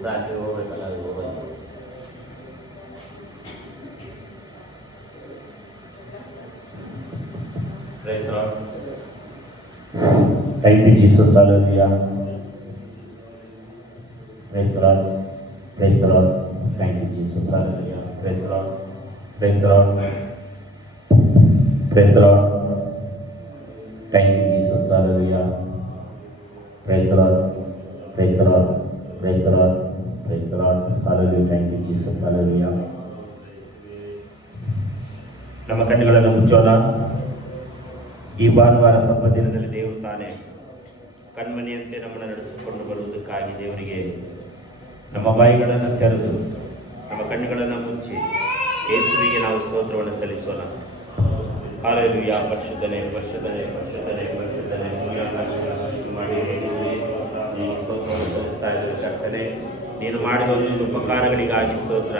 ಉದ್ದ ಹಾಕಿ ಹೋಗ್ಬೇಕಲ್ಲ, ಅದು ಹೋಗಲ್ಲ. Thank you, Jesus. Hallelujah. Praise the Lord. Praise the Lord. Thank you, Jesus. Hallelujah. Praise the Lord. Praise the Lord. Praise the Lord. Thank you, Jesus. Hallelujah. Praise the Lord. Praise the Lord. Praise the Lord. Praise the Lord. Hallelujah. Thank you, Jesus. Hallelujah. ನಮ್ಮ ಕಣ್ಣುಗಳನ್ನು ಮುಚ್ಚೋಣ. ಈ ಭಾನುವಾರ ಸಬ್ಬ ದಿನದಲ್ಲಿ ದೇವರು ತಾನೇ ಕಣ್ಮಣಿಯಂತೆ ನಮ್ಮನ್ನು ನಡೆಸಿಕೊಂಡು ಬರುವುದಕ್ಕಾಗಿ ದೇವರಿಗೆ ನಮ್ಮ ಬಾಯಿಗಳನ್ನು ತೆರೆದು ನಮ್ಮ ಕಣ್ಣುಗಳನ್ನು ಮುಚ್ಚಿ ಯೇಸುವಿಗೆ ನಾವು ಸ್ತೋತ್ರವನ್ನು ಸಲ್ಲಿಸೋಣ. ಹಾಲೆಲೂಯಾ. ಪರಿಶುದ್ಧನೇ ಪರಿಶುದ್ಧನೇ ಪರಿಶುದ್ಧನೇ ಪರಿಶುದ್ಧನೇ ಸೃಷ್ಟಿ ಮಾಡಿ ನೀನು ಸ್ತೋತ್ರವನ್ನು ಸಲ್ಲಿಸ್ತಾ ಇದ್ದ ಕರ್ತನೆ, ನೀನು ಮಾಡಿದ ಒಂದು ಉಪಕಾರಗಳಿಗಾಗಿ ಸ್ತೋತ್ರ,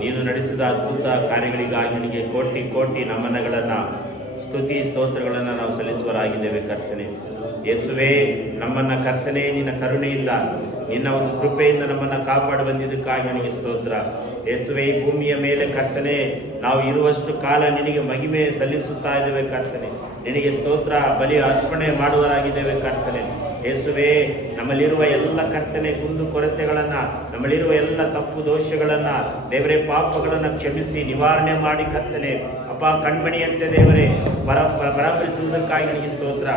ನೀನು ನಡೆಸಿದ ಅದ್ಭುತ ಕಾರ್ಯಗಳಿಗಾಗಿ ನಿನಗೆ ಕೋಟಿ ಕೋಟಿ ನಮನಗಳನ್ನು ಸ್ತುತಿ ಸ್ತೋತ್ರಗಳನ್ನು ನಾವು ಸಲ್ಲಿಸುವರಾಗಿದ್ದೇವೆ ಕರ್ತನೆ. ಯೇಸುವೇ, ನಮ್ಮನ್ನು ಕರ್ತನೆ ನಿನ್ನ ಕರುಣೆಯಿಂದ ನಿನ್ನ ಒಂದು ಕೃಪೆಯಿಂದ ನಮ್ಮನ್ನು ಕಾಪಾಡಿ ಬಂದಿದ್ದಕ್ಕಾಗಿ ನನಗೆ ಸ್ತೋತ್ರ. ಯೇಸುವೇ, ಈ ಭೂಮಿಯ ಮೇಲೆ ಕರ್ತನೆ ನಾವು ಇರುವಷ್ಟು ಕಾಲ ನಿನಗೆ ಮಹಿಮೆ ಸಲ್ಲಿಸುತ್ತಾ ಇದ್ದೇವೆ ಕರ್ತನೆ. ನಿನಗೆ ಸ್ತೋತ್ರ ಬಲಿ ಅರ್ಪಣೆ ಮಾಡುವರಾಗಿದ್ದೇವೆ ಕರ್ತನೆ. ಯೇಸುವೇ, ನಮ್ಮಲ್ಲಿರುವ ಎಲ್ಲ ಕರ್ತನೆ ಕುಂದು ಕೊರತೆಗಳನ್ನು, ನಮ್ಮಲ್ಲಿರುವ ಎಲ್ಲ ತಪ್ಪು ದೋಷಗಳನ್ನು ದೇವರೇ ಪಾಪಗಳನ್ನು ಕ್ಷಮಿಸಿ ನಿವಾರಣೆ ಮಾಡಿ ಕರ್ತನೆ ಅಪ್ಪ ಕಣ್ಮಣಿಯಂತೆ ದೇವರೇ ಪರಾಮರಿಸುವುದಕ್ಕಾಗಿ ನನಗೆ ಸ್ತೋತ್ರ.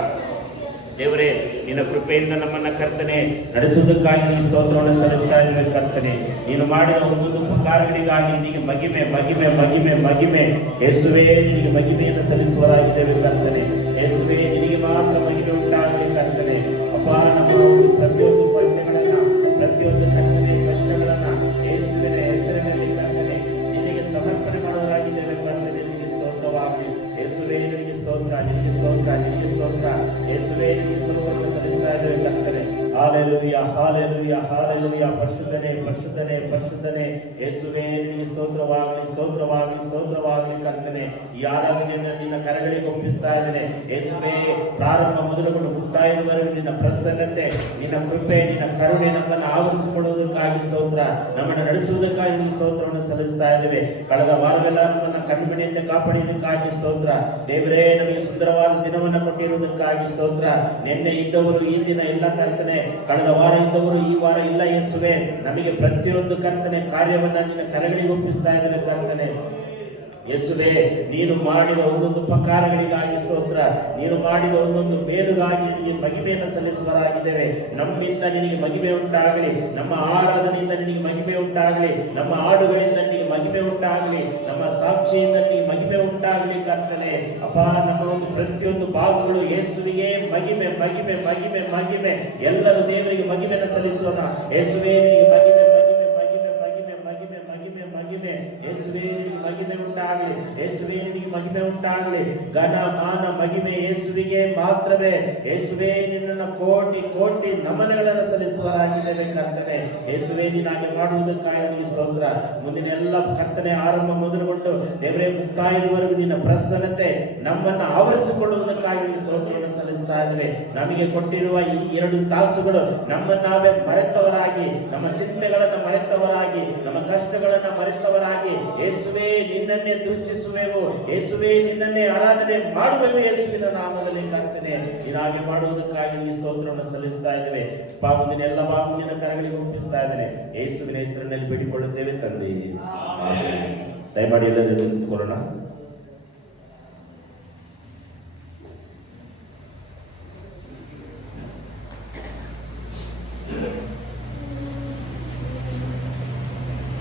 ದೇವರೇ, ನಿನ್ನ ಕೃಪೆಯಿಂದ ನಮ್ಮನ್ನು ಕರ್ತನೆ ನಡೆಸುವುದಕ್ಕಾಗಿ ನಿನಗೆ ಸ್ತೋತ್ರವನ್ನು ಸಲ್ಲಿಸ್ತಾ ಇದ್ದೇವೆ ಕರ್ತನೆ. ನೀನು ಮಾಡಿದ ಒಂದೊಂದು ಉಪಕಾರಗಳಿಗಾಗಿ ನಿನಗೆ ಮಹಿಮೆ ಮಹಿಮೆ ಮಹಿಮೆ ಮಹಿಮೆ ಯೇಸುವೇ, ನಿನಗೆ ಮಹಿಮೆಯನ್ನು ಸಲ್ಲಿಸುವರಾಗಿದ್ದೇವೆ ಕರ್ತನೆ. ಯೇಸುವೇ, ನಿನಗೆ ಮಾತ್ರ ಮಹಿಮೆ ಉಂಟಾಗಲಿ ಕರ್ತನೆ. ಅಪ್ಪ, ನಮ್ಮ ಪ್ರತಿಯೊಂದು ಪಂದ್ಯಗಳನ್ನು ಪ್ರತಿಯೊಂದು ಕರ್ತನೆ ಕಷ್ಟಗಳನ್ನು ಯೇಸುವಿನ ಹೆಸರಿನಲ್ಲಿ ಕರ್ತನೆ ನಿನಗೆ ಸಮರ್ಪಣೆ ಮಾಡುವರಾಗಿದ್ದೇವೆ ಕರ್ತನೆ. ನಿನಗೆ ಸ್ತೋತ್ರವಾಗಲಿ ಯೇಸುವೇ, ನಿನಗೆ ಸ್ತೋತ್ರ, ನಿನಗೆ ಸ್ತೋತ್ರ, ನಿನಗೆ ಸ್ತೋತ್ರ ಯೇಸುವೇ, ನಿನಗೆ ಸ್ತೋತ್ರವನ್ನು ಸಲ್ಲಿಸ್ತಾ ಇದ್ದೇವೆ ಕರ್ತನೆ. Hallelujah hallelujah hallelujah. ಪರಿಶುದ್ಧನೇ ಪರಿಶುದ್ಧನೇ ಪರಿಶುದ್ಧನೇ ಯೇಸುವೇ, ನಿನಗೆ ಸ್ತೋತ್ರವಾಗಲಿ ಸ್ತೋತ್ರವಾಗಲಿ ಸ್ತೋತ್ರವಾಗಲಿ ಕರ್ತನೆ. ಈ ಆರಾಧನೆಯನ್ನು ನಿನ್ನ ಕರಗಳಿಗೆ ಒಪ್ಪಿಸ್ತಾ ಇದ್ದೇನೆ ಯೇಸುವೇ. ಪ್ರಾರಂಭ ಮೊದಲುಗೊಂಡು ಮುಕ್ತಾಯದವರೆಗೂ ನಿನ್ನ ಪ್ರಸನ್ನತೆ, ನಿನ್ನ ಕೃಪೆ, ನಿನ್ನ ಕರುಣೆ ನಮ್ಮನ್ನು ಆವರಿಸಿಕೊಳ್ಳುವುದಕ್ಕಾಗಿ ಸ್ತೋತ್ರ, ನಮ್ಮನ್ನು ನಡೆಸುವುದಕ್ಕಾಗಿ ನಿಮಗೆ ಸ್ತೋತ್ರವನ್ನು ಸಲ್ಲಿಸ್ತಾ ಇದ್ದೇವೆ. ಕಳೆದ ವಾರವೆಲ್ಲ ನಮ್ಮನ್ನು ಕಣ್ಮಣಿಯಿಂದ ಕಾಪಾಡಿದ್ದಕ್ಕಾಗಿ ಸ್ತೋತ್ರ ದೇವರೇ. ನಮಗೆ ಸುಂದರವಾದ ದಿನವನ್ನು ಕೊಟ್ಟಿರುವುದಕ್ಕಾಗಿ ಸ್ತೋತ್ರ. ನಿನ್ನೆ ಇದ್ದವರು ಈ ದಿನ ಎಲ್ಲ ಕರ್ತನೆ, ಕಳೆದ ವಾರ ಇದ್ದವರು ಈ ವಾರ ಇಲ್ಲ ಯೇಸುವೆ. ನಮಗೆ ಪ್ರತಿಯೊಂದು ಕರ್ತನೆ ಕಾರ್ಯವನ್ನ ನಿನ್ನ ಕರಗಳಿಗೆ ಒಪ್ಪಿಸ್ತಾ ಇದ್ದೇವೆ ಕರ್ತನೆ. ಯೇಸುವೇ, ನೀನು ಮಾಡಿದ ಒಂದೊಂದು ಉಪಕಾರಗಳಿಗಾಗಿ ಸ್ತೋತ್ರ, ನೀನು ಮಾಡಿದ ಒಂದೊಂದು ಮೇಲುಗಾಗಿ ನಿನಗೆ ಮಹಿಮೆಯನ್ನು ಸಲ್ಲಿಸುವರಾಗಿದ್ದೇವೆ. ನಮ್ಮಿಂದ ನಿನಗೆ ಮಹಿಮೆ ಉಂಟಾಗಲಿ, ನಮ್ಮ ಆರಾಧನೆಯಿಂದ ನಿನಗೆ ಮಹಿಮೆ ಉಂಟಾಗಲಿ, ನಮ್ಮ ಹಾಡುಗಳಿಂದ ನಿನಗೆ ಮಹಿಮೆ ಉಂಟಾಗಲಿ, ನಮ್ಮ ಸಾಕ್ಷಿಯಿಂದ ನಿನಗೆ ಮಹಿಮೆ ಉಂಟಾಗಲಿ ಕರ್ತನೆ. ಅಪ್ಪ, ನಮ್ಮ ಒಂದು ಪ್ರತಿಯೊಂದು ಭಾಗಗಳು ಯೇಸುವಿಗೆ ಮಹಿಮೆ ಮಹಿಮೆ ಮಹಿಮೆ ಮಹಿಮೆ. ಎಲ್ಲರೂ ದೇವರಿಗೆ ಮಹಿಮೆಯನ್ನು ಸಲ್ಲಿಸೋಣ. ಯೇಸುವೇ, ನಿನಗೆ ಮಹಿಮೆ ಮಹಿಮೆ ಮಹಿಮೆ ಮಹಿಮೆ ಮಹಿಮೆ ಮಹಿಮೆ ಯೇಸುವೇ, ನಿನಗೆ ಮಹಿಮೆ ಉಂಟಾಗಲಿ. ಯೇಸುವೇ, ನಿನಗೆ ಮಹಿಮೆ ಉಂಟಾಗಲಿ. ಘನ ಮಾನ ಮಹಿಮೆ ಯೇಸುವಿಗೆ ಮಾತ್ರವೇ. ಯೇಸುವೇ, ನಿನ್ನನ್ನು ಕೋಟಿ ಕೋಟಿ ನಮನಗಳನ್ನು ಸಲ್ಲಿಸುವರಾಗಿದ್ದೇವೆ ಕರ್ತನೆ. ಯೇಸುವೇ, ನೀನು ಹಾಗೆ ಮಾಡುವುದಕ್ಕಾಗಿ ನಿನಗೆ ಸ್ತೋತ್ರ. ಮುಂದಿನ ಎಲ್ಲ ಕರ್ತನೆ ಆರಂಭ ಮೊದಲುಗೊಂಡು ದೇವರೇ ಮುಕ್ತಾಯದವರೆಗೂ ನಿನ್ನ ಪ್ರಸನ್ನತೆ ನಮ್ಮನ್ನು ಆವರಿಸಿಕೊಳ್ಳುವುದಕ್ಕಾಗಿ ನಿನಗೆ ಸ್ತೋತ್ರವನ್ನು ಸಲ್ಲಿಸ್ತಾ ಇದ್ದೇವೆ. ನಮಗೆ ಕೊಟ್ಟಿರುವ ಈ 2 ತಾಸುಗಳು ನಮ್ಮನ್ನಾವೇ ಮರೆತವರಾಗಿ, ನಮ್ಮ ಚಿಂತೆಗಳನ್ನು ಮರೆತವರಾಗಿ, ನಮ್ಮ ಕಷ್ಟಗಳನ್ನು ಮರೆತವರಾಗಿ ಯೇಸುವೇ ನಿನ್ನನ್ನೇ ದೃಷ್ಟಿಸುವೆವು. ಯೇಸುವೇ, ನಿನ್ನನ್ನೇ ಆರಾಧನೆ ಮಾಡುವೆವು ಯೇಸುವಿನ ನಾಮದಲ್ಲಿ ಕರ್ತನೆ. ನೀನಾಗೆ ಮಾಡುವುದಕ್ಕಾಗಿ ನಿನಗೆ ಸ್ತೋತ್ರವನ್ನು ಸಲ್ಲಿಸ್ತಾ ಇದ್ದೇವೆ. ಮುಂದಿನ ಎಲ್ಲ ಭಾಗ ನಿನ್ನ ಕರಗಳಿಗೆ ಒಪ್ಪಿಸ್ತಾ ಇದ್ದೇನೆ. ಯೇಸುವಿನ ಹೆಸರಿನಲ್ಲಿ ಬೇಡಿಕೊಳ್ಳುತ್ತೇವೆ ತಂದೆ, ಆಮೆನ್. ದಯಮಾಡಿ ಎಲ್ಲರೂ ನಿಂತುಕೊಳ್ಳೋಣ.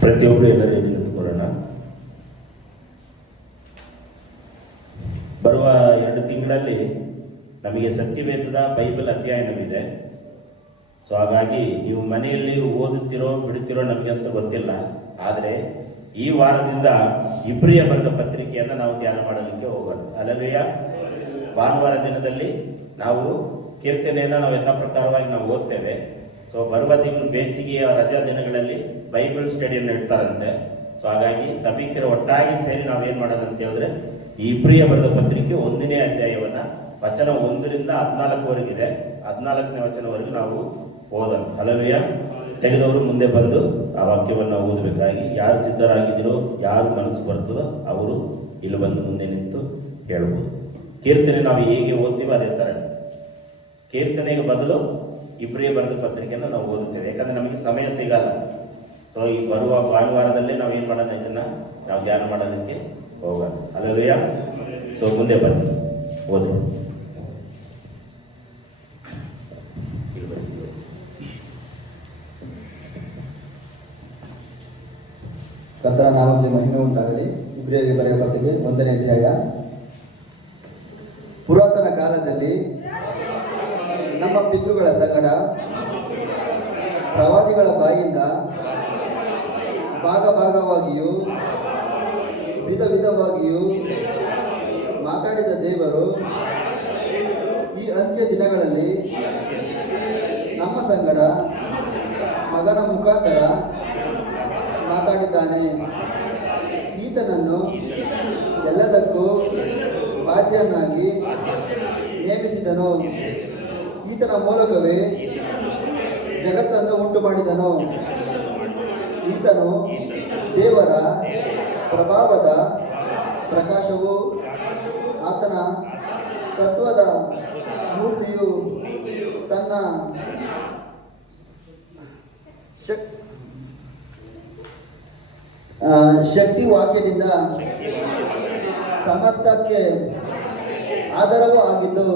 ಪ್ರತಿಯೊಬ್ಬರು ಎಲ್ಲರೂ ನಿಂತುಕೊಳ್ಳೋಣ. ಬರುವ 2 ತಿಂಗಳಲ್ಲಿ ನಮಗೆ ಸತ್ಯವೇದದ ಬೈಬಲ್ ಅಧ್ಯಯನವಿದೆ. ಸೊ ಹಾಗಾಗಿ ನೀವು ಮನೆಯಲ್ಲಿ ಓದುತ್ತಿರೋ ಬಿಡುತ್ತಿರೋ ನಮಗೆ ಅಂತ ಗೊತ್ತಿಲ್ಲ. ಆದರೆ ಈ ವಾರದಿಂದ ಇಬ್ರಿಯ ಬರೆದ ಪತ್ರಿಕೆಯನ್ನು ನಾವು ಧ್ಯಾನ ಮಾಡಲಿಕ್ಕೆ ಹೋಗೋಣ. ಹಲ್ಲೆಲೂಯಾ. ಭಾನುವಾರ ದಿನದಲ್ಲಿ ನಾವು ಕೀರ್ತನೆಯನ್ನು ನಾವು ಯಥಾ ಪ್ರಕಾರವಾಗಿ ನಾವು ಓದ್ತೇವೆ. ಸೊ ಬರುವ ತಿಂಗಳು ಬೇಸಿಗೆಯ ರಜಾ ದಿನಗಳಲ್ಲಿ ಬೈಬಲ್ ಸ್ಟಡಿಯನ್ನು ಇಡ್ತಾರಂತೆ. ಸೊ ಹಾಗಾಗಿ ಸಭಿಕರು ಒಟ್ಟಾಗಿ ಸೇರಿ ನಾವೇನು ಮಾಡೋಣ ಅಂತ ಹೇಳಿದ್ರೆ, ಈ ಇಬ್ರಿಯ ಬರೆದ ಪತ್ರಿಕೆ 1ನೇ ಅಧ್ಯಾಯವನ್ನ ವಚನ 1 ರಿಂದ 14 ವರೆಗಿದೆ. 14ನೇ ವಚನವರೆಗೂ ನಾವು ಓದೋಣ. ಹಲ್ಲೆಲೂಯಾ. ತೆಗೆದವರು ಮುಂದೆ ಬಂದು ಆ ವಾಕ್ಯವನ್ನು ಓದಬೇಕಾಗಿ ಯಾರು ಸಿದ್ಧರಾಗಿದ್ದೀರೋ, ಯಾರು ಮನಸ್ಸು ಬರ್ತದೋ ಅವರು ಇಲ್ಲಿ ಬಂದು ಮುಂದೆ ನಿಂತು ಹೇಳ್ಬೋದು. ಕೀರ್ತನೆ ನಾವು ಹೇಗೆ ಓದ್ತೀವೋ ಅದೇ ಥರ. ಕೀರ್ತನೆಗೆ ಬದಲು ಇಬ್ರಿಯ ಬರೆದ ಪತ್ರಿಕೆಯನ್ನು ನಾವು ಓದುತ್ತೇವೆ, ಯಾಕಂದರೆ ನಮಗೆ ಸಮಯ ಸಿಗಲ್ಲ. ಸೊ ಈ ಬರುವ ಭಾನುವಾರದಲ್ಲೇ ನಾವು ಏನು ಮಾಡೋಣ, ಇದನ್ನು ನಾವು ಧ್ಯಾನ ಮಾಡೋದಕ್ಕೆ ಹೋಗೋಣ. ಅಲ್ಲೂಯ. ಸೊ ಮುಂದೆ ಬನ್ನಿ, ಓದಿ. ಕರ್ತನ ನಾಮಕ್ಕೆ ಮಹಿಮೆ ಉಂಟಾಗಲಿ. ಇಬ್ರಿಯರಿಗೆ ಬರೆದ ಪತ್ರಿಕೆ 1ನೇ ಅಧ್ಯಾಯ. ಪುರಾತನ ಕಾಲದಲ್ಲಿ ನಮ್ಮ ಪಿತೃಗಳ ಸಂಗಡ ಪ್ರವಾದಿಗಳ ಬಾಯಿಂದ ಭಾಗವಾಗಿಯೂ ವಿಧ ವಿಧವಾಗಿಯೂ ಮಾತಾಡಿದ ದೇವರು ಈ ಅಂತ್ಯ ದಿನಗಳಲ್ಲಿ ನಮ್ಮ ಸಂಗಡ ಮಗನ ಮುಖಾಂತರ ಮಾತಾಡಿದ್ದಾನೆ. ಈತನನ್ನು ಎಲ್ಲದಕ್ಕೂ ಬಾಧ್ಯನಾಗಿ ನೇಮಿಸಿದನು. ಈತನ ಮೂಲಕವೇ ಜಗತ್ತನ್ನು ಉಂಟು ಮಾಡಿದನು. ಈತನು ದೇವರ ಪ್ರಭಾವದ ಪ್ರಕಾಶವು, ಆತನ ತತ್ವದ ಮೂರ್ತಿಯು, ತನ್ನ ಶಕ್ತಿ ವಾಕ್ಯದಿಂದ ಸಮಸ್ತಕ್ಕೆ ಆಧಾರವೂ ಆಗಿದ್ದು,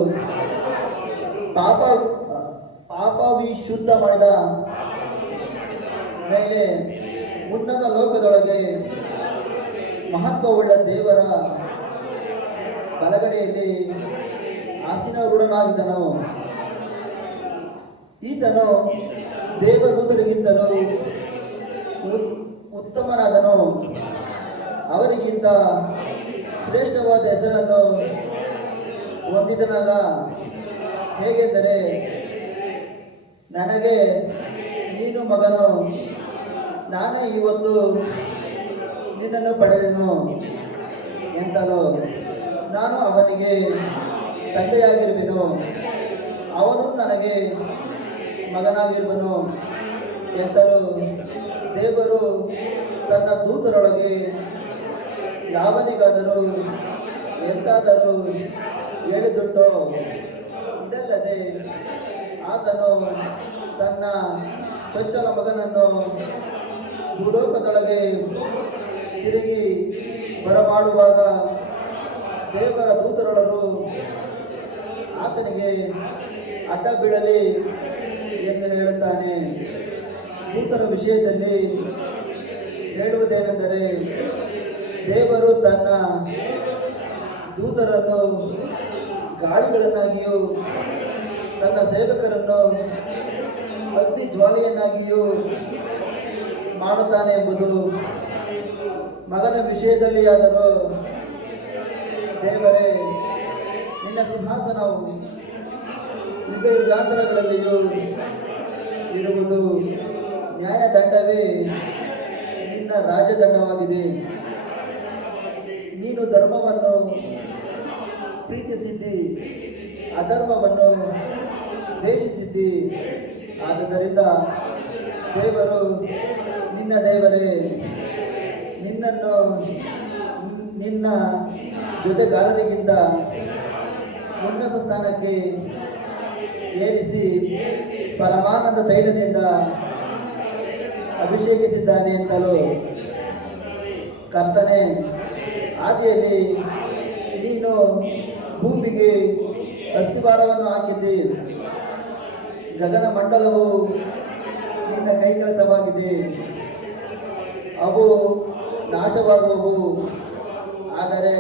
ಪಾಪ ವಿಶುದ್ಧ ಮಾಡಿದ ಮೇಲೆ ಉನ್ನತ ಲೋಕದೊಳಗೆ ಮಹತ್ವವುಳ್ಳ ದೇವರ ಬಲಗಡೆಯಲ್ಲಿ ಆಸೀನರೂಢನಾಗಿದ್ದನು. ಈತನು ದೇವದೂತರಿಗಿಂತಲೂ ಉತ್ತಮನಾದನು. ಅವರಿಗಿಂತ ಶ್ರೇಷ್ಠವಾದ ಹೆಸರನ್ನು ಹೊಂದಿದನಲ್ಲ. ಹೇಗೆಂದರೆ, ನನಗೆ ನೀನು ಮಗನು, ನಾನೇ ಇವತ್ತು ನಿನ್ನನ್ನು ಪಡೆದೆನು ಎಂತಲೂ, ನಾನು ಅವನಿಗೆ ತಂದೆಯಾಗಿರುವೆನು, ಅವನು ನನಗೆ ಮಗನಾಗಿರುವನು ಎಂತಲೂ ದೇವರು ತನ್ನ ದೂತರೊಳಗೆ ಯಾವನಿಗಾದರೂ ಎಂತಾದರೂ ಹೇಳಿದುಂಟೋ? ಇದಲ್ಲದೆ ಆತನು ತನ್ನ ಚೊಚ್ಚಲ ಮಗನನ್ನು ಭೂಲೋಕದೊಳಗೆ ತಿರುಗಿ ಬರಮಾಡುವಾಗ ದೇವರ ದೂತರೊಳರು ಆತನಿಗೆ ಅಡ್ಡ ಬೀಳಲಿ ಎಂದು ಹೇಳುತ್ತಾನೆ. ದೂತರ ವಿಷಯದಲ್ಲಿ ಹೇಳುವುದೇನೆಂದರೆ, ದೇವರು ತನ್ನ ದೂತರನ್ನು ಗಾಳಿಗಳನ್ನಾಗಿಯೂ ತನ್ನ ಸೇವಕರನ್ನು ಅಗ್ನಿ ಜ್ವಾಲೆಯನ್ನಾಗಿಯೂ ಮಾಡುತ್ತಾನೆ ಎಂಬುದು. ಮಗನ ವಿಷಯದಲ್ಲಿ ಆದರೂ, ದೇವರೇ, ನಿನ್ನ ಸಿಂಹಾಸನವು ಯುಗ ಯುಗಾಂತರಗಳಲ್ಲಿಯೂ ಇರುವುದು, ನ್ಯಾಯದಂಡವೇ ನಿನ್ನ ರಾಜದಂಡವಾಗಿದೆ. ನೀನು ಧರ್ಮವನ್ನು ಪ್ರೀತಿಸಿದ್ದಿ, ಅಧರ್ಮವನ್ನು ದ್ವೇಷಿಸಿದ್ದಿ. ಆದ್ದರಿಂದ ದೇವರು ನಿನ್ನ ದೇವರೇ ನಿನ್ನನ್ನು ನಿನ್ನ ಜೊತೆಗಾರರಿಗಿಂತ ಉನ್ನತ ಸ್ಥಾನಕ್ಕೆ ಏರಿಸಿ ಪರಮಾನಂದ ತೈಲದಿಂದ ಅಭಿಷೇಕಿಸಿದ್ದಾನೆ ಅಂತಲೂ. ಕರ್ತನೆ, ಆದಿಯಲ್ಲಿ ನೀನು ಭೂಮಿಗೆ ಅಸ್ತಿವಾರವನ್ನು ಹಾಕಿದ್ದಿ. ಗಗನ ಮಂಡಲವು ನಿನ್ನ ಕೈ ಕೆಲಸವಾಗಿದೆ. ಅವು ನಾಶವಾಗುವವು, ಆದರೆ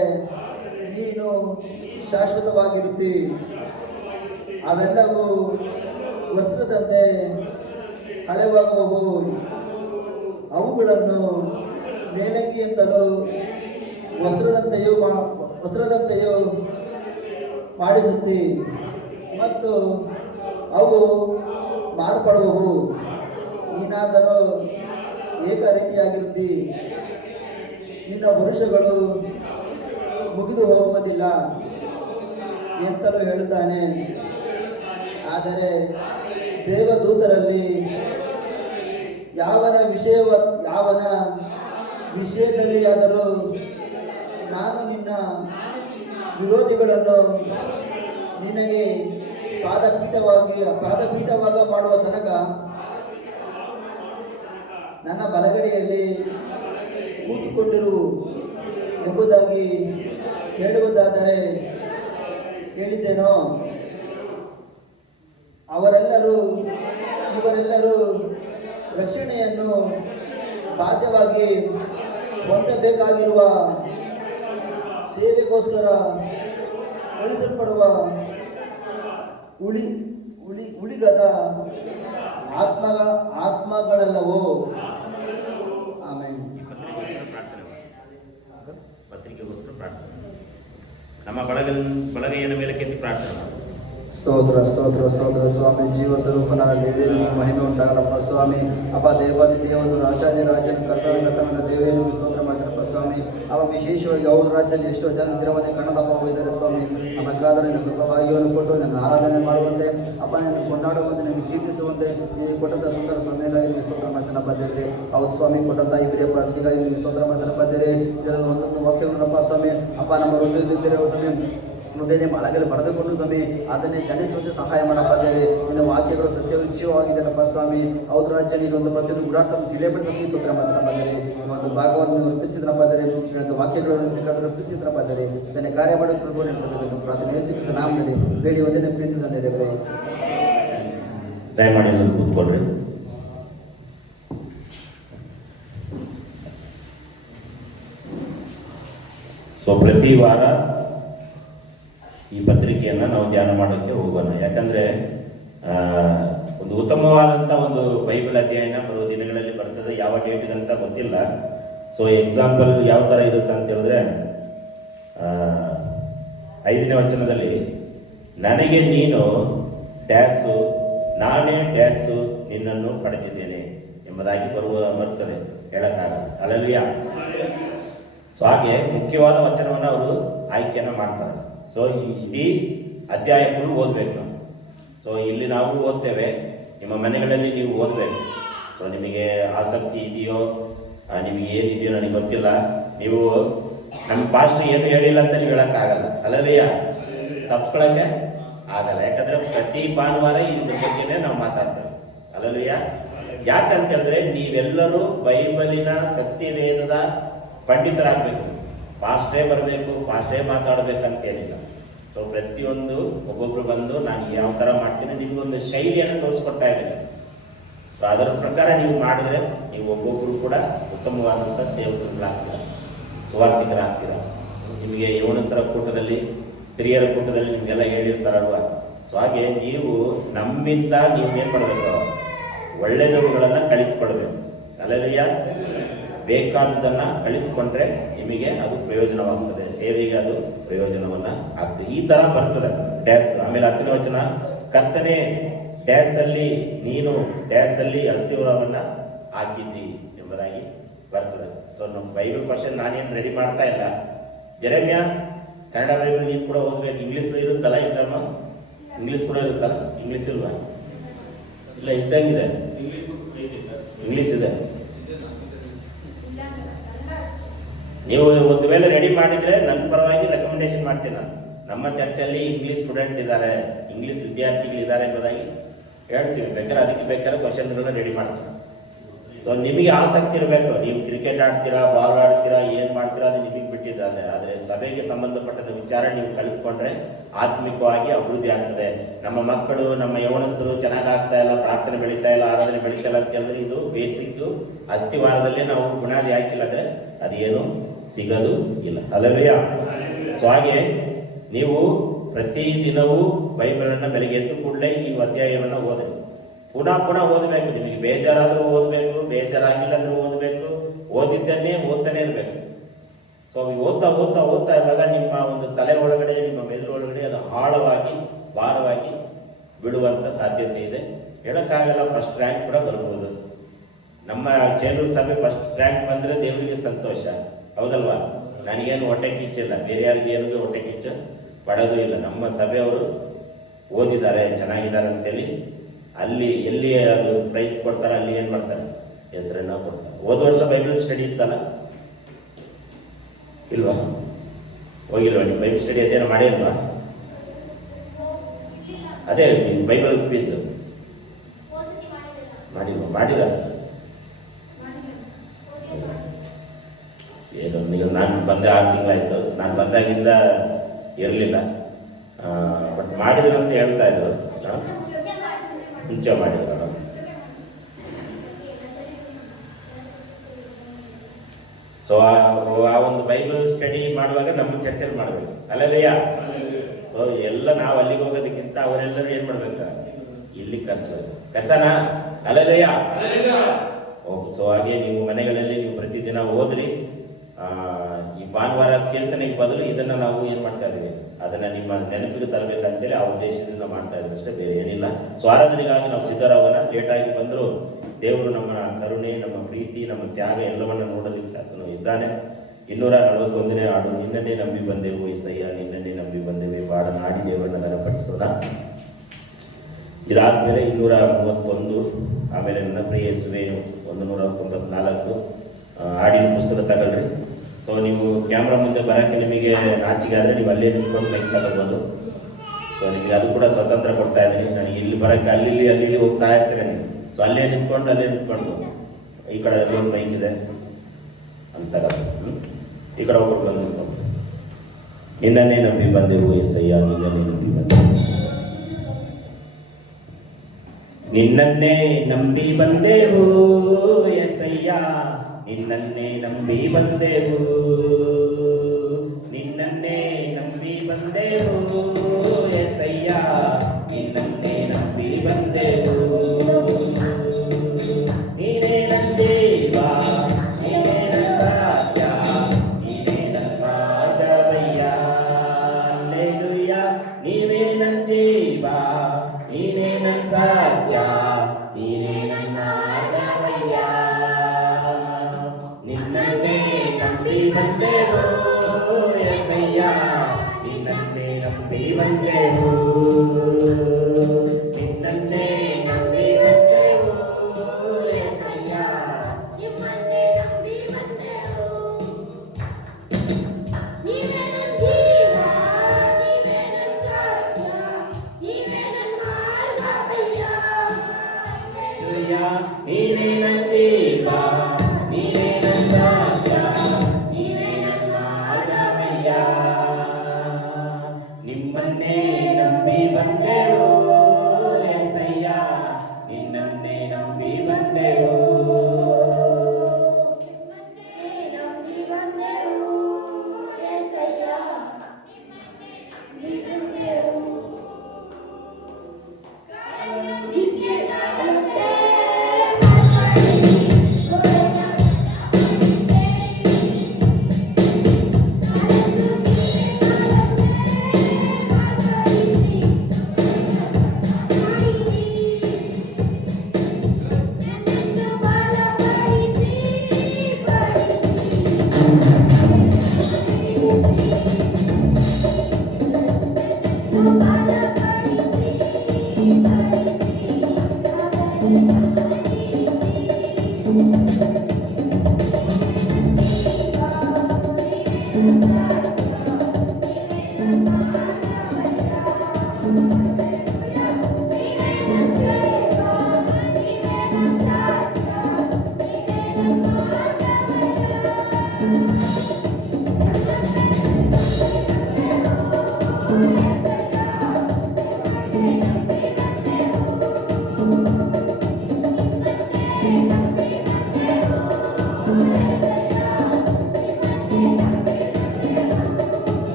ನೀನು ಶಾಶ್ವತವಾಗಿರುತ್ತಿ. ಅವೆಲ್ಲವೂ ವಸ್ತ್ರದಂತೆ ಹಳೆವಾಗುವವು, ಅವುಗಳನ್ನು ಮೇಲಂಗಿಯಂತಲೂ ವಸ್ತ್ರದಂತೆಯೂ ಮಾಡಿಸುತ್ತಿ, ಮತ್ತು ಅವು ಮಾರ್ಪಡುವವು. ನೀನಾದರೂ ಏಕ ರೀತಿಯಾಗಿರುತ್ತಿ. ನಿನ್ನ ವರುಷಗಳು ಮುಗಿದು ಹೋಗುವುದಿಲ್ಲ ಎಂತಲೂ ಹೇಳುತ್ತಾನೆ. ಆದರೆ ದೇವದೂತರಲ್ಲಿ ಯಾವನ ವಿಷಯದಲ್ಲಿಯಾದರೂ ನಾನು ನಿನ್ನ ವಿರೋಧಿಗಳನ್ನು ನಿನಗೆ ಪಾದಪೀಠವಾಗ ಮಾಡುವ ತನಕ ನನ್ನ ಬಲಗಡೆಯಲ್ಲಿ ಕೂತುಕೊಂಡಿರು ಎಂಬುದಾಗಿ ಹೇಳುವುದಾದರೆ ಹೇಳಿದ್ದೇನೋ? ಇವರೆಲ್ಲರೂ ರಕ್ಷಣೆಯನ್ನು ಬಾಧ್ಯವಾಗಿ ಹೊಂದಬೇಕಾಗಿರುವ ಸೇವೆಗೋಸ್ಕರ ಕಳಿಸಲ್ಪಡುವ ಉಳಿಗದ ಆತ್ಮಗಳಲ್ಲವೋ? ಆಮೇಲೆ ಪತ್ರಿಕೆಗೋಸ್ಕರ ಪ್ರಾರ್ಥನೆ. ನಮ್ಮ ಬಲಗೈಯನ್ನು ಮೇಲೆ ಕೆತ್ತಿ ಪ್ರಾರ್ಥನೆ. ಸ್ತೋತ್ರ ಸ್ತೋತ್ರ ಸ್ತೋತ್ರ ಸ್ವಾಮಿ. ಜೀವ ಸ್ವರೂಪನಾದ ದೇವರಿಗೆ ಮಹಿಮೆ ಉಂಟಾಗಲಪ್ಪ ಸ್ವಾಮಿ. ಅಪ್ಪ ದೇವಾದಿ ದೇವರು ರಾಜಾದಿ ರಾಜನ ಕರ್ತವ್ಯ ದೇವರಿಗೆ ಸ್ತೋತ್ರ ಮಾಡ್ತಾರಪ್ಪ ಸ್ವಾಮಿ. ಅವ ವಿಶೇಷವಾಗಿ ಅವ್ರ ರಾಜ್ಯದಲ್ಲಿ ಎಷ್ಟೋ ಜನ ದಿನವನ್ನೇ ಕಣ್ಣದಪ್ಪ ಹೋಗಿದ್ದಾರೆ ಸ್ವಾಮಿ. ನಮಗಾದರೂ ನಿನ್ನ ಕೃಪಾ ಭಾಗ್ಯವನ್ನು ಕೊಟ್ಟು ನನ್ನ ಆರಾಧನೆ ಮಾಡುವಂತೆ, ಅಪ್ಪ ನಿನ್ನ ಕೊಂಡಾಡುವಂತೆ, ನಿಮಗೆ ಕೀರ್ತಿಸುವಂತೆ ನೀವು ಕೊಟ್ಟಂಥ ಸುಂದರ ಸಮಯಗಾಗಿ ನಿಮಗೆ ಸ್ತೋತ್ರ ಮಾಡ್ತಾನಪ್ಪ ದೇವರೇ. ಹೌದು ಸ್ವಾಮಿ, ಕೊಟ್ಟಂಥ ಈ ಪ್ರಿಯ ಪ್ರಾರ್ಥನೆಗಾಗಿ ನಿಮಗೆ ಸ್ತೋತ್ರ ಮಾಡ್ತಾನಪ್ಪ ದೇವರೇ. ಇದರಲ್ಲಿ ಒಂದೊಂದು ವಾಕ್ಯಗಳನ್ನಪ್ಪ ಸ್ವಾಮಿ, ಅಪ್ಪ ನಮ್ಮ ಹೃದಯದಿದ್ದರೆ ಸ್ವಾಮಿ ಹೃದಯ ಮಾಲಗಳಲ್ಲಿ ಬರೆದುಕೊಂಡು ಸ್ವಾಮಿ ಅದನ್ನೇ ಧ್ಯಾನಿಸುವಂತೆ ಸಹಾಯ ಮಾಡಪ್ಪ ದೇವರೇ. ನಿನ್ನ ವಾಕ್ಯಗಳು ಸತ್ಯವಿಚ್ಛಯವಾಗಿದ್ದಾರಪ್ಪ ಸ್ವಾಮಿ. ಹೌದು ರಾಜ್ಯ ನೀನೊಂದು ಪ್ರತಿಯೊಂದು ಗುಡಾರ್ಥವನ್ನು ತಿಳಿಯಪಡಿಸಿ ಸ್ತೋತ್ರ ಮಾಡ್ತಾನಪ್ಪ ದೇವರೇ. ಒಂದು ಭಾಗವನ್ನು ನೀವು ರೂಪಿಸಿದ್ರಪ್ಪ ದೇವರೇ, ಇನ್ನೊಂದು ವಾಕ್ಯಗಳನ್ನು ರೂಪಿಸಿದ್ರಪ್ಪ ದೇವರೇ. ಇದನ್ನೇ ಕಾರ್ಯ ಮಾಡಿ ಕೃಪೆ ನಡೆಸಬೇಕು ಪ್ರಾರ್ಥನೆ ಯೇಸು ನಾಮದಲ್ಲಿ ಬೇಡಿ ಒಂದೇ ಪ್ರೀತಿ ತಂದೆ ದೇವರೇ. ದಯಮಾಡಿ ಎಲ್ಲರೂ ಕೂತ್ಕೊಳ್ರಿ. ಸೊ ಪ್ರತಿ ವಾರ ಈ ಪತ್ರಿಕೆಯನ್ನು ನಾವು ಧ್ಯಾನ ಮಾಡೋಕ್ಕೆ ಹೋಗೋಣ. ಯಾಕಂದ್ರೆ ಒಂದು ಉತ್ತಮವಾದಂಥ ಒಂದು ಬೈಬಲ್ ಅಧ್ಯಯನ ಬರುವ ದಿನಗಳಲ್ಲಿ ಬರ್ತದೆ. ಯಾವ ಡೇಟಿಗೆ ಅಂತ ಗೊತ್ತಿಲ್ಲ. ಸೊ ಎಕ್ಸಾಂಪಲ್ ಯಾವ ಥರ ಇರುತ್ತೆ ಅಂತ ಹೇಳಿದ್ರೆ, 5ನೇ ವಚನದಲ್ಲಿ ನನಗೆ ನೀನು ಡ್ಯಾಸು, ನಾನೇ ಡ್ಯಾಸು ನಿನ್ನನ್ನು ಪಡೆದಿದ್ದೇನೆ ಎಂಬುದಾಗಿ ಬರ್ತದೆ, ಹೇಳಕ್ಕಾಗಲ್ಲ. ಹಲ್ಲೆಲೂಯಾ. ಸೊ ಹಾಗೆ ಮುಖ್ಯವಾದ ವಚನವನ್ನು ಅವರು ಆಯ್ಕೆಯನ್ನು ಮಾಡ್ತಾರೆ. ಸೊ ಇಡೀ ಅಧ್ಯಾಯ ಫುಲ್ ಓದಬೇಕು ನಾವು. ಸೊ ಇಲ್ಲಿ ನಾವು ಓದ್ತೇವೆ, ನಿಮ್ಮ ಮನೆಗಳಲ್ಲಿ ನೀವು ಓದಬೇಕು. ಸೊ ನಿಮಗೆ ಆಸಕ್ತಿ ಇದೆಯೋ, ನಿಮಗೆ ಏನಿದೆಯೋ ನನಗೆ ಗೊತ್ತಿಲ್ಲ. ನೀವು ನಮ್ಮ ಪಾಸ್ಟರ್ ಏನು ಹೇಳಿಲ್ಲ ಅಂತ ನೀವು ಹೇಳೋಕ್ಕಾಗಲ್ಲ. ಹಲ್ಲೆಲೂಯಾ. ತಪ್ಪಿಸ್ಕೊಳ್ಳೋಕ್ಕೆ ಆಗಲ್ಲ. ಯಾಕಂದರೆ ಪ್ರತಿ ಭಾನುವಾರ ಇದ್ರ ಬಗ್ಗೆನೇ ನಾವು ಮಾತಾಡ್ತೇವೆ. ಹಲ್ಲೆಲೂಯಾ. ಯಾಕಂತ ಹೇಳಿದ್ರೆ ನೀವೆಲ್ಲರೂ ಬೈಬಲಿನ ಸತ್ಯವೇದದ ಪಂಡಿತರಾಗಬೇಕು. ಪಾಸ್ಟೇ ಬರಬೇಕು, ಪಾಸ್ಟೇ ಮಾತಾಡಬೇಕಂತೇನಿಲ್ಲ. ಸೊ ಪ್ರತಿಯೊಂದು ಒಬ್ಬೊಬ್ರು ಬಂದು ನಾನು ಯಾವ ಥರ ಮಾಡ್ತೀನಿ ನಿಮಗೊಂದು ಶೈಲಿಯನ್ನು ತೋರಿಸ್ಕೊಡ್ತಾ ಇದ್ದೀನಿ. ಸೊ ಅದರ ಪ್ರಕಾರ ನೀವು ಮಾಡಿದ್ರೆ ನೀವು ಒಬ್ಬೊಬ್ಬರು ಕೂಡ ಉತ್ತಮವಾದಂಥ ಸೇವಕರುಗಳಾಗ್ತೀರ, ಸುವಾರ್ಥಿಕರಾಗ್ತೀರ. ನಿಮಗೆ ಯೌವನಸ್ಥರ ಕೂಟದಲ್ಲಿ, ಸ್ತ್ರೀಯರ ಕೂಟದಲ್ಲಿ ನಿಮಗೆಲ್ಲ ಹೇಳಿರ್ತಾರಲ್ವ. ಸೊ ಹಾಗೆ ನೀವು ನಮ್ಮಿಂದ ನೀವು ಏನು ಮಾಡಬೇಕು, ಒಳ್ಳೆಯದವುಗಳನ್ನು ಕಲಿತುಕೊಳ್ಬೇಕು. ಹಲ್ಲೆಲೂಯಾ. ಬೇಕಾದದನ್ನು ಕಲಿತುಕೊಂಡ್ರೆ ನಿಮಗೆ ಅದು ಪ್ರಯೋಜನವಾಗ್ತದೆ, ಸೇವೆಗೆ ಅದು ಪ್ರಯೋಜನವನ್ನು ಆಗ್ತದೆ. ಈ ಥರ ಬರ್ತದೆ ಡ್ಯಾಸ್. ಆಮೇಲೆ 10ನೇ ವಚನ, ಕರ್ತನೆ ಡ್ಯಾಸಲ್ಲಿ ನೀನು ಡ್ಯಾಸಲ್ಲಿ ಅಸ್ಥಿವಾರವನ್ನು ಹಾಕಿದ್ದಿ ಎಂಬುದಾಗಿ ಬರ್ತದೆ. ಸೊ ನಮ್ಮ ಬೈಬಲ್ ಕ್ವಶನ್ ನಾನೇನು ರೆಡಿ ಮಾಡ್ತಾ ಇಲ್ಲ. ಜೆರೆಮ್ಯ ಕನ್ನಡ ಬೈಬಲ್ ನೀನು ಕೂಡ ಓದಬೇಕು. ಇಂಗ್ಲೀಷ್ ಇರುತ್ತಲ್ಲ, ಇಟ್ಟಮ್ಮ ಇಂಗ್ಲೀಷ್ ಕೂಡ ಇರುತ್ತಲ್ಲ. ಇಂಗ್ಲೀಷ್ ಇಲ್ವಾ? ಇಲ್ಲ, ಇದ್ದಂಗಿದೆ. ಇಂಗ್ಲೀಷ್ ಇದೆ. ನೀವು ಒಂದು ವೇಳೆ ರೆಡಿ ಮಾಡಿದರೆ ನನ್ನ ಪರವಾಗಿ ರೆಕಮೆಂಡೇಶನ್ ಮಾಡ್ತೀನಿ. ನಾನು ನಮ್ಮ ಚರ್ಚಲ್ಲಿ ಇಂಗ್ಲೀಷ್ ಸ್ಟೂಡೆಂಟ್ ಇದ್ದಾರೆ, ಇಂಗ್ಲೀಷ್ ವಿದ್ಯಾರ್ಥಿಗಳಿದ್ದಾರೆ ಎಂಬುದಾಗಿ ಹೇಳ್ತೀವಿ. ಬೇಕಾದ್ರೆ ಅದಕ್ಕೆ ಬೇಕಾದ್ರೆ ಕ್ವಶನ್ಗಳನ್ನ ರೆಡಿ ಮಾಡ್ತೀನಿ. ಸೊ ನಿಮಗೆ ಆಸಕ್ತಿ ಇರಬೇಕು. ನೀವು ಕ್ರಿಕೆಟ್ ಆಡ್ತೀರಾ, ಬಾಲ್ ಆಡ್ತೀರಾ, ಏನು ಮಾಡ್ತೀರಾ ಅದು ನಿಮಗೆ ಬಿಟ್ಟಿದ್ದಾರೆ. ಆದರೆ ಸಭೆಗೆ ಸಂಬಂಧಪಟ್ಟದ ವಿಚಾರ ನೀವು ಕಲಿತ್ಕೊಂಡ್ರೆ ಆತ್ಮಿಕವಾಗಿ ಅಭಿವೃದ್ಧಿ ಆಗ್ತದೆ. ನಮ್ಮ ಮಕ್ಕಳು, ನಮ್ಮ ಯೌವನಸ್ಥರು ಚೆನ್ನಾಗಿ ಆಗ್ತಾ ಇಲ್ಲ, ಪ್ರಾರ್ಥನೆ ಬೆಳೀತಾ ಇಲ್ಲ, ಆರಾಧನೆ ಬೆಳೀತಾ ಇಲ್ಲ ಅಂತ ಹೇಳಿದ್ರೆ ಇದು ಬೇಸಿಕ್ ಅಸ್ಥಿವಾರದಲ್ಲೇ ನಾವು ಬುನಾದಿ ಹಾಕಿಲ್ಲ ಅಂದರೆ ಅದೇನು ಸಿಗೋದು ಇಲ್ಲ. ಹಲ್ಲೆಲೂಯಾ. ಸೊ ಹಾಗೆ ನೀವು ಪ್ರತಿ ದಿನವೂ ಬೈಬಲನ್ನು ಬೆಳಗ್ಗೆ ಎದ್ದು ಕೂಡಲೇ ಈ ಅಧ್ಯಾಯವನ್ನು ಓದಬೇಕು. ಪುನಃ ಓದಬೇಕು. ನಿಮಗೆ ಬೇಜಾರಾದರೂ ಓದಬೇಕು, ಬೇಜಾರಾಗಿಲ್ಲ ಅಂದ್ರೂ ಓದಬೇಕು. ಓದಿದ್ದನ್ನೇ ಓದ್ತಾನೆ ಇರಬೇಕು. ಸೊ ಓದ್ತಾ ಇದ್ದಾಗ ನಿಮ್ಮ ಒಂದು ತಲೆ ಒಳಗಡೆ, ನಿಮ್ಮ ಮೆದುಳು ಒಳಗಡೆ ಅದು ಆಳವಾಗಿ, ಭಾರವಾಗಿ ಬಿಡುವಂಥ ಸಾಧ್ಯತೆ ಇದೆ. ಹೇಳೋಕ್ಕಾಗಲ್ಲ, ಫಸ್ಟ್ ರ್ಯಾಂಕ್ ಕೂಡ ಬರ್ಬೋದು. ನಮ್ಮ ಚೇಲೂರು ಸಭೆ ಫಸ್ಟ್ ರ್ಯಾಂಕ್ ಬಂದರೆ ದೇವರಿಗೆ ಸಂತೋಷ, ಹೌದಲ್ವಾ? ನನಗೇನು ಹೊಟ್ಟೆ ಕಿಚ್ಚಿಲ್ಲ, ಬೇರೆ ಯಾರಿಗೇನು ಹೊಟ್ಟೆ ಕಿಚ್ಚು ಪಡೋದು ಇಲ್ಲ. ನಮ್ಮ ಸಭೆಯವರು ಓದಿದ್ದಾರೆ, ಚೆನ್ನಾಗಿದ್ದಾರೆ ಅಂತೇಳಿ ಅಲ್ಲಿ ಎಲ್ಲಿ ಅದು ಪ್ರೈಸ್ ಕೊಡ್ತಾರೆ ಅಲ್ಲಿ ಏನು ಮಾಡ್ತಾರೆ, ಹೆಸರನ್ನ ಕೊಡ್ತಾರೆ. ಹೋದ ವರ್ಷ ಬೈಬಲ್ ಸ್ಟಡಿ ಇತ್ತಲ್ಲ, ಇಲ್ವಾ? ಹೋಗಿಲ್ವಾ ನೀವು? ಬೈಬಲ್ ಸ್ಟಡಿ ಅದೇನೋ ಮಾಡಿಲ್ವಾ? ಅದೇ ಬೈಬಲ್ ಕ್ವಿಜ್ ಮಾಡಿಲ್ಲ ಏನು? ನೀವು ನಾನು ಬಂದೆ 6 ತಿಂಗಳಾಯ್ತು. ನಾನು ಬಂದಾಗಿಂದ ಇರಲಿಲ್ಲ, ಬಟ್ ಮಾಡಿದ್ರು ಅಂತ ಹೇಳ್ತಾ ಇದ್ರು. ಮುಂಚೆ ಮಾಡಿದ್ರು. ಸೊ ಆ ಒಂದು ಬೈಬಲ್ ಸ್ಟಡಿ ಮಾಡುವಾಗ ನಮ್ಮ ಚರ್ಚೆಲ್ ಮಾಡಬೇಕು, ಅಲ್ಲದೆಯ? ಸೊ ಎಲ್ಲ ನಾವು ಅಲ್ಲಿಗೆ ಹೋಗೋದಕ್ಕಿಂತ ಅವರೆಲ್ಲರೂ ಏನ್ ಮಾಡ್ಬೇಕು? ಇಲ್ಲಿ ಕರ್ಸ್ಬೇಕು. ಕರ್ಸನ? ಅಲ್ಲದೆಯ? ಸೊ ಹಾಗೆ ನೀವು ಮನೆಗಳಲ್ಲಿ ನೀವು ಪ್ರತಿದಿನ ಓದ್ರಿ. ಈ ಭಾನುವಾರ ಕೀರ್ತನೆಗೆ ಬದಲು ಇದನ್ನ ನಾವು ಏನ್ ಮಾಡ್ತಾ ಇದೀವಿ, ಅದನ್ನ ನಿಮ್ಮ ನೆನಪಿಗೆ ತರಬೇಕಂತೇಳಿ ಆ ಉದ್ದೇಶದಿಂದ ಮಾಡ್ತಾ ಇದ್ರು ಅಷ್ಟೇ, ಬೇರೆ ಏನಿಲ್ಲ. ಸೊ ಆರಾಧನೆಗಾಗಿ ನಾವು ಸಿದ್ಧರಾಗೋಣ. ಲೇಟಾಗಿ ಬಂದರೂ ದೇವರು ನಮ್ಮ ಕರುಣೆ, ನಮ್ಮ ಪ್ರೀತಿ, ನಮ್ಮ ತ್ಯಾಗ ಎಲ್ಲವನ್ನ ನೋಡಲಿಕ್ಕೆ ಆತನು ಇದ್ದಾನೆ. 241ನೇ ಹಾಡು, ನಿನ್ನನ್ನೇ ನಂಬಿ ಬಂದೆವು ಏಸಯ್ಯ, ನಿನ್ನನ್ನೇ ನಂಬಿ ಬಂದೆವು ಬಾಡನ ಹಾಡಿ ದೇವರನ್ನ ನೆನಪಡಿಸೋಣ. ಇದಾದ್ಮೇಲೆ 231, ಆಮೇಲೆ ನನ್ನ ಪ್ರಿಯ ಯೇಸುವೆ 194 ಹಾಡಿನ ಪುಸ್ತಕ ತಗೊಳ್ರಿ. ಸೊ ನೀವು ಕ್ಯಾಮ್ರಾ ಮುಂದೆ ಬರೋಕ್ಕೆ ನಿಮಗೆ ನಾಚಿಕೆ ಆದರೆ ನೀವು ಅಲ್ಲೇ ನಿಂತ್ಕೊಂಡು ಮೈಕ್ ತಗೊಳ್ಬೋದು. ಸೊ ನಿಮಗೆ ಅದು ಕೂಡ ಸ್ವತಂತ್ರ ಕೊಡ್ತಾ ಇದ್ದೀನಿ. ನನಗೆ ಇಲ್ಲಿ ಬರೋಕ್ಕೆ ಅಲ್ಲಿ ಹೋಗ್ತಾ ಇರ್ತೀರ ನೀವು. ಸೊ ಅಲ್ಲೇ ನಿಂತ್ಕೊಂಡು ಈ ಕಡೆ ಒಂದು ಮೈಕ್ ಇದೆ ಅಂತಾರೆ, ಈ ಕಡೆ ಒಬ್ಬರು ಬಂದು ನಿಂತ್ಕೊಂಡು ನಿನ್ನನ್ನೇ ನಂಬಿ ಬಂದೆವು ಏಸಯ್ಯ, ನಿನ್ನನ್ನೇ ನಂಬಿ ಬಂದೆವು, ನಿನ್ನನ್ನೇ ನಂಬಿ ಬಂದೆವು ಏಸಯ್ಯ, ನಿನ್ನನ್ನೇ ನಂಬಿ ಬಂದೆವು, ನಿನ್ನನ್ನೇ ನಂಬಿ ಬಂದೆವು ಏಸಯ್ಯ, ನಿನ್ನನ್ನೇ ನಂಬಿ ಬಂದೆವು, ನೀನೇ ನನ್ನ ದೇವ, ನೀನೇ ನನ್ನ ಸತ್ಯ, ನೀನೇ ನನ್ನ ಮಾರ್ಗವಯ್ಯ, ಹಲ್ಲೆಲೂಯ. ನೀವೇ ನನ್ನ ಜೀವ, ನೀನೇ ನನ್ನ ಸತ್ಯ, ನೀನೇ ನನ್ನ ಮಾರ್ಗವಯ್ಯ, ನಿನ್ನನ್ನೇ ನಂಬಿ ಬಂದೆವು ಏಸಯ್ಯ, ನಿನ್ನನ್ನೇ ನಂಬಿ ಬಂದೆವು, ನಿನ್ನನ್ನೇ ನಂಬಿ ಬಂದೆವು ಏಸಯ್ಯ, ನಿಮ್ಮನ್ನೇ ನಂಬಿ ಬಂದೆವು, ನೀವೇ ನನ್ನ ಜೀವ, ನೀವೇ ನನ್ನ ಸತ್ಯ, ನೀವೇ ನನ್ನ ಮಾರ್ಗವಯ್ಯ, ಹಲ್ಲೆಲೂಯ. ನೀನೇ ನನ್ನ ಜೀವ, ನೀನೇ ನನ್ನ ಸತ್ಯ, ನೀನೇ ನನ್ನ ಮಾರ್ಗವಯ್ಯ, ನಿಮ್ಮನ್ನೇ ನಂಬಿ ಬಂದೆವು ಏಸಯ್ಯ, ನಿನ್ನನ್ನೇ ನಂಬಿ ಬಂದೆವು, ನಿಮ್ಮನ್ನೇ ನಂಬಿ ಬಂದೆವು ಏಸಯ್ಯ, ನಿಮ್ಮನ್ನೇ ನಂಬಿ ಬಂದೆವು, ಕಾಲುದಿಕ್ಕೆ ಕಾಲುತ್ತೆ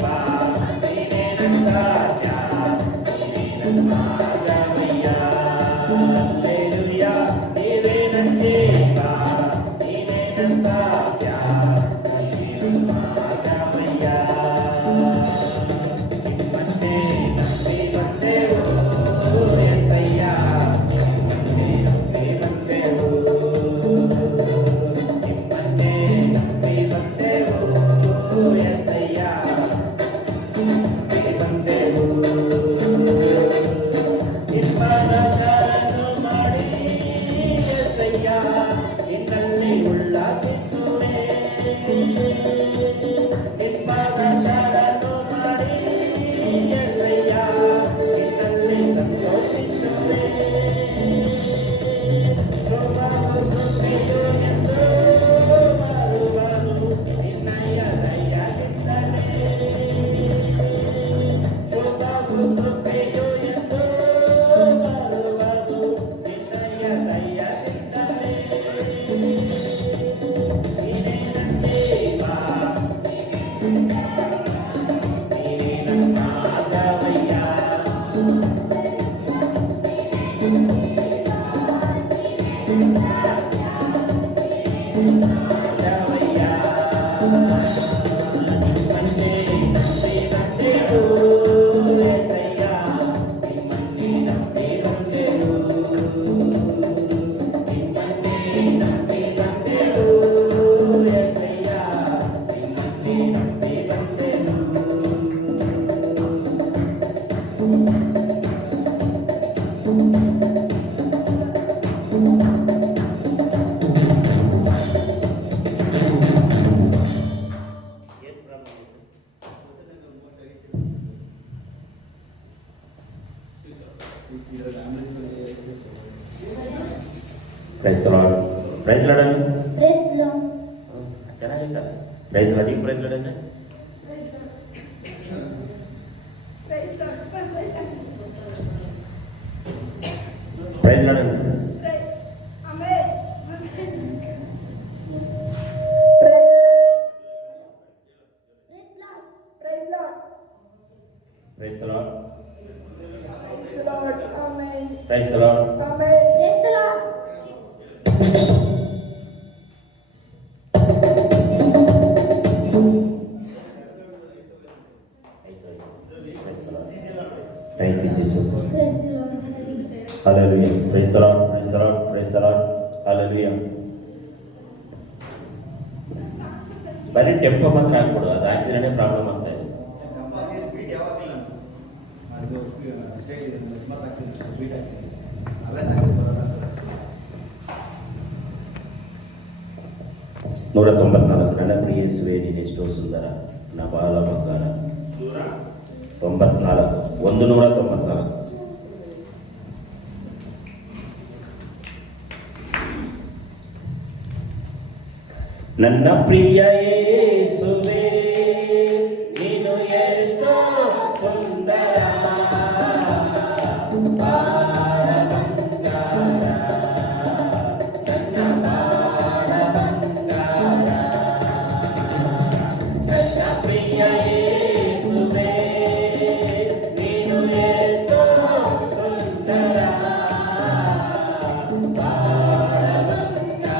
Bye. Praise lord. Praise lord ಅನ್ನು Praise the Lord. ಚೆನ್ನಾಗಿತ್ತಲ್ಲ. Praise lord. ಈ ಪ್ರೈಸ್ ಲಾರ್ಡ್ ಅನ್ನ ಪ್ರೈಸ್ ಲಾರ್ಡ್ ಅನ್ನು Praise the Lord. Praise lord. Amen. Praise lord. Amen. Praise the Lord. Thank you, Jesus. Praise the Lord. Hallelujah. Praise the Lord. Praise the Lord. Praise the Lord. Hallelujah. ಬರೀ tempo ಮಾತ್ರ ಹಾಕ್ಬಿಡು, ಅದು ಹಾಕಿದ್ರೆ problem ಆಗ್ತಾ ಇದೆ. ನೂರ 94. ನನ್ನ ಪ್ರಿಯ ಯೇಸುವೇ ನೀನೆಷ್ಟೋ ಸುಂದರ, ನನ್ನ ಬಾಲ ಬಂಗಾರ. 94, 194. ನನ್ನ ಪ್ರಿಯ ಯೇಸುವೇ ನೀನು ಎಷ್ಟೋ ಸುಂದರ, ಬಾಳ ಬಂಗಾರ, ನನ್ನ ಬಾಳ ಬಂಗಾರ. ನನ್ನ ಪ್ರಿಯ ಯೇಸುವೇ ನೀನು ಎಷ್ಟೋ ಸುಂದರ, ಬಾಳ ಬಂಗಾರ.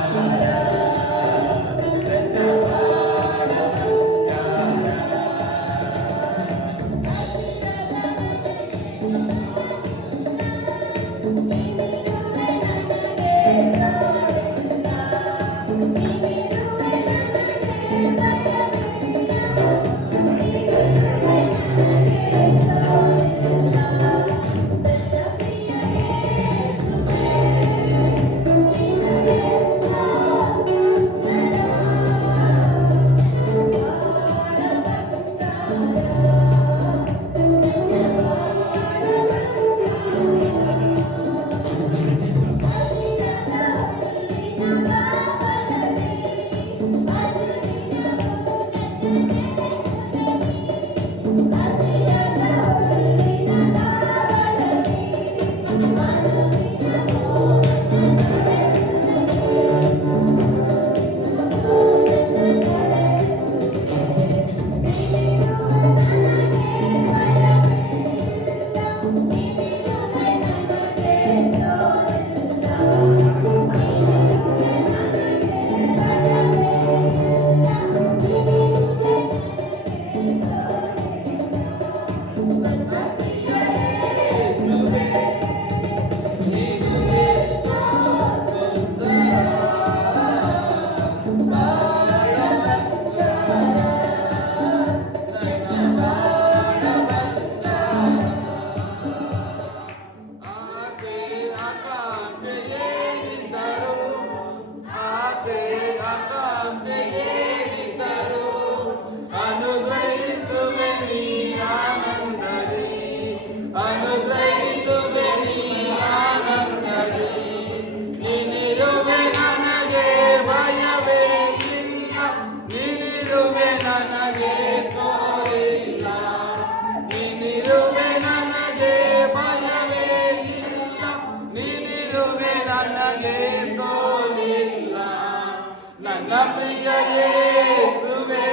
ನನ್ನ ಪ್ರಿಯ ಯೇಸುವೇ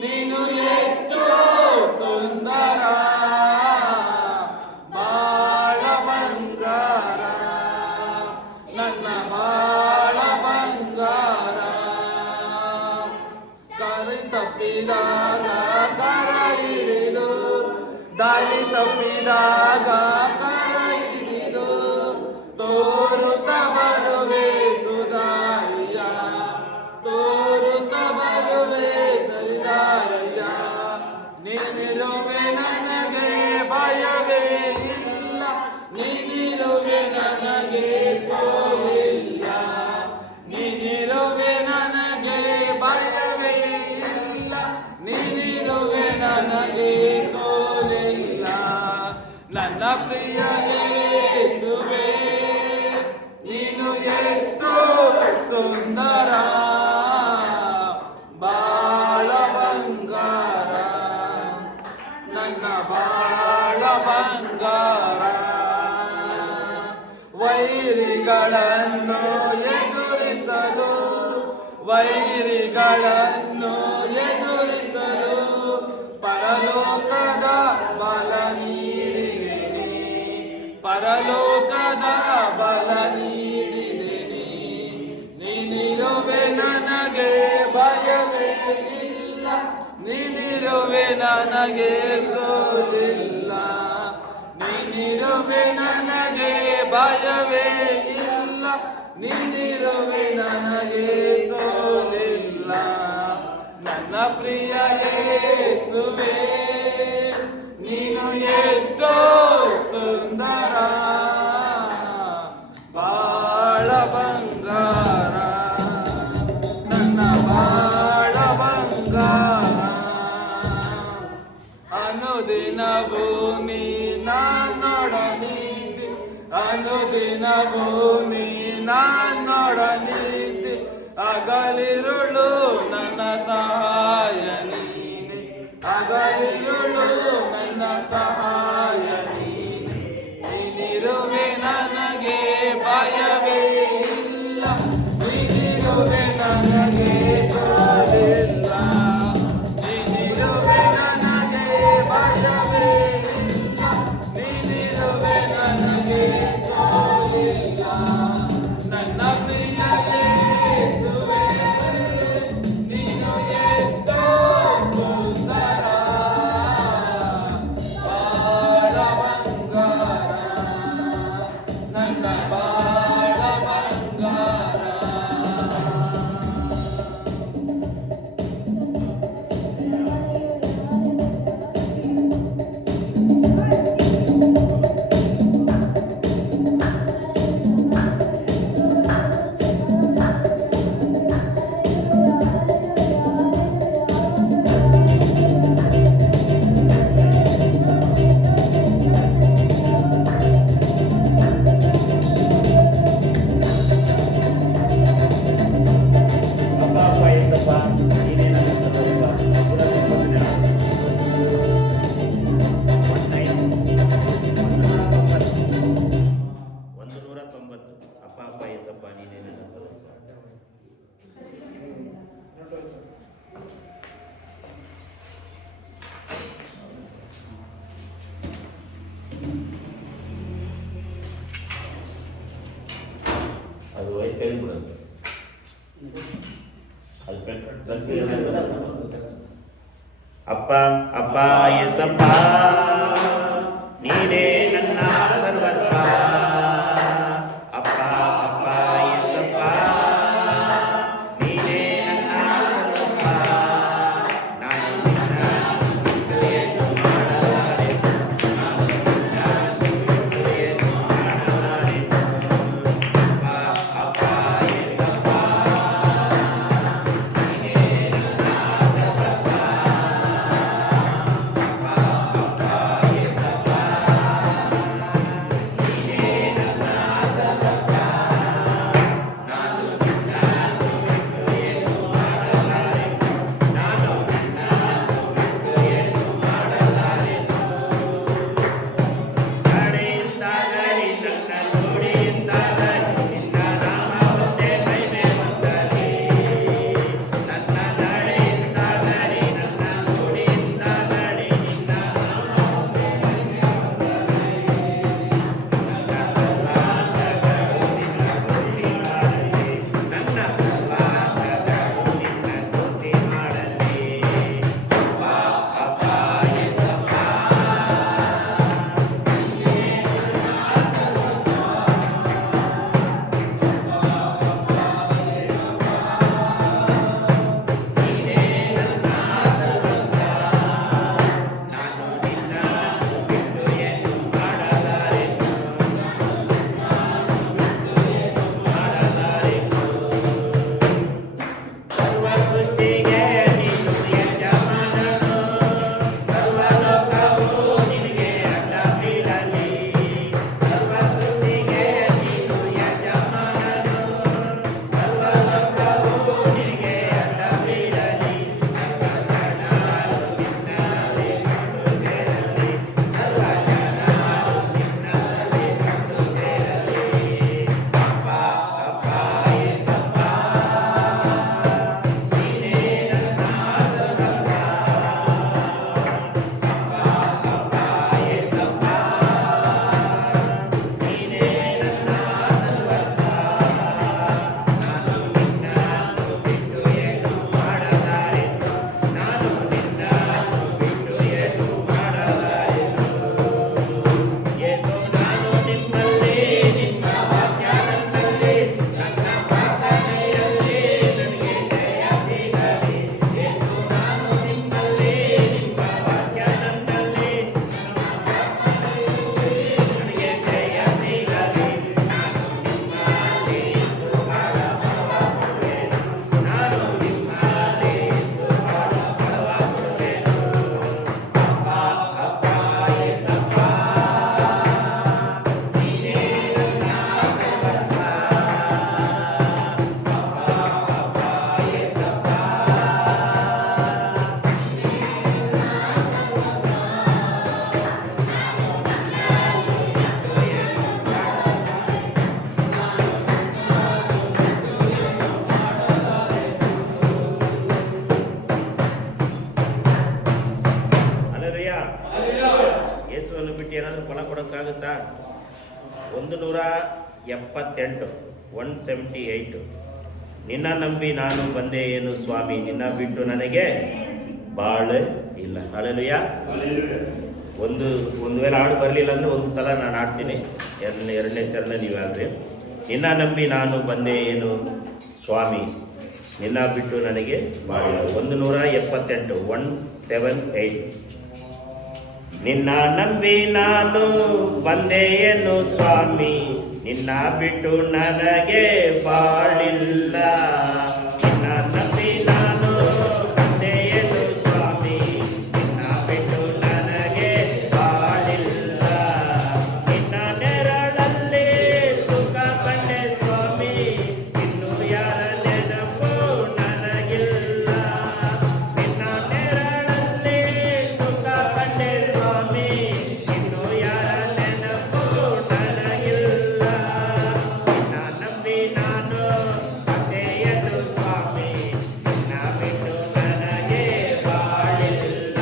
ನೀನು ಎಷ್ಟೋ ಸುಂದರ, ಬಾಳ ಬಂಗಾರ, ನನ್ನ ಬಾಳ ಬಂಗಾರ. ಕರೆ ತಪ್ಪಿದಾಗ ಕರ ಹಿಡಿದು, ದಾರಿ ತಪ್ಪಿದಾಗ ಕರ ಹಿಡಿದು ತೋರುತ್ತ ಬರುವೆ ಸುಧಾರಿಯ, ತೋರುತ್ತ ಬರುವೆ ಸರಿದಾರಿಯ. ನೀನಿರುವೆ ನನಗೆ ಭಯವೇ ಇಲ್ಲ, ನೀನಿರುವೆ ನನಗೆ ಸೋಲಿಲ್ಲ. ನೀನಿರುವೆ ನನಗೆ ಭಯವೇ ಇಲ್ಲ, ನೀನಿರುವೆ ನನಗೆ ಸೋಲಿಲ್ಲ. ನನ್ನ ನನ್ನ ಪ್ರಿಯ ಯೇಸುವೇ ನೀನು ಎಷ್ಟು ಸುಂದರ ಬಾಳ ಬಂಗಾರ ನನ್ನ ಬಾಳ ಬಂಗಾರ ವೈರಿಗಳನ್ನು ಎದುರಿಸಲು ಪರಲೋಕದ ಬಲ ನೀಡಿದೆ ಪರಲೋಕದ ಬಲ ನೀಡಿದೆ ನೀನಿರುವೆ ನನಗೆ ಭಯವೇ ಇಲ್ಲ ನೀನಿರುವೆ ನನಗೆ ಸೋಲಿಲ್ಲ ನೀನಿರುವೆ ನನಗೆ ಭಯವೇ ಇಲ್ಲ ನೀನಿರುವೆ ನನಗೆ ಸೋಲಿಲ್ಲ ನನ್ನ ಪ್ರಿಯ ಯೇಸುವೇ ನೀನು ಎಷ್ಟೋ ಸುಂದರ ಬಾಳ ಬಂಗಾರ ನನ್ನ ಬಾಳ ಬಂಗಾರ ಅನುದಿನವೂ ನೀನೊಡನಿದ್ದೆ ಅನುದಿನವೂ ನೀನೊಡನಿದ್ದೆ ಅಗಲಿರುಳು ನನ್ನ ಸಹಾಯ ನೀನೆ ಅಗಲಿರುಳು ನನ್ನ ಸಹಾಯ ನೀನೆ ನೀನಿರುವೆ ನನಗೆ ಭಯವೇ ಇಲ್ಲ ನೀನಿರುವೆ ನನಗೆ ಸೋಲಿಲ್ಲ ನೀನಿರುವೆ ನನಗೆ ಭಯವೇ ಇಲ್ಲ ನೀನಿರುವೆ ನನಗೆ ಸೋಲಿಲ್ಲ ನನ್ನ ಪ್ರಿಯ ಯೇಸುವೇ ನೀನು ಎಷ್ಟೋ ಸುಂದರ ಬಾಳ ಬಂಗಾರ ನನ್ನ ಬಾಳ ಬಂಗಾರ ಅಪ್ಪ ಅಪ್ಪ ಏಸಪ್ಪ ನೀನೇ ನನ್ನ ಸರ್ವಸ್ವ. 190 ಅಪ್ಪ ಅಪ್ಪ ಏಸಪ್ಪ ನೀನೇ ನನ್ನ ಸರ್ವಸ್ವ. ಅದು ವೈ ತೆಗೆದುಬಿಡೋದು ಅಪ್ಪ ಅಪ್ಪ ಏಸಪ್ಪ ನೀನೇ ನನ್ನ ಸರ್ವಸ್ವ. ಅಪ್ಪ ಅಪ್ಪ ಏಸಪ್ಪ ನೀನೇ ನನ್ನ ಸರ್ವಸ್ವ. ನಾನು ನಿನ್ನ ಸ್ತುತಿಯನ್ನು ಮಾಡಲಾರೆ. ನಾನು ನಿನ್ನ ಸ್ತುತಿಯನ್ನು ಮಾಡಲಾರೆ. ಅಪ್ಪ ಏಸಪ್ಪ ನೀನೇ ನನ್ನ ಸರ್ವಸ್ವ. ಅಪ್ಪ ಯೇಸುವನ್ನು ಬಿಟ್ಟು ಏನಾದರೂ ಫಲ ಕೊಡೋಕ್ಕಾಗುತ್ತಾ? 178 178 ನಿನ್ನ ನಂಬಿ ನಾನು ಬಂದೆ ಏನು ಸ್ವಾಮಿ, ನಿನ್ನ ಬಿಟ್ಟು ನನಗೆ ಬಾಳೆ ಇಲ್ಲ. ಹಲ್ಲೆಲೂಯ. ಒಂದು ವೇಳೆ ಹಾಡು ಬರಲಿಲ್ಲ ಅಂದರೆ ಒಂದು ಸಲ ನಾನು ಆಡ್ತೀನಿ, ಎರಡನೇ ಚರಣ ನೀವಾದರೆ. ನಿನ್ನ ನಂಬಿ ನಾನು ಬಂದೆ ಏನು ಸ್ವಾಮಿ, ನಿನ್ನ ಬಿಟ್ಟು ನನಗೆ ಬಾಳೆ. 178 178 ನಿನ್ನ ನಂಬಿ ನಾನು ಬಂದೆ ಏನು ಸ್ವಾಮಿ, ನಿನ್ನ ಬಿಟ್ಟು ನನಗೆ ಬಾಳಿಲ್ಲ. ನಿನ್ನ ನಂಬಿ ನಾನು ಬಂದೆ ಏನು ಸ್ವಾಮಿ, ನಿನ್ನ ಬಿಟ್ಟು ನನಗೆ ಬಾಳಿಲ್ಲ. ನಿನ್ನ ನೆರಳಲ್ಲಿ ಸುಖ ಕಂಡೆ ಸ್ವಾಮಿ, ಇನ್ನು ಯಾರ ನೆನಪು ನನಗಿಲ್ಲ. ನಿನ್ನ ನೆರಳಲ್ಲಿ ಸುಖ ಕಂಡೆ ಸ್ವಾಮಿ, ಇನ್ನು ಯಾರ ನೆನಪು ನನಗಿಲ್ಲ. ನಿನ್ನ ನಂಬಿ ನಾನು ಬಂದೆ ಏನು ಸ್ವಾಮಿ, ನಿನ್ನ ಬಿಟ್ಟು ನನಗೆ ಬಾಳಿಲ್ಲ.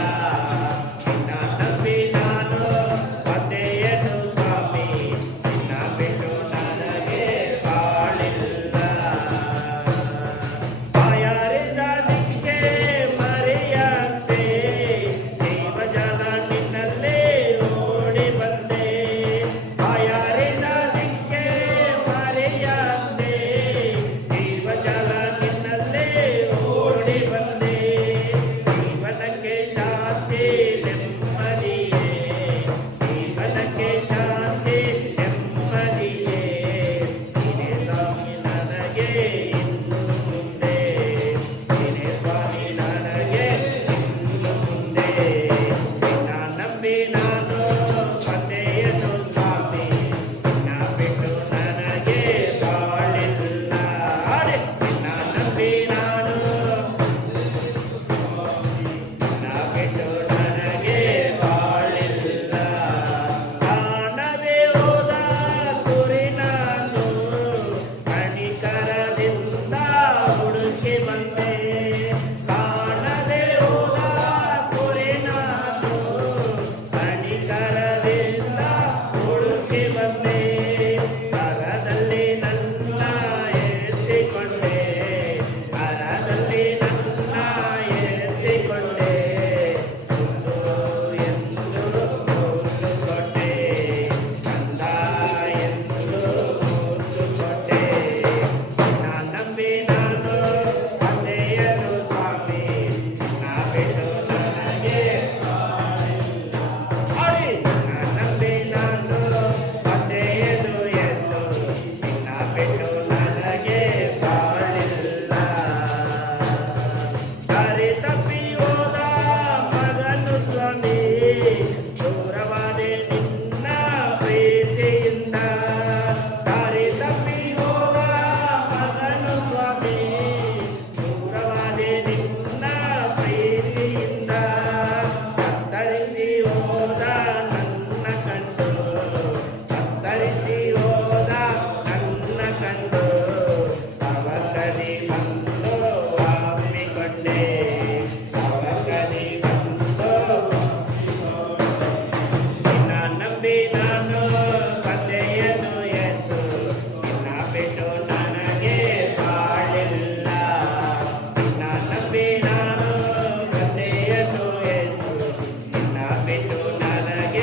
ನಿನ್ನ ನಂಬಿ ನಾನು ಬಂದೆ ಏನು ಸ್ವಾಮಿ, ನಿನ್ನ ಬಿಟ್ಟು ನನಗೆ ಬಾಳಿಲ್ಲ. ಬಾಯಾರಿದ ನಿಂಗೆ ಮರೆಯಂತೆ ಜೀವಜಲ ನಿನ್ನಲ್ಲೇ ಓಡಿ ಬಂದೆ. ಬಾಯಾರಿದ ನಿಂಗೆ ಮರೆಯಂತೆ ಜೀವಜಲ ನಿನ್ನಲ್ಲೇ ಓಡಿ ಬಂದೆ. ಜೀವನಕ್ಕೆ ಶಾಂತಿ ನೆಮ್ಮದಿಯೇ, ಜೀವನಕ್ಕೆ ಶಾಂತಿ ನೆಮ್ಮದಿಯೇ, ನೀನೇ ಸ್ವಾಮಿ ನನಗೆ ಇನ್ನು ಮುಂದೆ, ನೀನೇ ಸ್ವಾಮಿ ನನಗೆ ಇನ್ನು ಮುಂದೆ. ನಿನ್ನ ನಂಬಿ ನಾನು ಬಂದೆ ಏನು ಸ್ವಾಮಿ, ನಿನ್ನ ಬಿಟ್ಟು ನನಗೆ ಬಾಳಿಲ್ಲ. ನಿನ್ನ ನಂಬಿ ನಾನು ನಿನ್ನ ಬಿಟ್ಟು ನನಗೆ ಬಾಳಿಲ್ಲ. ಕಾಣದೆ ಹೋದ ಗುರಿ ನಾನು ಕನಿಕರದಿಂದ ಹುಡುಕಿ ಬಂದೆ. ಕಾಣದೆ ಹೋದ ಗುರಿ ನಾನು ಕನಿಕರದಿಂದ ಹುಡುಕಿ ಬಂದೆ. ಕರದಲ್ಲಿ ನನ್ನ ಎತ್ತಿಕೊಂಡೆ, ಕರದಲ್ಲಿ ನನ್ನ ಎತ್ತಿಕೊಂಡೆ. ಎಂದು ಮುತ್ತುಕೊಟ್ಟೆ, ಕಂದ ಎಂದು ಮುತ್ತುಕೊಟ್ಟೆ. ನಿನ್ನ ನಂಬಿ ನಾನು ಬಂದೆ ಏನು ಸ್ವಾಮಿ, ನಿನ್ನ ಬಿಟ್ಟು ನನಗೆ ನಿನ್ನ ನಂಬಿ ನಾನು ಬಂದೆ ಏನು ಎಂದು, ನಿನ್ನ ಬಿಟ್ಟು ನನಗೆ ಬಾಳಿಲ್ಲ. ದಾರಿ ತಪ್ಪಿ ಹೋದ ಮಗನು ಸ್ವಾಮಿ, ದೂರವಾದೆ ನಿನ್ನ ಪ್ರೀತಿಯಿಂದ. ದಾರಿ ತಪ್ಪಿ ಹೋದ ಮಗನು ಸ್ವಾಮಿ, ದೂರವಾದೆ ನಿನ್ನ ಪ್ರೀತಿಯಿಂದ. ತತ್ತರಿಸಿ ಹೋದ ನನ್ನ ಕಂಡು, ತತ್ತರಿಸಿ ಹೋದ ನನ್ನ ಕಂಡು, ಅವಕನಿ ಬಂದು ಹಮ್ಮಿಕೊಂಡೆ, ಅವಕನಿ ಬಂದು. ನಿನ್ನ ನಂಬಿ ನಾನು ಬಂದೆ ಏನು ಎಂದು, ನಿನ್ನ ಬಿಟ್ಟು ನನಗೆ ಬಾಳಿಲ್ಲ. ನಿನ್ನ ನಂಬಿ ನಾನು ಬಂದೆ ಏನು ಎಂದು, ನಿನ್ನ ಬಿಟ್ಟು ನನಗೆ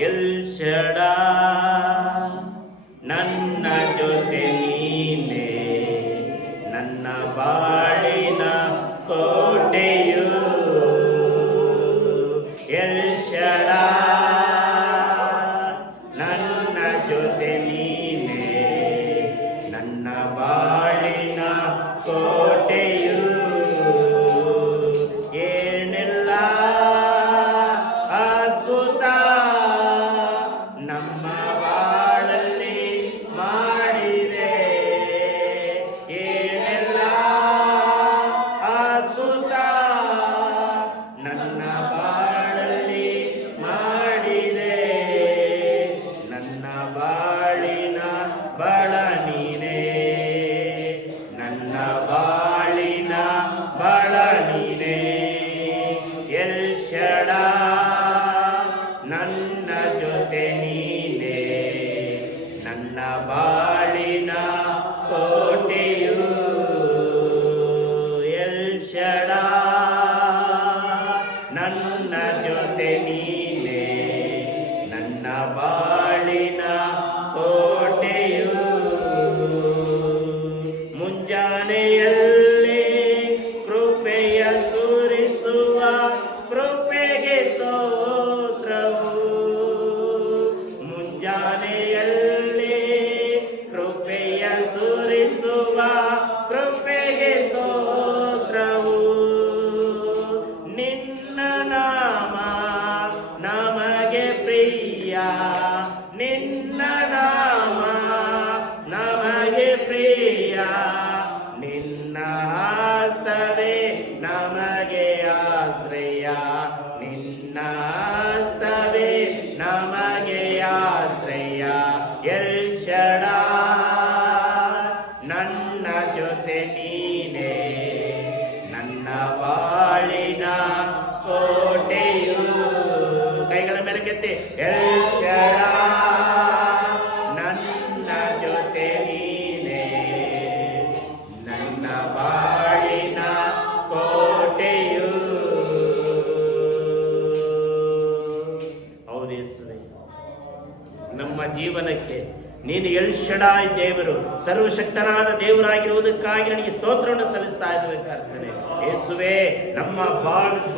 ಎಲ್ ಶಡಾ ನನ್ನ ಜೊತೆ ನೀನೆ, ನನ್ನ ಬಾಳಿನ ಕೋಟೆಯು. ಎಲ್ ಶಡಾ ನನ್ನ ಜೊತೆ ನೀನೆ, ನನ್ನ ಬಾಳಿನ ಕೋಟೆಯು. ಏನೆಲ್ಲ ಅದ್ಭುತ ನಮ್ಮ ಬಾಳಲ್ಲಿ ಮಾಡಿದೆ, ಏನೆಲ್ಲ ಅದ್ಭುತ ನನ್ನ ಬಾಳಲ್ಲಿ ಮಾಡಿದೆ. ನನ್ನ ಬಾಳಿನ ಬಳ ನೀನೇ, ನನ್ನ ಬಾಳಿನ ಬಳ ನೀನೇ. ಎಲ್ ಶಡಾ ನನ್ನ ಜೊತೆ ನೀನೆ, ನನ್ನ ಬಾಳಿನ ಕೋಟೆಯು. ಎಲ್ ಶಡಾ ನನ್ನ ಜೊತೆ ನೀನೆ, ನನ್ನ ಬಾಳಿನ ಕೋಟೆಯು. ಮುಂಜಾನೆಯಲ್ಲಿ ಕೃಪೆಯ ಸುರಿಸುವ ಕೃಪೆಗೆ ಸ್ತೋತ್ರವು. ಮುಂಜಾನೆಯಲ್ಲಿ ಕೃಪೆಯ ಸುರಿಸುವ ಕೃಪೆಗೆ ಸ್ತೋತ್ರವು. ನಿನ್ನ ನಾಮ ನಮಗೆ ಪ್ರಿಯ, ನಿನ್ನ ನಾಮ ನಮಗೆ ಪ್ರಿಯ. ನಿನ್ನ ಹಸ್ತವೇ ನಮಗೆ ಆಶ್ರಯ, ನಿನ್ನ ಹಸ್ತವೇ ನಮಗೆ ಆಶ್ರಯ. ಎಲ್ ಶಡಾ ನನ್ನ ಜೊತೆ ನೀನೆ, ನನ್ನ ಬಾಳಿನ ಕೋಟೆಯು. ಕೈಗಳ ಮೇಲಕ್ಕೆತ್ತಿ. ಎಲ್ ಶಡಾ ನನ್ನ ಜೊತೆ ನೀನೆ, ನನ್ನ ಬಾಳಿನ ಕೋಟೆಯು. ಹೌದು ಯೇಸುವೇ, ನಮ್ಮ ಜೀವನಕ್ಕೆ ನೀನು ಎಲ್ ಶಡಾಯ್ ದೇವರು, ಸರ್ವಶಕ್ತನಾದ ದೇವರಾಗಿರುವುದಕ್ಕಾಗಿ ನನಗೆ ಸ್ತೋತ್ರವನ್ನು ಸಲ್ಲಿಸ್ತಾ ಇದ್ದೇವೆ ಕರ್ತನೆ. ಯೇಸುವೇ, ನಮ್ಮ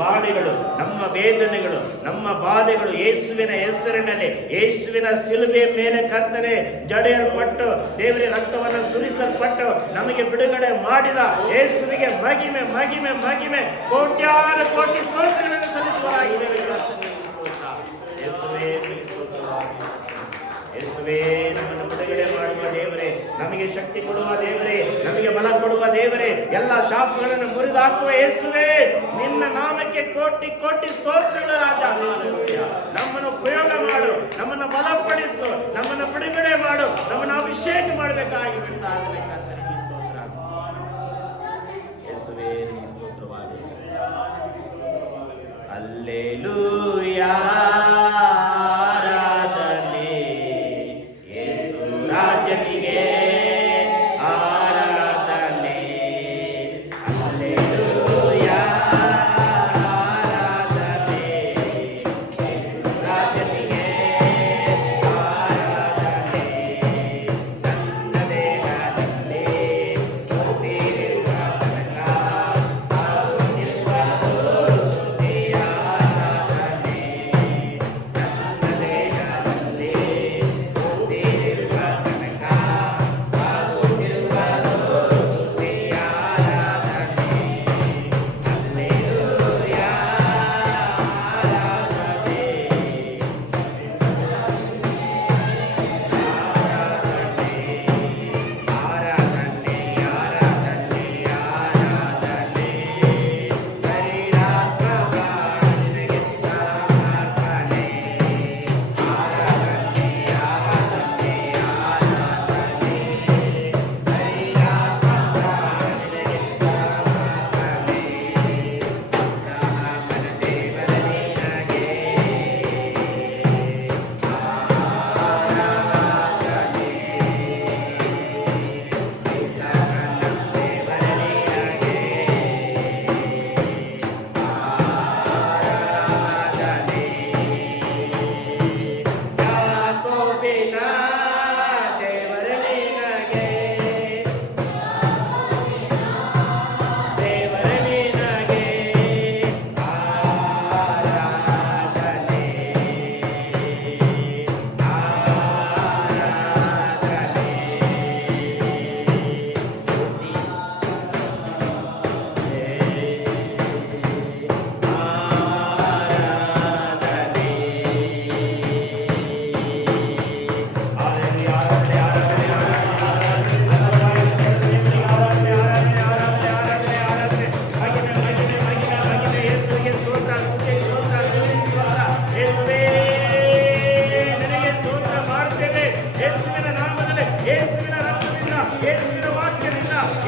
ಬಾಧೆಗಳು, ನಮ್ಮ ವೇದನೆಗಳು, ನಮ್ಮ ಬಾಧೆಗಳು ಯೇಸುವಿನ ಹೆಸರಿನಲ್ಲಿ, ಯೇಸುವಿನ ಶಿಲುಬೆಯ ಮೇಲೆ ಕರ್ತನೆ ಜಡೆಯಲ್ಪಟ್ಟು ದೇವರ ರಕ್ತವನ್ನು ಸುರಿಸಲ್ಪಟ್ಟು ನಮಗೆ ಬಿಡುಗಡೆ ಮಾಡಿದ ಯೇಸುವಿಗೆ ಮಹಿಮೆ ಮಹಿಮೆ ಮಹಿಮೆ ಕೋಟ್ಯಾನು ಕೋಟಿ ಸ್ತೋತ್ರಗಳನ್ನು ಸಲ್ಲಿಸುವರಾಗಿದ್ದೇವೆ ಕರ್ತನೆ. ಯೇಸುವೇ, ಯೇಸುವೇ, ನಮ್ಮನ್ನು ಬಿಡುಗಡೆ ಮಾಡುವ ದೇವರೇ, ನಮಗೆ ಶಕ್ತಿ ಕೊಡುವ ದೇವರೇ, ನಮಗೆ ಬಲ ಕೊಡುವ ದೇವರೇ, ಎಲ್ಲ ಶಾಪಗಳನ್ನು ಮುರಿದಾಕುವ ಯೇಸುವೇ, ನಿನ್ನ ನಾಮಕ್ಕೆ ಕೋಟಿ ಕೋಟಿ ಸ್ತೋತ್ರಗಳು ರಾಜ. ಹಲ್ಲೆಲೂಯ. ನಮ್ಮನ್ನು ಉಪಯೋಗ ಮಾಡು, ನಮ್ಮನ್ನು ಬಲಪಡಿಸು, ನಮ್ಮನ್ನು ಬಿಡುಗಡೆ ಮಾಡು, ನಮ್ಮನ್ನು ಅಭಿಷೇಕ ಮಾಡಬೇಕಾಗಿ ಬಿಡ್ತಾ ಇದ್ದೇನೆ ಕರ್ತನಿಗೆ ಸ್ತೋತ್ರ. ಯೇಸುವೇ, ನಿಮಗೆ ಸ್ತೋತ್ರವಾಗಲಿ. ಹಲ್ಲೆಲೂಯಾ. ರಾಜನಿಗೆ ಆರಾಧನೆ. ಹಲ್ಲೆಲೂಯಾ ಆರಾಧನೆ. ರಾಜನಿಗೆ ಆರಾಧನೆ. ನನ್ನ ದೇಹದಲ್ಲಿ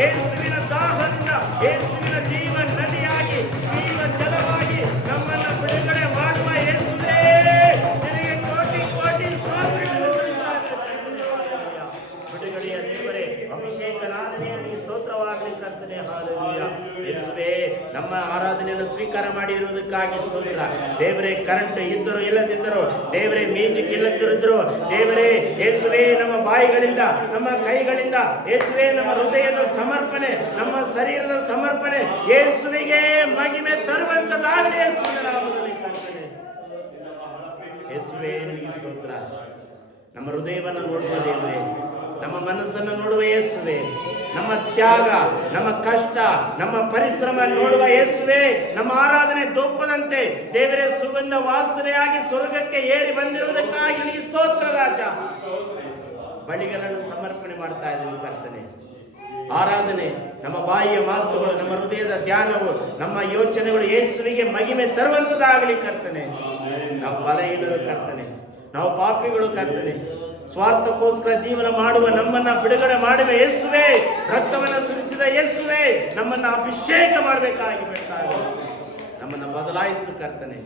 ಯೇಸುವಿನ ದಾಹದಿಂದ, ಯೇಸುವಿನ ಜೀವ ನದಿಯಾಗಿ, ಜೀವ ಜಲವಾಗಿ ನಮ್ಮನ್ನು ಬಿಡುಗಡೆ ಮಾಡುವ ಯೇಸುವೇ, ನಿನಗೆ ಕೋಟಿ ಕೋಟಿ ಸ್ತೋತ್ರಗಳು. ಬಿಡುಗಡೆಯ ದೇವರೇ, ಅಭಿಷೇಕನಾದನೇ ನಿನಗೆ ಸ್ತೋತ್ರವಾಗಲಿ ಕರ್ತನೇ. ಹಾಲೆಲೂಯ. ಯೇಸುವೇ, ನಮ್ಮ ಆರಾಧನೆಯನ್ನು ಸ್ವೀಕಾರ ಮಾಡಿರುವುದಕ್ಕಾಗಿ ಸ್ತೋತ್ರ. ದೇವರೇ, ಕರೆಂಟ್ ಇದ್ದರೂ ಇಲ್ಲದಿದ್ದರೂ, ದೇವರೇ ಮ್ಯೂಸಿಕ್ ಇಲ್ಲದಿದ್ದರೂ, ದೇವರೇ ಯೇಸುವೇ ನಮ್ಮ ಬಾಯಿಗಳಿಂದ, ನಮ್ಮ ಕೈಗಳಿಂದ, ಯೇಸುವೇ ನಮ್ಮ ಹೃದಯದ ಸಮರ್ಪಣೆ, ನಮ್ಮ ಶರೀರದ ಸಮರ್ಪಣೆ ಯೇಸುವಿಗೆ ಮಹಿಮೆ ತರುವಂತದಾಗಲಿ ಯೇಸುವಿನ ನಾಮದಲ್ಲಿ ಕರ್ತನೇ. ಯೇಸುವೇ, ನಿನಗೆ ಸ್ತೋತ್ರ. ನಮ್ಮ ಹೃದಯವನ್ನು ನೋಡುವ ದೇವರೇ, ನಮ್ಮ ಮನಸ್ಸನ್ನು ನೋಡುವ ಯೇಸುವೇ, ನಮ್ಮ ತ್ಯಾಗ, ನಮ್ಮ ಕಷ್ಟ, ನಮ್ಮ ಪರಿಶ್ರಮ ನೋಡುವ ಯೇಸುವೇ, ನಮ್ಮ ಆರಾಧನೆ ದೊಪ್ಪದಂತೆ ದೇವರೇ ಸುಗಂಧ ವಾಸನೆಯಾಗಿ ಸ್ವರ್ಗಕ್ಕೆ ಏರಿ ಬಂದಿರುವುದಕ್ಕಾಗಿ ನಿನಗೆ ಸ್ತೋತ್ರ ರಾಜ. ಬಳಿಗಳನ್ನು ಸಮರ್ಪಣೆ ಮಾಡ್ತಾ ಇದ್ದೀವಿ ಕರ್ತನೆ. ಆರಾಧನೆ, ನಮ್ಮ ಬಾಯಿಯ ಮಾತುಗಳು, ನಮ್ಮ ಹೃದಯದ ಧ್ಯಾನವು, ನಮ್ಮ ಯೋಚನೆಗಳು ಯೇಸುವಿಗೆ ಮಹಿಮೆ ತರುವಂತದಾಗಲಿ ಕರ್ತನೆ. ನಾವು ಬಲಹೀನರು ಕರ್ತನೆ, ನಾವು ಪಾಪಿಗಳು ಕರ್ತನೆ. ಸ್ವಾರ್ಥಕ್ಕೋಸ್ಕರ ಜೀವನ ಮಾಡುವ ನಮ್ಮನ್ನ ಬಿಡುಗಡೆ ಮಾಡುವ ಯೇಸುವೇ, ರಕ್ತವನ್ನು ಸುರಿಸಿದ ಯೇಸುವೇ, ನಮ್ಮನ್ನ ಅಭಿಷೇಕ ಮಾಡಬೇಕಾಗಿ ಬಿಡ್ತಾರೆ. ನಮ್ಮನ್ನ ಬದಲಾಯಿಸು ಕರ್ತನೆ.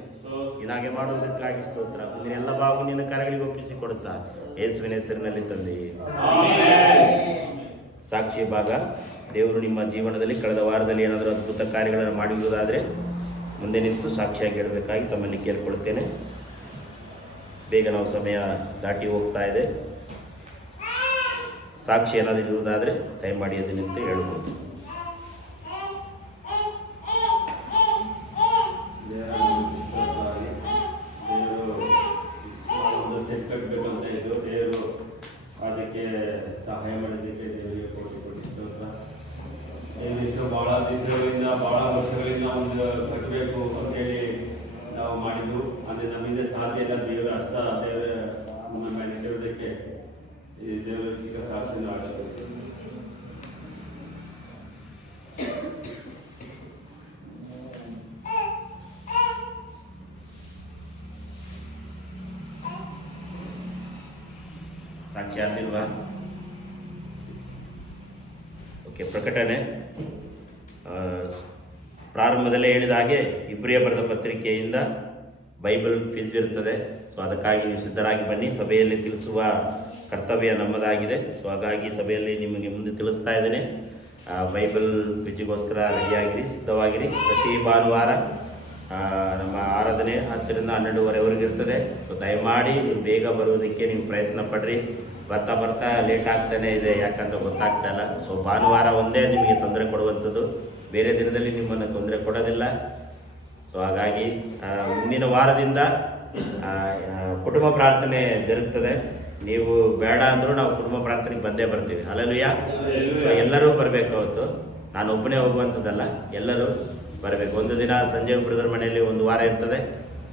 ಇದಾಗೆ ಮಾಡುವುದಕ್ಕಾಗಿ ಸ್ತೋತ್ರ. ಮುಂದಿನ ಎಲ್ಲ ಭಾಗ ನಿನ್ನ ಕರಗಳಿಗೆ ಒಪ್ಪಿಸಿ ಕೊಡುತ್ತಾ ಯೇಸುವಿನ ಹೆಸರಿನಲ್ಲಿ ತಂದೆ. ಸಾಕ್ಷಿ ಭಾಗ. ದೇವರು ನಿಮ್ಮ ಜೀವನದಲ್ಲಿ ಕಳೆದ ವಾರದಲ್ಲಿ ಏನಾದರೂ ಅದ್ಭುತ ಕಾರ್ಯಗಳನ್ನು ಮಾಡಿರುವುದಾದರೆ ಮುಂದೆ ನಿಂತು ಸಾಕ್ಷಿಯಾಗಿ ಇಡಬೇಕಾಗಿ ತಮ್ಮಲ್ಲಿ ಕೇಳಿಕೊಳ್ತೇನೆ. ಬೇಗ ನಾವು ಸಮಯ ದಾಟಿ ಹೋಗ್ತಾ ಇದೆ. ಸಾಕ್ಷಿ ಏನಾದರೂ ಇರುವುದಾದರೆ ದಯಮಾಡಿ ಅದು ನಿಂತು ಹೇಳ್ಬೋದು. ಕಟ್ಟಬೇಕಂತ ಇದ್ದು ದೇವರು ಅದಕ್ಕೆ ಸಹಾಯ ಮಾಡಿದ್ದಕ್ಕೆ ದೇವರಿಗೆ ಕೋಟಿ ಸ್ತೋತ್ರ. ಇಷ್ಟು ಭಾಳ ದಿವಸಗಳಿಂದ, ಭಾಳ ವರ್ಷಗಳಿಂದ ಒಂದು ಕಟ್ಟಬೇಕು ಅಂತೇಳಿ ನಾವು ಮಾಡಿದ್ದು. ಅಂದರೆ ನಮ್ಮಿಂದ ಸಾಧ್ಯ ಇಲ್ಲ. ದೇವರ ಹಸ್ತ, ದೇವರ ನಮ್ಮ ಮೇಲೆ ಇಟ್ಟಿರೋದಕ್ಕೆ ಈ ದೇವರ ಚಿಕ್ಕ ಸಾಕ್ಷಿನ ಆಶೀರ್ವದಿಸಿ. ಸಾಕ್ಷಿ ಆಗ್ಲಿಲ್ವಾ? ಓಕೆ. ಪ್ರಕಟಣೆ ಪ್ರಾರಂಭದಲ್ಲೇ ಹೇಳಿದ ಹಾಗೆ ಇಬ್ರಿಯ ಬರೆದ ಪತ್ರಿಕೆಯಿಂದ ಬೈಬಲ್ ಫಿಲ್ಸ್ ಇರ್ತದೆ. ಸೊ ಅದಕ್ಕಾಗಿ ನೀವು ಸಿದ್ಧರಾಗಿ ಬನ್ನಿ. ಸಭೆಯಲ್ಲಿ ತಿಳಿಸುವ ಕರ್ತವ್ಯ ನಮ್ಮದಾಗಿದೆ. ಸೊ ಹಾಗಾಗಿ ಸಭೆಯಲ್ಲಿ ನಿಮಗೆ ಮುಂದೆ ತಿಳಿಸ್ತಾ ಇದ್ದೇನೆ. ಬೈಬಲ್ ಫಿಜ್ಜಿಗೋಸ್ಕರ ರೆಡಿಯಾಗಿರಿ, ಸಿದ್ಧವಾಗಿರಿ. ಪ್ರತಿ ಭಾನುವಾರ ನಮ್ಮ ಆರಾಧನೆ 10ರಿಂದ 12:30ವರೆಗೆ ಇರ್ತದೆ. ಸೊ ದಯಮಾಡಿ ನೀವು ಬೇಗ ಬರುವುದಕ್ಕೆ ನೀವು ಪ್ರಯತ್ನ ಪಡ್ರಿ. ಬರ್ತಾ ಬರ್ತಾ ಲೇಟ್ ಆಗ್ತಾನೆ ಇದೆ, ಯಾಕಂತ ಗೊತ್ತಾಗ್ತಾ ಇಲ್ಲ. ಸೊ ಭಾನುವಾರ ಒಂದೇ ನಿಮಗೆ ತೊಂದರೆ ಕೊಡುವಂಥದ್ದು, ಬೇರೆ ದಿನದಲ್ಲಿ ನಿಮ್ಮನ್ನು ತೊಂದರೆ ಕೊಡೋದಿಲ್ಲ. ಸೊ ಹಾಗಾಗಿ ಮುಂದಿನ ವಾರದಿಂದ ಕುಟುಂಬ ಪ್ರಾರ್ಥನೆ ಜರುಗ್ತದೆ. ನೀವು ಬೇಡ ಅಂದರೂ ನಾವು ಕುಟುಂಬ ಪ್ರಾರ್ಥನೆಗೆ ಬಂದೇ ಬರ್ತೀವಿ. ಹಲ್ಲೆಲೂಯಾ. ಸೊ ಎಲ್ಲರೂ ಬರಬೇಕು. ಅವತ್ತು ನಾನು ಒಬ್ಬನೇ ಹೋಗುವಂಥದ್ದಲ್ಲ, ಎಲ್ಲರೂ ಬರಬೇಕು. ಒಂದು ದಿನ ಸಂಜೀವ್ ಬ್ರದರ್ ಮನೆಯಲ್ಲಿ ಒಂದು ವಾರ ಇರ್ತದೆ.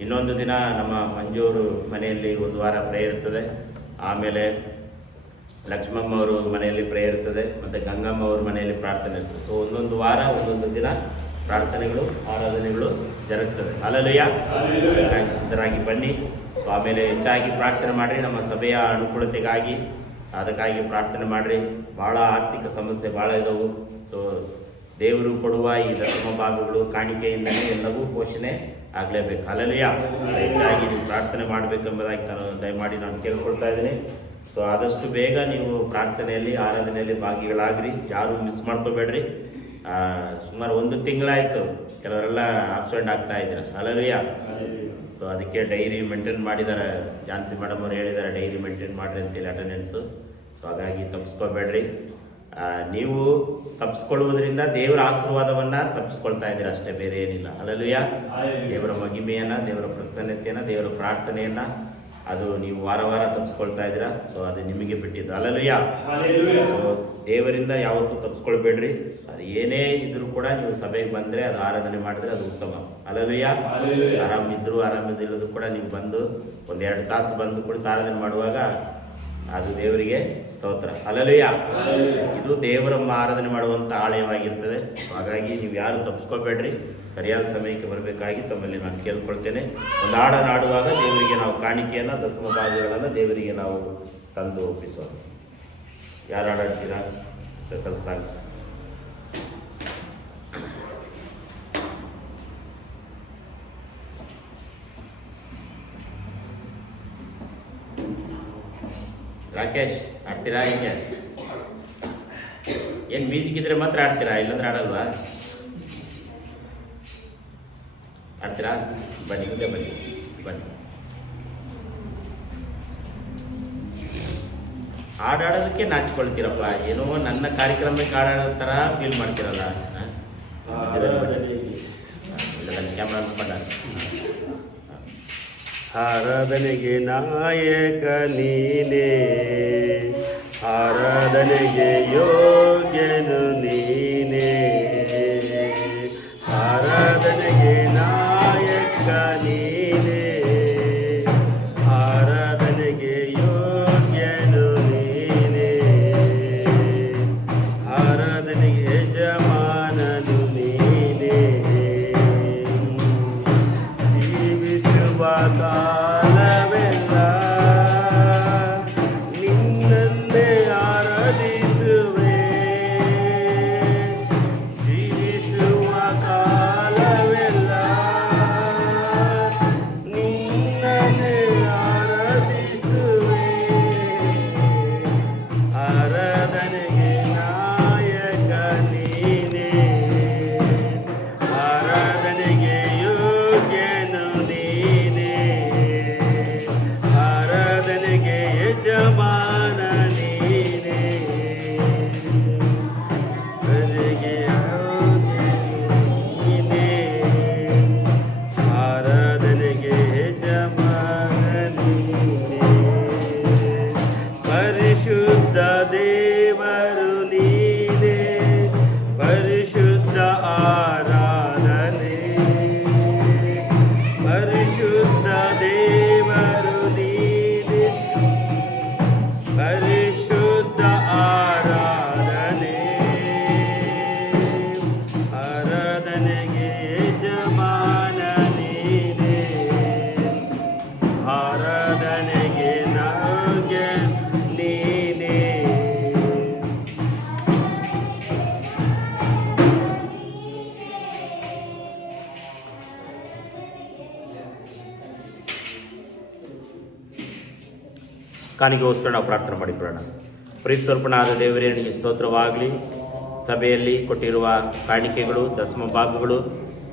ಇನ್ನೊಂದು ದಿನ ನಮ್ಮ ಮಂಜೂರು ಮನೆಯಲ್ಲಿ ಒಂದು ವಾರ ಪ್ರೇಯರ್ ಇರ್ತದೆ. ಆಮೇಲೆ ಲಕ್ಷ್ಮಮ್ಮ ಅವರು ಮನೆಯಲ್ಲಿ ಪ್ರೇಯರ್ ಇರ್ತದೆ. ಮತ್ತು ಗಂಗಮ್ಮ ಅವ್ರ ಮನೆಯಲ್ಲಿ ಪ್ರಾರ್ಥನೆ ಇರ್ತದೆ. ಸೊ ಒಂದೊಂದು ವಾರ ಒಂದೊಂದು ದಿನ ಪ್ರಾರ್ಥನೆಗಳು, ಆರಾಧನೆಗಳು ಜರುಗ್ತದೆ. ಹಲ್ಲೆಲೂಯಾ. ಅದಕ್ಕಾಗಿ ಸಿದ್ಧರಾಗಿ ಬನ್ನಿ. ಸೊ ಆಮೇಲೆ ಹೆಚ್ಚಾಗಿ ಪ್ರಾರ್ಥನೆ ಮಾಡಿರಿ, ನಮ್ಮ ಸಭೆಯ ಅನುಕೂಲತೆಗಾಗಿ ಅದಕ್ಕಾಗಿ ಪ್ರಾರ್ಥನೆ ಮಾಡಿರಿ. ಭಾಳ ಆರ್ಥಿಕ ಸಮಸ್ಯೆ ಭಾಳ ಇದ್ದವು. ಸೊ ದೇವರು ಕೊಡುವ ಈ ದಶಮ ಭಾಗಗಳು ಕಾಣಿಕೆಯಿಂದಲೇ ಎಲ್ಲವೂ ಪೋಷಣೆ ಆಗಲೇಬೇಕು. ಹಲ್ಲೆಲೂಯಾ. ಹೆಚ್ಚಾಗಿ ನೀವು ಪ್ರಾರ್ಥನೆ ಮಾಡಬೇಕೆಂಬುದಾಗಿ ದಯಮಾಡಿ ನಾನು ಕೇಳ್ಕೊಳ್ತಾ ಇದ್ದೀನಿ. ಸೊ ಆದಷ್ಟು ಬೇಗ ನೀವು ಪ್ರಾರ್ಥನೆಯಲ್ಲಿ, ಆರಾಧನೆಯಲ್ಲಿ ಭಾಗಿಗಳಾಗ್ರಿ. ಯಾರು ಮಿಸ್ ಮಾಡ್ಕೋಬೇಡ್ರಿ. ಸುಮಾರು 1 ತಿಂಗಳಾಯಿತು ಕೆಲವರೆಲ್ಲ ಆಬ್ಸೆಂಟ್ ಆಗ್ತಾ ಇದ್ದಾರೆ. ಹಲ್ಲೆಲೂಯಾ. ಸೊ ಅದಕ್ಕೆ ಡೈರಿ ಮೇಂಟೈನ್ ಮಾಡಿದ್ದಾರೆ. ಜಾನ್ಸಿ ಮೇಡಮ್ ಅವ್ರು ಹೇಳಿದ್ದಾರೆ ಡೈರಿ ಮೇಂಟೈನ್ ಮಾಡಿರಿ ಅಂತೇಳಿ ಅಟೆಂಡೆನ್ಸು. ಸೊ ಹಾಗಾಗಿ ತಪ್ಪಿಸ್ಕೋಬೇಡ್ರಿ. ನೀವು ತಪ್ಪಿಸ್ಕೊಳ್ಳುವುದರಿಂದ ದೇವರ ಆಶೀರ್ವಾದವನ್ನು ತಪ್ಪಿಸ್ಕೊಳ್ತಾ ಇದ್ದೀರ ಅಷ್ಟೇ, ಬೇರೆ ಏನಿಲ್ಲ. ಹಲ್ಲೆಲೂಯಾ. ದೇವರ ಮಹಿಮೆಯನ್ನು, ದೇವರ ಪ್ರಸನ್ನತೆಯನ್ನು, ದೇವರ ಪ್ರಾರ್ಥನೆಯನ್ನು ಅದು ನೀವು ವಾರ ವಾರ ತಪ್ಪಿಸ್ಕೊಳ್ತಾ ಇದ್ದೀರಾ. ಸೊ ಅದು ನಿಮಗೆ ಬಿಟ್ಟಿದ್ದು. ಹಲ್ಲೆಲೂಯಾ. ದೇವರಿಂದ ಯಾವತ್ತೂ ತಪ್ಪಿಸ್ಕೊಳ್ಬೇಡ್ರಿ. ಅದು ಏನೇ ಇದ್ರೂ ಕೂಡ ನೀವು ಸಭೆಗೆ ಬಂದರೆ, ಅದು ಆರಾಧನೆ ಮಾಡಿದ್ರೆ ಅದು ಉತ್ತಮ. ಹಲ್ಲೆಲೂಯಾ. ಆರಾಮಿದ್ರು ಆರಾಮಿಲ್ಲದ್ರು ಕೂಡ ನೀವು ಬಂದು 1-2 ತಾಸು ಬಂದು ಕುಳಿತು ಆರಾಧನೆ ಮಾಡುವಾಗ ಅದು ದೇವರಿಗೆ ಸ್ತೋತ್ರ. ಹಲ್ಲೆಲೂಯಾ. ಇದು ದೇವರ ಆರಾಧನೆ ಮಾಡುವಂಥ ಆಲಯವಾಗಿರ್ತದೆ. ಹಾಗಾಗಿ ನೀವು ಯಾರು ತಪ್ಪಿಸ್ಕೋಬೇಡ್ರಿ. ಸರಿಯಾದ ಸಮಯಕ್ಕೆ ಬರಬೇಕಾಗಿ ತಮ್ಮಲ್ಲಿ ನಾನು ಕೇಳ್ಕೊಳ್ತೇನೆ. ಒಂದು ಹಾಡನ್ನು ಆಡುವಾಗ ದೇವರಿಗೆ ನಾವು ಕಾಣಿಕೆಯನ್ನು, ದಶಮ ಭಾಗಗಳನ್ನು ದೇವರಿಗೆ ನಾವು ತಂದು ಒಪ್ಪಿಸೋಣ. ಯಾರು ಹಾಡಾಡ್ತೀರಾ? Special songs. ರಾಕೇಶ್ ಆಡ್ತೀರಾ ಹಿಂಗೆ? ಏನು ಮ್ಯೂಸಿಕ್ ಇದ್ರೆ ಮಾತ್ರ ಆಡ್ತೀರಾ, ಇಲ್ಲಾಂದ್ರೆ ಆಡಲ್ವಾ? ಆಡ್ತೀರಾ? ಬನ್ನಿ ಮುಂದೆ ಬನ್ನಿ ಬನ್ನಿ. ಹಾಡಾಡೋದಕ್ಕೆ ನಾಚಿಕೊಳ್ತೀರಪ್ಪ, ಏನೋ ನನ್ನ ಕಾರ್ಯಕ್ರಮಕ್ಕೆ ಹಾಡಾಡೋ ಥರ ಫೀಲ್ ಮಾಡ್ತೀರಲ್ಲ. ಕ್ಯಾಮ್ರಾ ಅನ್ಕೊಂಡ ಆರಾಧನೆಗೆ ನಾಯಕ ನೀನೇ, ಆರಾಧನೆಗೆ ಯೋಗ್ಯನು ನೀನೇ, ಆರಾಧನೆಗೆ ನಾಯಕ ನೀನೇ, ಆರಾಧನೆಗೆ ಯೋಗ್ಯನು ನೀನೇ, ಆರಾಧನೆಗೆ ಯಜಮಾನನು ನೀನೇ, ಜೀವಿಸುವ ಕಾಲವೆಲ್ಲ ನಿನ್ನನ್ನೇ ಆರಾಧಿಸುವೆ, ಜೀವಿಸುವ ಕಾಲವೆಲ್ಲ ನಿನ್ನನ್ನೇ ಆರಾಧಿಸುವೆ, ಆರಾಧನೆಗೆ ನಾಯಕ ನೀನೇ, ಆರಾಧನೆಗೆ ಯೋಗ್ಯನು ನೀನೇ, ಆರಾಧನೆಗೆ ಯಜಮಾನ ನೀನೇ, ಆರಾಧನೆಗೆ ಯೋಗ್ಯನು ನೀನೇ, ಆರಾಧನೆಗೆ ಯಜಮಾನ ನೀನೇ, ಪರಿಶುದ್ಧ ದೇವರು ನೀನೇ, ಪರಿಶುದ್ಧ ಆರಾಧನೆ, ಪರಿಶುದ್ಧ ದೇವರು ನೀನೇ, ಪರಿಶುದ್ಧ ಆರಾಧನೆ, ಆರಾಧನೆಗೆ ಯಜಮಾನ ನೀನೇ, ಆರಾಧನೆಗೆ ನಾಗೆ ನೀನೇ. ಕಾಣಿಗೋಸ್ಕರ ನಾವು ಪ್ರಾರ್ಥನೆ ಮಾಡಿಕೊಳ್ಳೋಣ. ಪ್ರೀತಿಸರ್ಪಣಾದ ದೇವರೇ, ನಿಮಗೆ ಸ್ತೋತ್ರವಾಗಲಿ. ಸಭೆಯಲ್ಲಿ ಕೊಟ್ಟಿರುವ ಕಾಣಿಕೆಗಳು, ದಶಮ ಭಾಗಗಳು,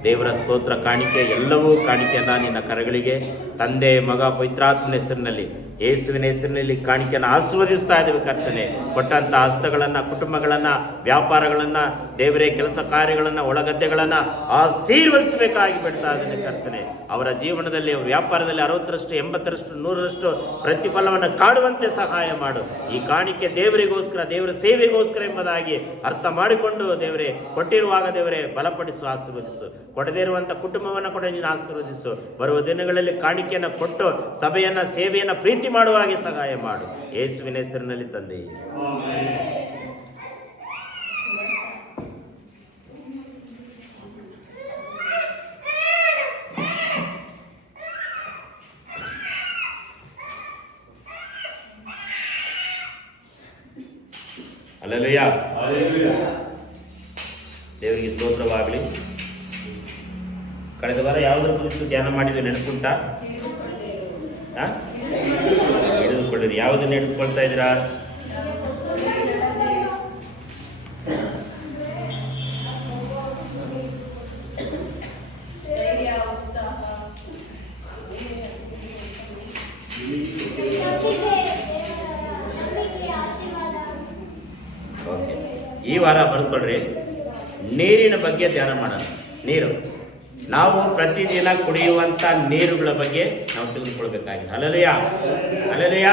ದೇವರ ಸ್ತೋತ್ರ ಕಾಣಿಕೆ ಎಲ್ಲವೂ ಕಾಣಿಕೆಯನ್ನು ನಿನ್ನ ಕರಗಳಿಗೆ ತಂದೆ, ಮಗ, ಪವಿತ್ರಾತ್ಮನ ಹೆಸರಿನಲ್ಲಿ, ಯೇಸುವಿನ ಹೆಸರಿನಲ್ಲಿ ಕಾಣಿಕೆಯನ್ನು ಆಶೀರ್ವದಿಸ್ತಾ ಇದ್ದೇವೆ ಕರ್ತನೆ. ಕೊಟ್ಟಂಥ ಹಸ್ತಗಳನ್ನು, ಕುಟುಂಬಗಳನ್ನು, ವ್ಯಾಪಾರಗಳನ್ನು, ದೇವರೇ ಕೆಲಸ ಕಾರ್ಯಗಳನ್ನು, ಒಳಗದ್ದೆಗಳನ್ನು ಆಶೀರ್ವದಿಸಬೇಕಾಗಿ ಬಿಡ್ತಾ ಇದ್ದೇನೆ ಕರ್ತನೆ. ಅವರ ಜೀವನದಲ್ಲಿ, ಅವರ ವ್ಯಾಪಾರದಲ್ಲಿ 60%, 80%, 100% ಪ್ರತಿಫಲವನ್ನು ಕಾಡುವಂತೆ ಸಹಾಯ ಮಾಡು. ಈ ಕಾಣಿಕೆ ದೇವರಿಗೋಸ್ಕರ, ದೇವರ ಸೇವೆಗೋಸ್ಕರ ಎಂಬುದಾಗಿ ಅರ್ಥ ಮಾಡಿಕೊಂಡು ದೇವರೇ ಕೊಟ್ಟಿರುವಾಗ ದೇವರೇ ಬಲಪಡಿಸು, ಆಶೀರ್ವದಿಸು. ಕೊಡದೇ ಇರುವಂಥ ಕುಟುಂಬವನ್ನು ಕೂಡ ನೀನು ಆಶೀರ್ವದಿಸು. ಬರುವ ದಿನಗಳಲ್ಲಿ ಕಾಣಿಕೆಯನ್ನು ಕೊಟ್ಟು ಸಭೆಯನ್ನು, ಸೇವೆಯನ್ನು ಪ್ರೀತಿ ಮಾಡುವ ಹಾಗೆ ಸಹಾಯ ಮಾಡು. ಯೇಸುವಿನ ಹೆಸರಿನಲ್ಲಿ ತಂದೆ. ಹಲ್ಲೆಲೂಯ. ದೇವರಿಗೆ ಸ್ತೋತ್ರವಾಗಲಿ. ಕಳೆದ ವಾರ ಯಾವುದರ ಕುರಿತು ಧ್ಯಾನ ಮಾಡಿದ್ವಿ ನೆನಪುಂಟಾ? ಹಿಡಿದುಕೊಳ್ಳಿರಿ. ಯಾವುದನ್ನು ಹಿಡಿದುಕೊಳ್ತಾ ಇದ್ದೀರಾ? ಓಕೆ, ಈ ವಾರ ಬರೆದುಕೊಳ್ಳ್ರಿ. ನೀರಿನ ಬಗ್ಗೆ ಧ್ಯಾನ ಮಾಡೋಣ. ನೀರು, ನಾವು ಪ್ರತಿದಿನ ಕುಡಿಯುವಂಥ ನೀರುಗಳ ಬಗ್ಗೆ ನಾವು ತಿಳಿದುಕೊಳ್ಬೇಕಾಗಿದೆ. Hallelujah, hallelujah.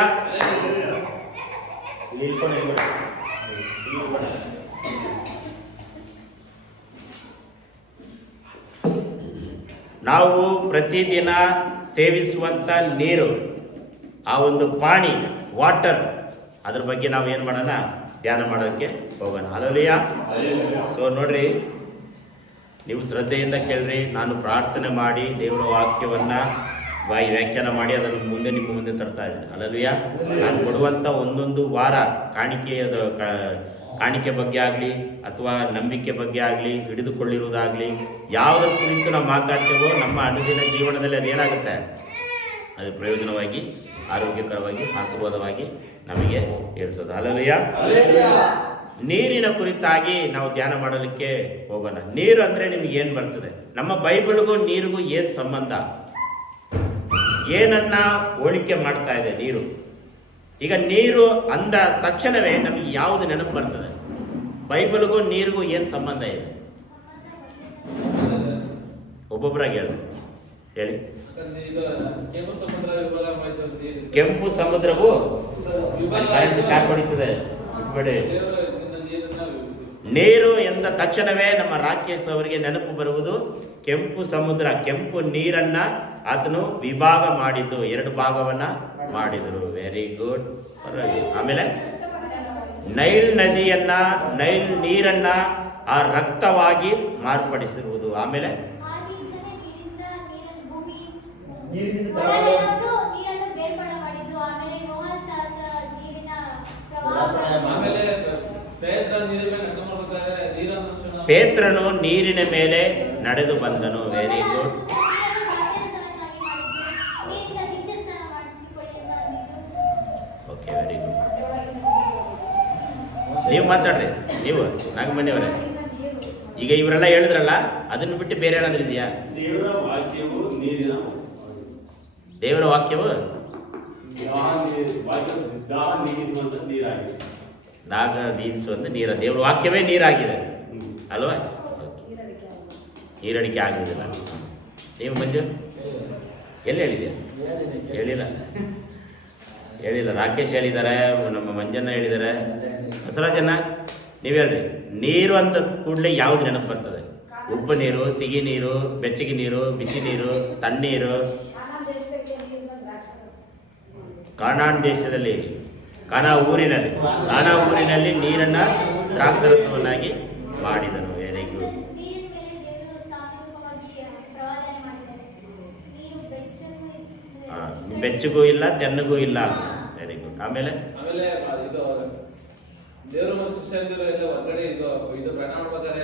ನಾವು ಪ್ರತಿದಿನ ಸೇವಿಸುವಂಥ ನೀರು, ಆ ಒಂದು ಪಾಣಿ, ವಾಟರ್, ಅದ್ರ ಬಗ್ಗೆ ನಾವು ಏನು ಮಾಡೋಣ? ಧ್ಯಾನ ಮಾಡೋಕ್ಕೆ ಹೋಗೋಣ. ಹಲ್ಲೆಲೂಯ. ಸೊ ನೋಡ್ರಿ, ನೀವು ಶ್ರದ್ಧೆಯಿಂದ ಕೇಳ್ರಿ. ನಾನು ಪ್ರಾರ್ಥನೆ ಮಾಡಿ ದೇವರ ವಾಕ್ಯವನ್ನು ವ್ಯಾಖ್ಯಾನ ಮಾಡಿ ಅದನ್ನು ಮುಂದೆ ನಿಮ್ಮ ಮುಂದೆ ತರ್ತಾ ಇದ್ದೀನಿ. ಹಲ್ಲೆಲೂಯ. ನಾನು ಕೊಡುವಂಥ ಒಂದೊಂದು ವಾರ ಕಾಣಿಕೆ ಬಗ್ಗೆ ಆಗಲಿ ಅಥವಾ ನಂಬಿಕೆ ಬಗ್ಗೆ ಆಗಲಿ, ಹಿಡಿದುಕೊಳ್ಳಿರುವುದಾಗಲಿ, ಯಾವುದರ ಕುರಿತು ನಾವು ಮಾತಾಡ್ತೇವೋ ನಮ್ಮ ಅನುದಿನ ಜೀವನದಲ್ಲಿ ಅದೇನಾಗುತ್ತೆ, ಅದು ಪ್ರಯೋಜನವಾಗಿ, ಆರೋಗ್ಯಕರವಾಗಿ, ಆಶೀರ್ವಾದವಾಗಿ ನಮಗೆ ಇರ್ತದೆ. ಹಲ್ಲೆಲೂಯಾ. ನೀರಿನ ಕುರಿತಾಗಿ ನಾವು ಧ್ಯಾನ ಮಾಡಲಿಕ್ಕೆ ಹೋಗೋಣ. ನೀರು ಅಂದರೆ ನಿಮ್ಗೆ ಏನು ಬರ್ತದೆ? ನಮ್ಮ ಬೈಬಲ್ಗೂ ನೀರಿಗೂ ಏನು ಸಂಬಂಧ? ಏನನ್ನ ಹೋಲಿಕೆ ಮಾಡ್ತಾ ಇದೆ ನೀರು? ಈಗ ನೀರು ಅಂದ ತಕ್ಷಣವೇ ನಮಗೆ ಯಾವುದು ನೆನಪು ಬರ್ತದೆ? ಬೈಬಲ್ಗೂ ನೀರಿಗೂ ಏನು ಸಂಬಂಧ ಇದೆ? ಒಬ್ಬೊಬ್ಬರಾಗಿ ಹೇಳಿ. ಕೆಂಪು ಸಮುದ್ರವು ಶಾಕ್ ಹೊಡಿತದೆ. ನೀರು ಎಂದ ತಕ್ಷಣವೇ ನಮ್ಮ ರಾಕೇಶ್ ಅವರಿಗೆ ನೆನಪು ಬರುವುದು ಕೆಂಪು ಸಮುದ್ರ. ಕೆಂಪು ನೀರನ್ನ ಆತನು ವಿಭಾಗ ಮಾಡಿದ್ದು, 2 ಭಾಗವನ್ನ ಮಾಡಿದರು. Very good. ಆಮೇಲೆ ನೈಲ್ ನದಿಯನ್ನ, ನೈಲ್ ನೀರನ್ನ ಆ ರಕ್ತವಾಗಿ ಮಾರ್ಪಡಿಸಿರುವುದು. ಆಮೇಲೆ ಪೇತ್ರನು ನೀರಿನ ಮೇಲೆ ನಡೆದು ಬಂದನು. Very good. Okay, very good. ನೀವು ಮಾತಾಡ್ರಿ, ನೀವು ನಾಗಮಣಿಯವರೇ. ಈಗ ಇವರೆಲ್ಲ ಹೇಳಿದ್ರಲ್ಲ, ಅದನ್ನು ಬಿಟ್ಟು ಬೇರೆ ಏನಾದ್ರೂ ಇದೆಯಾ? ದೇವರ ವಾಕ್ಯವು ನೀರಿನ, ದೇವರ ವಾಕ್ಯವು ನೀರಾಗಿದೆ. ನಾಗ ನೀರಿಸುವಂತ ನೀರ, ದೇವರ ವಾಕ್ಯವೇ ನೀರಾಗಿದೆ ಅಲ್ವಾ? ನೀರಡಿಕೆ ಆಗುವುದಿಲ್ಲ. ನೀವು ಮಂಜು ಎಲ್ಲಿ ಹೇಳಿದ್ದೀರ? ಹೇಳಿಲ್ಲ. ರಾಕೇಶ್ ಹೇಳಿದ್ದಾರೆ, ನಮ್ಮ ಮಂಜನ್ನ ಹೇಳಿದ್ದಾರೆ, ಬಸವರಾಜನ್ನ ನೀವು ಹೇಳ್ರಿ. ನೀರು ಅಂತ ಕೂಡಲೇ ಯಾವ್ದು ನೆನಪು ಬರ್ತದೆ? ಉಪ್ಪು ನೀರು, ಸಿಹಿ ನೀರು, ಬೆಚ್ಚಗೆ ನೀರು, ಬಿಸಿ ನೀರು, ತಣ್ಣೀರು. ಕಾನಾನ್ ದೇಶದಲ್ಲಿ, ಕಾನಾ ಊರಿನಲ್ಲಿ ನೀರನ್ನ ದ್ರಾಕ್ಷರಸವನ್ನಾಗಿ ಮಾಡಿದನು. Very good. ಬೆಚ್ಚಗೂ ಇಲ್ಲ, ತೆನ್ನಗೂ ಇಲ್ಲ. Very good. ಆಮೇಲೆ ಇದು ದೇವರು ಮತ್ತು ಶಿಷ್ಯಂದಿರು ಎಲ್ಲ ಹೊರಗಡೆ ಇದು ಪ್ರಯಾಣ ಮಾಡ್ಬೇಕಾದ್ರೆ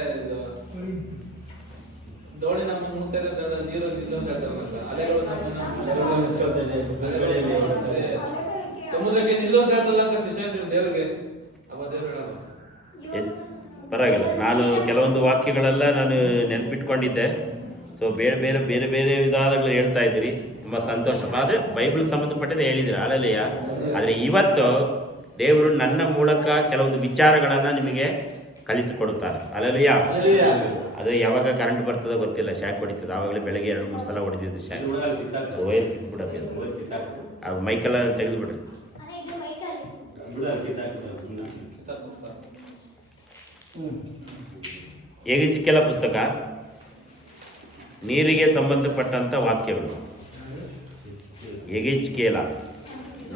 ದೋಣಿ ನಮ್ಮ ಮುಗ್ತಾ ಇದೆ, ನೀರು ನಿಲ್ಲ ಅಂತ ಹೇಳ್ತಾರೆ. ಅಲೆಗಳು ಸಮುದ್ರಕ್ಕೆ ನಿಲ್ಲು ಅಂತ ಹೇಳ್ತಲ್ಲ ಶಿಷ್ಯಂದಿರು ದೇವ್ರಿಗೆ. ಪರವಾಗಿಲ್ಲ. ನಾನು ಕೆಲವೊಂದು ವಾಕ್ಯಗಳೆಲ್ಲ ನಾನು ನೆನಪಿಟ್ಕೊಂಡಿದ್ದೆ. ಸೊ ಬೇರೆ ವಿಧಾನಗಳು ಹೇಳ್ತಾ ಇದ್ದೀರಿ, ತುಂಬ ಸಂತೋಷ. ಆದರೆ ಬೈಬಲ್ಗೆ ಸಂಬಂಧಪಟ್ಟದೆ ಹೇಳಿದ್ದೀರಿ. ಅಲ್ಲಲ್ಲಿಯ. ಆದರೆ ಇವತ್ತು ದೇವರು ನನ್ನ ಮೂಲಕ ಕೆಲವೊಂದು ವಿಚಾರಗಳನ್ನು ನಿಮಗೆ ಕಲಿಸಿಕೊಡುತ್ತಾರೆ. ಅಲ್ಲಲ್ಲಿಯ. ಅದು ಯಾವಾಗ ಕರೆಂಟ್ ಬರ್ತದೋ ಗೊತ್ತಿಲ್ಲ, ಶಾಕ್ ಹೊಡಿತದೆ. ಆವಾಗಲೇ ಬೆಳಗ್ಗೆ 2-3 ಸಲ ಹೊಡೆದಿದ್ದು ಶಾಕ್. ಅದು ವೈರ್ ಕಿತ್ಬಿಡತ್ತೆ. ಅದು ಮೈಕೆಲ್ಲ ತೆಗೆದುಬಿಡ್ರಿ. ಎಗಿಜಿಕೆಲ ಪುಸ್ತಕ, ನೀರಿಗೆ ಸಂಬಂಧಪಟ್ಟಂಥ ವಾಕ್ಯಗಳು. ಎಗಿಜಿಕೇಲ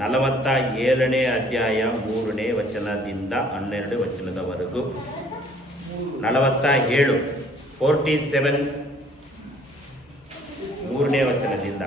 47ನೇ ಅಧ್ಯಾಯ 3ನೇ ವಚನದಿಂದ 12 ವಚನದವರೆಗೂ. 47, 47 3ನೇ ವಚನದಿಂದ.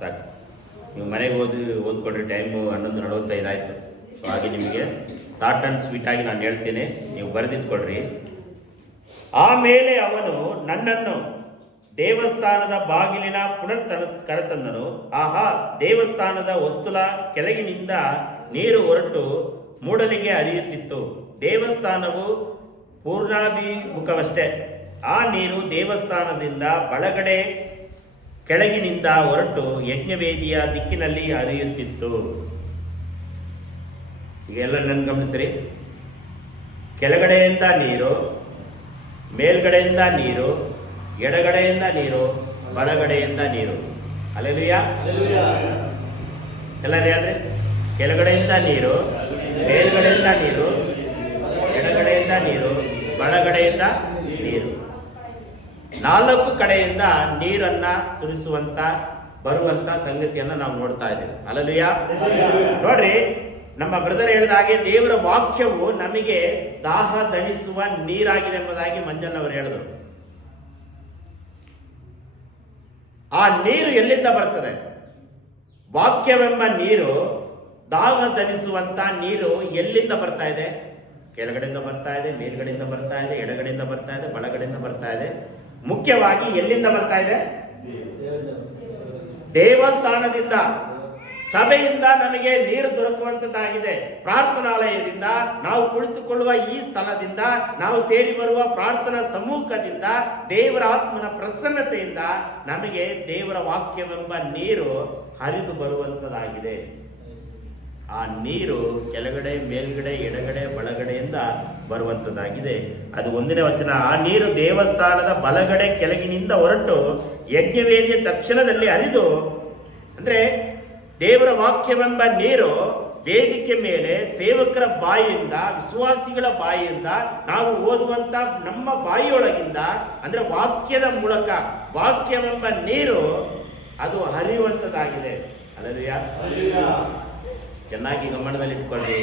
ಸಾಕು. ನೀವು ಮನೆಗೆ ಓದ್ಕೊಂಡ್ರೆ ಟೈಮು 11:45 ಆಯಿತು. ಸೊ ಹಾಗೆ ನಿಮಗೆ ಶಾರ್ಟ್ ಆ್ಯಂಡ್ ಸ್ವೀಟ್ ಆಗಿ ನಾನು ಹೇಳ್ತೇನೆ, ನೀವು ಬರೆದಿಟ್ಕೊಳ್ರಿ. ಆಮೇಲೆ ಅವನು ನನ್ನನ್ನು ದೇವಸ್ಥಾನದ ಬಾಗಿಲಿನ ಕರೆತಂದನು. ಆಹಾ, ದೇವಸ್ಥಾನದ ವಸ್ತುಲ ಕೆಳಗಿನಿಂದ ನೀರು ಹೊರಟು ಮೂಡಲಿಗೆ ಹರಿಯುತ್ತಿತ್ತು. ದೇವಸ್ಥಾನವು ಪೂರ್ಣಾಭಿಮುಖವಷ್ಟೇ. ಆ ನೀರು ದೇವಸ್ಥಾನದಿಂದ ಬಲಗಡೆ ಕೆಳಗಿನಿಂದ ಹೊರಟು ಯಜ್ಞವೇದಿಯ ದಿಕ್ಕಿನಲ್ಲಿ ಹರಿಯುತ್ತಿತ್ತು. ಈಗ ಎಲ್ಲ ನನ್ನ ಗಮನಿಸ್ರಿ. ಕೆಳಗಡೆಯಿಂದ ನೀರು, ಮೇಲ್ಗಡೆಯಿಂದ ನೀರು, ಎಡಗಡೆಯಿಂದ ನೀರು, ಬಲಗಡೆಯಿಂದ ನೀರು. ಹಲ್ಲೆಲೂಯಾ. ಎಲ್ಲರೂ ಹೇಳ್ರಿ. ಕೆಳಗಡೆಯಿಂದ ನೀರು, ಮೇಲ್ಗಡೆಯಿಂದ ನೀರು, ಎಡಗಡೆಯಿಂದ ನೀರು, ಬಲಗಡೆಯಿಂದ ನೀರು. 4 ಕಡೆಯಿಂದ ನೀರನ್ನ ಸುರಿಸುವಂತ ಬರುವಂತ ಸಂಗತಿಯನ್ನ ನಾವು ನೋಡ್ತಾ ಇದ್ದೇವೆ. ಹಲ್ಲೆಲೂಯಾ. ನೋಡ್ರಿ, ನಮ್ಮ ಬ್ರದರ್ ಹೇಳಿದ ಹಾಗೆ ದೇವರ ವಾಕ್ಯವು ನಮಗೆ ದಾಹ ದಣಿಸುವ ನೀರಾಗಿದೆ ಎಂಬುದಾಗಿ ಮಂಜಣ್ಣವರು ಹೇಳಿದರು. ಆ ನೀರು ಎಲ್ಲಿಂದ ಬರ್ತದೆ? ವಾಕ್ಯವೆಂಬ ನೀರು, ದಾಹ ದಣಿಸುವಂತ ನೀರು ಎಲ್ಲಿಂದ ಬರ್ತಾ ಇದೆ? ಕೆಳಗಡೆಯಿಂದ ಬರ್ತಾ ಇದೆ, ಮೇಲ್ಗಡೆಯಿಂದ ಬರ್ತಾ ಇದೆ, ಎಡಗಡೆಯಿಂದ ಬರ್ತಾ ಇದೆ, ಬಲಗಡೆಯಿಂದ ಬರ್ತಾ ಇದೆ. ಮುಖ್ಯವಾಗಿ ಎಲ್ಲಿಂದ ಬರ್ತಾ ಇದೆ? ದೇವಸ್ಥಾನದಿಂದ, ಸಭೆಯಿಂದ ನಮಗೆ ನೀರು ದೊರಕುವಂತದ್ದಾಗಿದೆ. ಪ್ರಾರ್ಥನಾಲಯದಿಂದ, ನಾವು ಕುಳಿತುಕೊಳ್ಳುವ ಈ ಸ್ಥಳದಿಂದ, ನಾವು ಸೇರಿ ಬರುವ ಪ್ರಾರ್ಥನಾ ಸಮ್ಮುಖದಿಂದ, ದೇವರ ಆತ್ಮನ ಪ್ರಸನ್ನತೆಯಿಂದ ನಮಗೆ ದೇವರ ವಾಕ್ಯವೆಂಬ ನೀರು ಹರಿದು ಬರುವಂತದ್ದಾಗಿದೆ. ಆ ನೀರು ಕೆಳಗಡೆ, ಮೇಲ್ಗಡೆ, ಎಡಗಡೆ, ಬಲಗಡೆಯಿಂದ ಬರುವಂತದ್ದಾಗಿದೆ. ಅದು 1ನೇ ವಚನ. ಆ ನೀರು ದೇವಸ್ಥಾನದ ಬಲಗಡೆ ಕೆಳಗಿನಿಂದ ಹೊರಟು ಯಜ್ಞವೇದಿಯ ದಕ್ಷಿಣದಲ್ಲಿ ಹರಿದು, ಅಂದ್ರೆ ದೇವರ ವಾಕ್ಯವೆಂಬ ನೀರು ವೇದಿಕೆ ಮೇಲೆ ಸೇವಕರ ಬಾಯಿಯಿಂದ, ವಿಶ್ವಾಸಿಗಳ ಬಾಯಿಯಿಂದ, ನಾವು ಓದುವಂತ ನಮ್ಮ ಬಾಯಿಯೊಳಗಿಂದ, ಅಂದ್ರೆ ವಾಕ್ಯದ ಮೂಲಕ, ವಾಕ್ಯವೆಂಬ ನೀರು ಅದು ಹರಿಯುವಂತದ್ದಾಗಿದೆ. ಹಲ್ಲೆಲೂಯಾ. ಚೆನ್ನಾಗಿ ಗಮನದಲ್ಲಿ ಇಟ್ಕೊಳ್ಳಿ.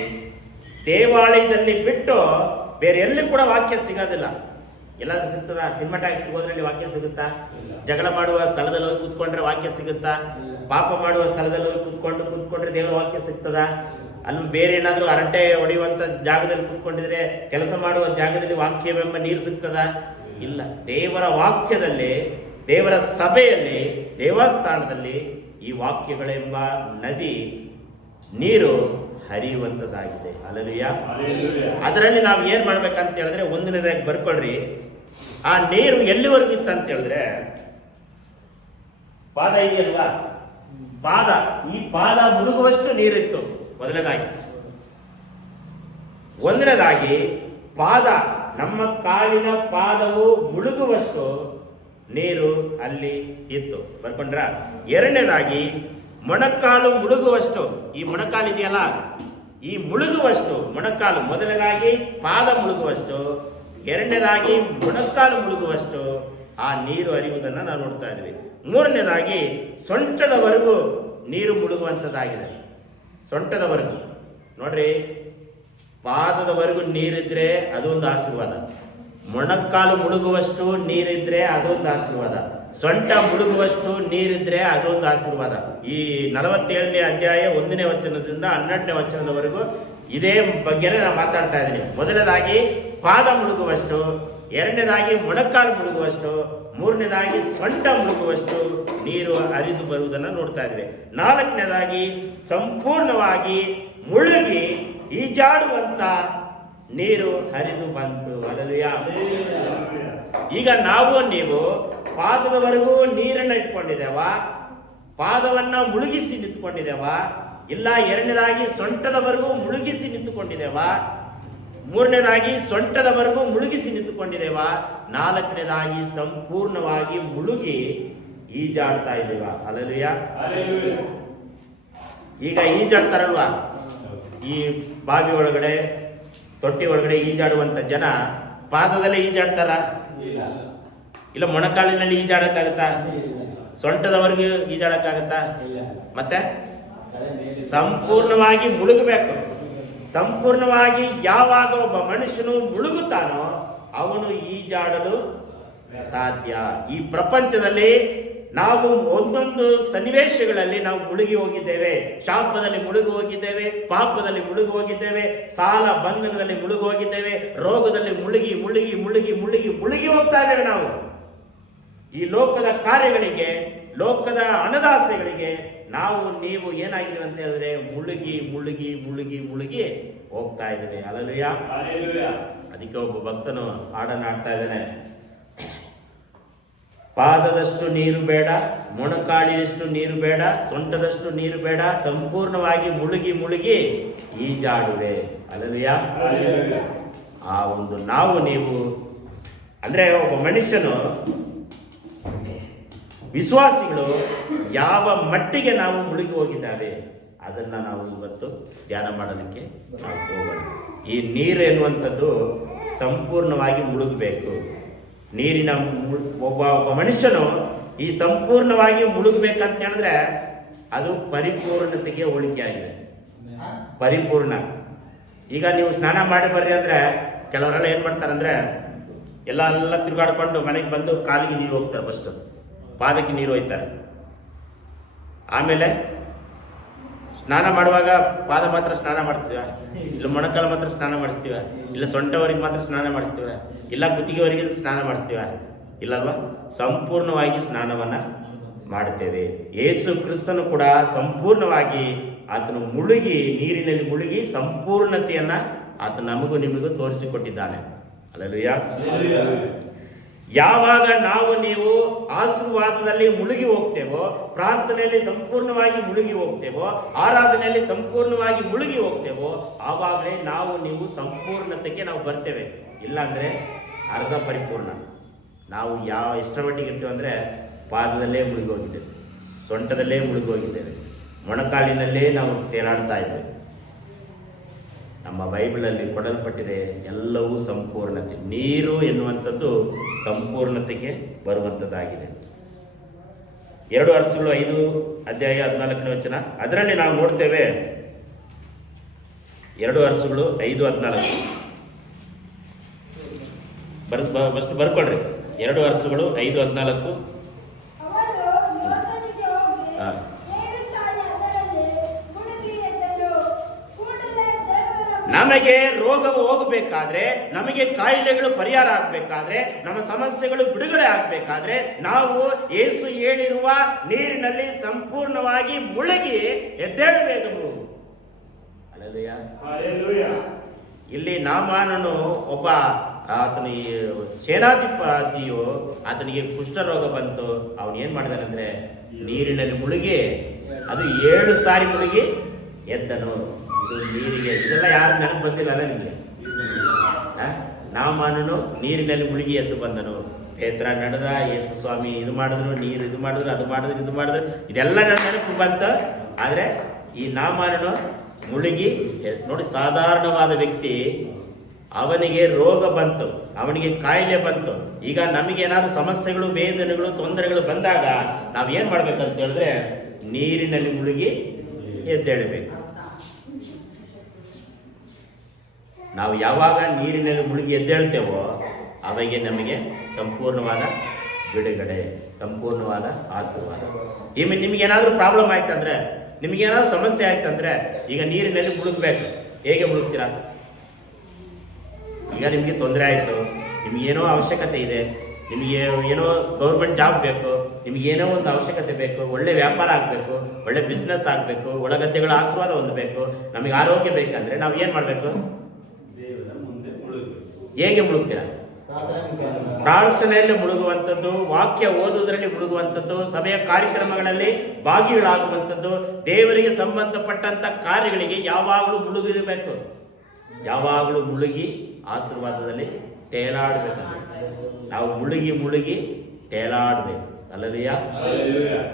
ದೇವಾಲಯದಲ್ಲಿ ಬಿಟ್ಟು ಬೇರೆ ಎಲ್ಲಿ ಕೂಡ ವಾಕ್ಯ ಸಿಗೋದಿಲ್ಲ. ಎಲ್ಲಾದ್ರೂ ಸಿಗ್ತದ? ಸಿನಿಮಾ ಟ್ಯಾಕ್ಸ್ ಹೋದ್ರಲ್ಲಿ ವಾಕ್ಯ ಸಿಗುತ್ತಾ? ಜಗಳ ಮಾಡುವ ಸ್ಥಳದಲ್ಲಿ ಹೋಗಿ ಕೂತ್ಕೊಂಡ್ರೆ ವಾಕ್ಯ ಸಿಗುತ್ತಾ? ಪಾಪ ಮಾಡುವ ಸ್ಥಳದಲ್ಲಿ ಹೋಗಿ ಕೂತ್ಕೊಂಡ್ರೆ ದೇವರ ವಾಕ್ಯ ಸಿಗ್ತದ? ಅಲ್ಲಿ ಬೇರೆ ಏನಾದ್ರೂ ಹರಟೆ ಹೊಡೆಯುವಂತ ಜಾಗದಲ್ಲಿ ಕೂತ್ಕೊಂಡಿದ್ರೆ, ಕೆಲಸ ಮಾಡುವ ಜಾಗದಲ್ಲಿ ವಾಕ್ಯವೆಂಬ ನೀರು ಸಿಗ್ತದ? ಇಲ್ಲ. ದೇವರ ವಾಕ್ಯದಲ್ಲಿ, ದೇವರ ಸಭೆಯಲ್ಲಿ, ದೇವಸ್ಥಾನದಲ್ಲಿ ಈ ವಾಕ್ಯಗಳೆಂಬ ನದಿ, ನೀರು ಹರಿಯುವಂತದ್ದಾಗಿದೆ. ಹಲ್ಲೆಲೂಯಾ. ಅದರಲ್ಲಿ ನಾವು ಏನ್ ಮಾಡ್ಬೇಕಂತ ಹೇಳಿದ್ರೆ, 1ನೇದಾಗಿ ಬರ್ಕೊಳ್ರಿ. ಆ ನೀರು ಎಲ್ಲಿವರೆಗೂ ಇತ್ತು ಅಂತ ಹೇಳಿದ್ರೆ, ಪಾದ ಇದೆಯಲ್ವಾ, ಪಾದ, ಈ ಪಾದ ಮುಳುಗುವಷ್ಟು ನೀರಿತ್ತು. ಒಂದನೇದಾಗಿ ಪಾದ, ನಮ್ಮ ಕಾಲಿನ ಪಾದವು ಮುಳುಗುವಷ್ಟು ನೀರು ಅಲ್ಲಿ ಇತ್ತು. ಬರ್ಕೊಂಡ್ರ? 2ನೇದಾಗಿ ಮೊಣಕಾಲು ಮುಳುಗುವಷ್ಟು, ಈ ಮೊಣಕಾಲು ಇದೆಯಲ್ಲ, ಈ ಮುಳುಗುವಷ್ಟು ಮೊಣಕಾಲು, ಮೊದಲನೇದಾಗಿ ಪಾದ ಮುಳುಗುವಷ್ಟು, 2ನೇದಾಗಿ ಮೊಣಕಾಲು ಮುಳುಗುವಷ್ಟು ಆ ನೀರು ಹರಿಯುವುದನ್ನು ನಾವು ನೋಡ್ತಾ ಇದ್ವಿ. 3ನೇದಾಗಿ ಸೊಂಟದವರೆಗೂ ನೀರು ಮುಳುಗುವಂಥದ್ದಾಗಿದೆ. ಸೊಂಟದವರೆಗೂ ನೋಡ್ರಿ, ಪಾದದವರೆಗೂ ನೀರಿದ್ರೆ ಅದೊಂದು ಆಶೀರ್ವಾದ, ಮೊಣಕಾಲು ಮುಳುಗುವಷ್ಟು ನೀರಿದ್ರೆ ಅದೊಂದು ಆಶೀರ್ವಾದ, ಸೊಂಟ ಮುಳುಗುವಷ್ಟು ನೀರಿದ್ರೆ ಅದೊಂದು ಆಶೀರ್ವಾದ. ಈ 47ನೇ ಅಧ್ಯಾಯ 1ನೇ ವಚನದಿಂದ 12ನೇ ವಚನದವರೆಗೂ ಇದೇ ಬಗ್ಗೆನೇ ನಾನು ಮಾತಾಡ್ತಾ ಇದ್ದೀನಿ. ಮೊದಲನೇದಾಗಿ ಪಾದ ಮುಳುಗುವಷ್ಟು, 2ನೇದಾಗಿ ಮೊಣಕಾಲು ಮುಳುಗುವಷ್ಟು, 3ನೇದಾಗಿ ಸೊಂಟ ಮುಳುಗುವಷ್ಟು ನೀರು ಹರಿದು ಬರುವುದನ್ನು ನೋಡ್ತಾ ಇದ್ದೀವಿ. 4ನೇದಾಗಿ ಸಂಪೂರ್ಣವಾಗಿ ಮುಳುಗಿ ಈಜಾಡುವಂತ ನೀರು ಹರಿದು ಬಂತು. ಹಲ್ಲೆಲೂಯಾ. ಈಗ ನಾವು ನೀವು ಪಾದದವರೆಗೂ ನೀರನ್ನ ಇಟ್ಕೊಂಡಿದ್ದೇವ, ಪಾದವನ್ನ ಮುಳುಗಿಸಿ ನಿಂತುಕೊಂಡಿದ್ದೇವ, ಇಲ್ಲ 2ನೇದಾಗಿ ಸೊಂಟದವರೆಗೂ ಮುಳುಗಿಸಿ ನಿಂತುಕೊಂಡಿದ್ದೇವ, 3ನೇದಾಗಿ ಸೊಂಟದವರೆಗೂ ಮುಳುಗಿಸಿ ನಿಂತುಕೊಂಡಿದ್ದೇವ, 4ನೇದಾಗಿ ಸಂಪೂರ್ಣವಾಗಿ ಮುಳುಗಿ ಈಜಾಡ್ತಾ ಇದ್ದೇವ. ಹಲ್ಲೆಲೂಯಾ. ಈಗ ಈಜಾಡ್ತಾರಲ್ವಾ, ಈ ಬಾವಿ ಒಳಗಡೆ, ತೊಟ್ಟಿ ಒಳಗಡೆ ಈಜಾಡುವಂತ ಜನ ಪಾದದಲ್ಲೇ ಈಜಾಡ್ತಾರ? ಇಲ್ಲ ಮೊಣಕಾಲಿನಲ್ಲಿ ಈಜಾಡಕ್ಕಾಗತ್ತಾ? ಸೊಂಟದವರೆಗೂ ಈಜಾಡಕ್ಕಾಗತ್ತಾ? ಮತ್ತೆ ಸಂಪೂರ್ಣವಾಗಿ ಮುಳುಗಬೇಕು. ಸಂಪೂರ್ಣವಾಗಿ ಯಾವಾಗ ಒಬ್ಬ ಮನುಷ್ಯನು ಮುಳುಗುತ್ತಾನೋ ಅವನು ಈಜಾಡಲು ಸಾಧ್ಯ. ಈ ಪ್ರಪಂಚದಲ್ಲಿ ನಾವು ಒಂದೊಂದು ಸನ್ನಿವೇಶಗಳಲ್ಲಿ ನಾವು ಮುಳುಗಿ ಹೋಗಿದ್ದೇವೆ. ಶಾಪದಲ್ಲಿ ಮುಳುಗಿ ಹೋಗಿದ್ದೇವೆ, ಪಾಪದಲ್ಲಿ ಮುಳುಗಿ ಹೋಗಿದ್ದೇವೆ, ಸಾಲ ಬಂಧನದಲ್ಲಿ ಮುಳುಗಿ ಹೋಗಿದ್ದೇವೆ, ರೋಗದಲ್ಲಿ ಮುಳುಗಿ ಮುಳುಗಿ ಮುಳುಗಿ ಮುಳುಗಿ ಮುಳುಗಿ ಹೋಗ್ತಾ ಇದ್ದೇವೆ ನಾವು. ಈ ಲೋಕದ ಕಾರ್ಯಗಳಿಗೆ, ಲೋಕದ ಹಣದಾಸೆಗಳಿಗೆ ನೀವು ಏನಾಗಿದೆ ಅಂತ ಹೇಳಿದ್ರೆ ಮುಳುಗಿ ಮುಳುಗಿ ಮುಳುಗಿ ಮುಳುಗಿ ಹೋಗ್ತಾ ಇದ್ದೇವೆ. ಹಲ್ಲೆಲೂಯಾ. ಅದಕ್ಕೆ ಒಬ್ಬ ಭಕ್ತನು ಹಾಡನ್ನು ಹಾಡ್ತಾ ಇದ್ದಾನೆ. ಪಾದದಷ್ಟು ನೀರು ಬೇಡ, ಮೊಣಕಾಲಿನಷ್ಟು ನೀರು ಬೇಡ, ಸೊಂಟದಷ್ಟು ನೀರು ಬೇಡ, ಸಂಪೂರ್ಣವಾಗಿ ಮುಳುಗಿ ಮುಳುಗಿ ಈಜಾಡುವೆ. ಹಲ್ಲೆಲೂಯಾ. ಆ ಒಂದು ನೀವು ಅಂದ್ರೆ ಒಬ್ಬ ಮನುಷ್ಯನು, ವಿಶ್ವಾಸಿಗಳು ಯಾವ ಮಟ್ಟಿಗೆ ನಾವು ಮುಳುಗಿ ಹೋಗಿದ್ದಾವೆ ಅದನ್ನ ನಾವು ಇವತ್ತು ಧ್ಯಾನ ಮಾಡೋದಕ್ಕೆ ನಾವು ಹೋಗೋಣ. ಈ ನೀರು ಎನ್ನುವಂಥದ್ದು ಸಂಪೂರ್ಣವಾಗಿ ಮುಳುಗಬೇಕು. ನೀರಿನ ಒಬ್ಬ ಮನುಷ್ಯನು ಈ ಸಂಪೂರ್ಣವಾಗಿ ಮುಳುಗಬೇಕಂತ ಹೇಳಿದ್ರೆ ಅದು ಪರಿಪೂರ್ಣತೆಗೆ ಹೋಲಿಕೆ ಆಗಿದೆ. ಪರಿಪೂರ್ಣ. ಈಗ ನೀವು ಸ್ನಾನ ಮಾಡಿ ಬರ್ರಿ ಅಂದ್ರೆ ಕೆಲವರೆಲ್ಲ ಏನ್ ಮಾಡ್ತಾರಂದ್ರೆ ಎಲ್ಲ ತಿರುಗಾಡ್ಕೊಂಡು ಮನೆಗೆ ಬಂದು ಕಾಲಿಗೆ ನೀರು ಹೋಗ್ತಾರೆ, ಫಸ್ಟ್ ಪಾದಕ್ಕೆ ನೀರು ಹೋಯ್ತಾರೆ. ಆಮೇಲೆ ಸ್ನಾನ ಮಾಡುವಾಗ ಪಾದ ಮಾತ್ರ ಸ್ನಾನ ಮಾಡಿಸ್ತೀವ, ಇಲ್ಲ ಮೊಣಕಾಲು ಮಾತ್ರ ಸ್ನಾನ ಮಾಡಿಸ್ತೀವ, ಇಲ್ಲ ಸೊಂಟವರಿಗೆ ಮಾತ್ರ ಸ್ನಾನ ಮಾಡಿಸ್ತೀವ, ಇಲ್ಲ ಕುತ್ತಿಗೆವರಿಗೆ ಸ್ನಾನ ಮಾಡಿಸ್ತೀವ, ಇಲ್ಲಲ್ವಾ? ಸಂಪೂರ್ಣವಾಗಿ ಸ್ನಾನವನ್ನ ಮಾಡುತ್ತೇವೆ. ಯೇಸು ಕ್ರಿಸ್ತನು ಕೂಡ ಸಂಪೂರ್ಣವಾಗಿ ಆತನು ಮುಳುಗಿ, ನೀರಿನಲ್ಲಿ ಮುಳುಗಿ ಸಂಪೂರ್ಣತೆಯನ್ನ ಆತ ನಮಗೂ ನಿಮಗೂ ತೋರಿಸಿಕೊಟ್ಟಿದ್ದಾನೆ. ಹಲ್ಲೆಲೂಯಾ. ಯಾವಾಗ ನೀವು ಆಶೀರ್ವಾದದಲ್ಲಿ ಮುಳುಗಿ ಹೋಗ್ತೇವೋ, ಪ್ರಾರ್ಥನೆಯಲ್ಲಿ ಸಂಪೂರ್ಣವಾಗಿ ಮುಳುಗಿ ಹೋಗ್ತೇವೋ, ಆರಾಧನೆಯಲ್ಲಿ ಸಂಪೂರ್ಣವಾಗಿ ಮುಳುಗಿ ಹೋಗ್ತೇವೋ, ಆವಾಗಲೇ ನೀವು ಸಂಪೂರ್ಣತೆಗೆ ನಾವು ಬರ್ತೇವೆ. ಇಲ್ಲಾಂದ್ರೆ ಅರ್ಧ ಪರಿಪೂರ್ಣ. ನಾವು ಎಷ್ಟರ ಮಟ್ಟಿಗೆ ಇರ್ತೇವೆ ಅಂದ್ರೆ ಪಾದದಲ್ಲೇ ಮುಳುಗಿ ಹೋಗಿದ್ದೇವೆ, ಸೊಂಟದಲ್ಲೇ ಮುಳುಗಿ ಹೋಗಿದ್ದೇವೆ, ಮೊಣಕಾಲಿನಲ್ಲೇ ನಾವು ತೇಲಾಡ್ತಾ ಇದ್ದೇವೆ. ನಮ್ಮ ಬೈಬಲಲ್ಲಿ ಕೊಡಲ್ಪಟ್ಟಿದೆ ಎಲ್ಲವೂ ಸಂಪೂರ್ಣತೆ. ನೀರು ಎನ್ನುವಂಥದ್ದು ಸಂಪೂರ್ಣತೆಗೆ ಬರುವಂಥದ್ದಾಗಿದೆ. 2 ವರ್ಷಗಳು 5 ಅಧ್ಯಾಯ 14ನೇ ವಚನ, ಅದರಲ್ಲಿ ನಾವು ನೋಡ್ತೇವೆ. 2 ವರ್ಷಗಳು 5:14 ಫಸ್ಟ್ ಬರ್ಕೊಳ್ರಿ. 2 ವರ್ಷಗಳು 5:14. ನಮಗೆ ರೋಗವು ಹೋಗಬೇಕಾದ್ರೆ, ನಮಗೆ ಕಾಯಿಲೆಗಳು ಪರಿಹಾರ ಆಗಬೇಕಾದ್ರೆ, ನಮ್ಮ ಸಮಸ್ಯೆಗಳು ಬಿಡುಗಡೆ ಆಗಬೇಕಾದ್ರೆ ನಾವು ಯೇಸು ಹೇಳಿರುವ ನೀರಿನಲ್ಲಿ ಸಂಪೂರ್ಣವಾಗಿ ಮುಳುಗಿ ಎದ್ದೇಳಬೇಕು. ಹಲ್ಲೆಲೂಯಾ. ಇಲ್ಲಿ ನಾಮಾನನು ಒಬ್ಬ ಆತನ ಸೇನಾಧಿಪತಿಯು, ಆತನಿಗೆ ಕುಷ್ಠರೋಗ ಬಂತು. ಅವನು ಏನ್ ಮಾಡಿದಾನಂದ್ರೆ ನೀರಿನಲ್ಲಿ ಮುಳುಗಿ, ಅದು 7 ಸಾರಿ ಮುಳುಗಿ ಎದ್ದನು. ಇದು ನೀರಿಗೆ, ಇದೆಲ್ಲ ಯಾರು ನೆನಪು ಬಂದಿಲ್ಲ ಅಲ್ಲ ನಿಮಗೆ? ನಾಮಾನನು ನೀರಿನಲ್ಲಿ ಮುಳುಗಿ ಎದ್ದು ಬಂದನು. ಪೇತ್ರ ನಡೆದ, ಯೇಸು ಸ್ವಾಮಿ ಇದು ಮಾಡಿದ್ರು, ನೀರು ಇದು ಮಾಡಿದ್ರು, ಅದು ಮಾಡಿದ್ರು, ಇದು ಮಾಡಿದ್ರು, ಇದೆಲ್ಲ ನೆನಪು ಬಂತ. ಆದ್ರೆ ಈ ನಾಮಾನನು ಮುಳುಗಿ ನೋಡಿ, ಸಾಧಾರಣವಾದ ವ್ಯಕ್ತಿ, ಅವನಿಗೆ ರೋಗ ಬಂತು, ಅವನಿಗೆ ಕಾಯಿಲೆ ಬಂತು. ಈಗ ನಮಗೇನಾದ್ರು ಸಮಸ್ಯೆಗಳು, ವೇದನೆಗಳು, ತೊಂದರೆಗಳು ಬಂದಾಗ ನಾವೇನ್ ಮಾಡ್ಬೇಕಂತ ಹೇಳಿದ್ರೆ ನೀರಿನಲ್ಲಿ ಮುಳುಗಿ ಎದ್ದೇಳಬೇಕು. ನಾವು ಯಾವಾಗ ನೀರಿನಲ್ಲಿ ಮುಳುಗಿ ಎದ್ದೇಳ್ತೇವೋ ಅವಾಗ ನಮಗೆ ಸಂಪೂರ್ಣವಾದ ಬಿಡುಗಡೆ, ಸಂಪೂರ್ಣವಾದ ಆಶೀರ್ವಾದ. ನಿಮಗೇನಾದ್ರೂ ಪ್ರಾಬ್ಲಮ್ ಆಯ್ತಂದ್ರೆ, ನಿಮಗೇನಾದ್ರೂ ಸಮಸ್ಯೆ ಆಯ್ತಂದ್ರೆ, ಈಗ ನೀರಿನಲ್ಲಿ ಮುಳುಗಬೇಕು. ಹೇಗೆ ಮುಳುಗ್ತೀರಾ? ಈಗ ನಿಮಗೆ ತೊಂದರೆ ಆಯಿತು, ನಿಮಗೇನೋ ಅವಶ್ಯಕತೆ ಇದೆ, ನಿಮಗೆ ಏನೋ ಗೌರ್ಮೆಂಟ್ ಜಾಬ್ ಬೇಕು, ನಿಮಗೇನೋ ಒಂದು ಅವಶ್ಯಕತೆ ಬೇಕು, ಒಳ್ಳೆ ವ್ಯಾಪಾರ ಆಗಬೇಕು, ಒಳ್ಳೆ ಬಿಸ್ನೆಸ್ ಆಗಬೇಕು, ಒಳಗದ್ದೆಗಳ ಆಶೀರ್ವಾದ ಹೊಂದಬೇಕು, ನಮಗೆ ಆರೋಗ್ಯ ಬೇಕಂದ್ರೆ ನಾವು ಏನು ಮಾಡಬೇಕು? ಹೇಗೆ ಮುಳುಗ್ತೀರಾ? ಪ್ರಾರ್ಥನೆಯಲ್ಲಿ ಮುಳುಗುವಂಥದ್ದು, ವಾಕ್ಯ ಓದುವುದರಲ್ಲಿ ಮುಳುಗುವಂಥದ್ದು, ಸಭೆಯ ಕಾರ್ಯಕ್ರಮಗಳಲ್ಲಿ ಭಾಗಿಗಳಾಗುವಂಥದ್ದು, ದೇವರಿಗೆ ಸಂಬಂಧಪಟ್ಟಂತ ಕಾರ್ಯಗಳಿಗೆ ಯಾವಾಗಲೂ ಮುಳುಗಿರಬೇಕು. ಯಾವಾಗಲೂ ಮುಳುಗಿ ಆಶೀರ್ವಾದದಲ್ಲಿ ತೇಲಾಡಬೇಕು. ನಾವು ಮುಳುಗಿ ಮುಳುಗಿ ತೇಲಾಡಬೇಕು. ಹಲ್ಲೆಲೂಯಾ.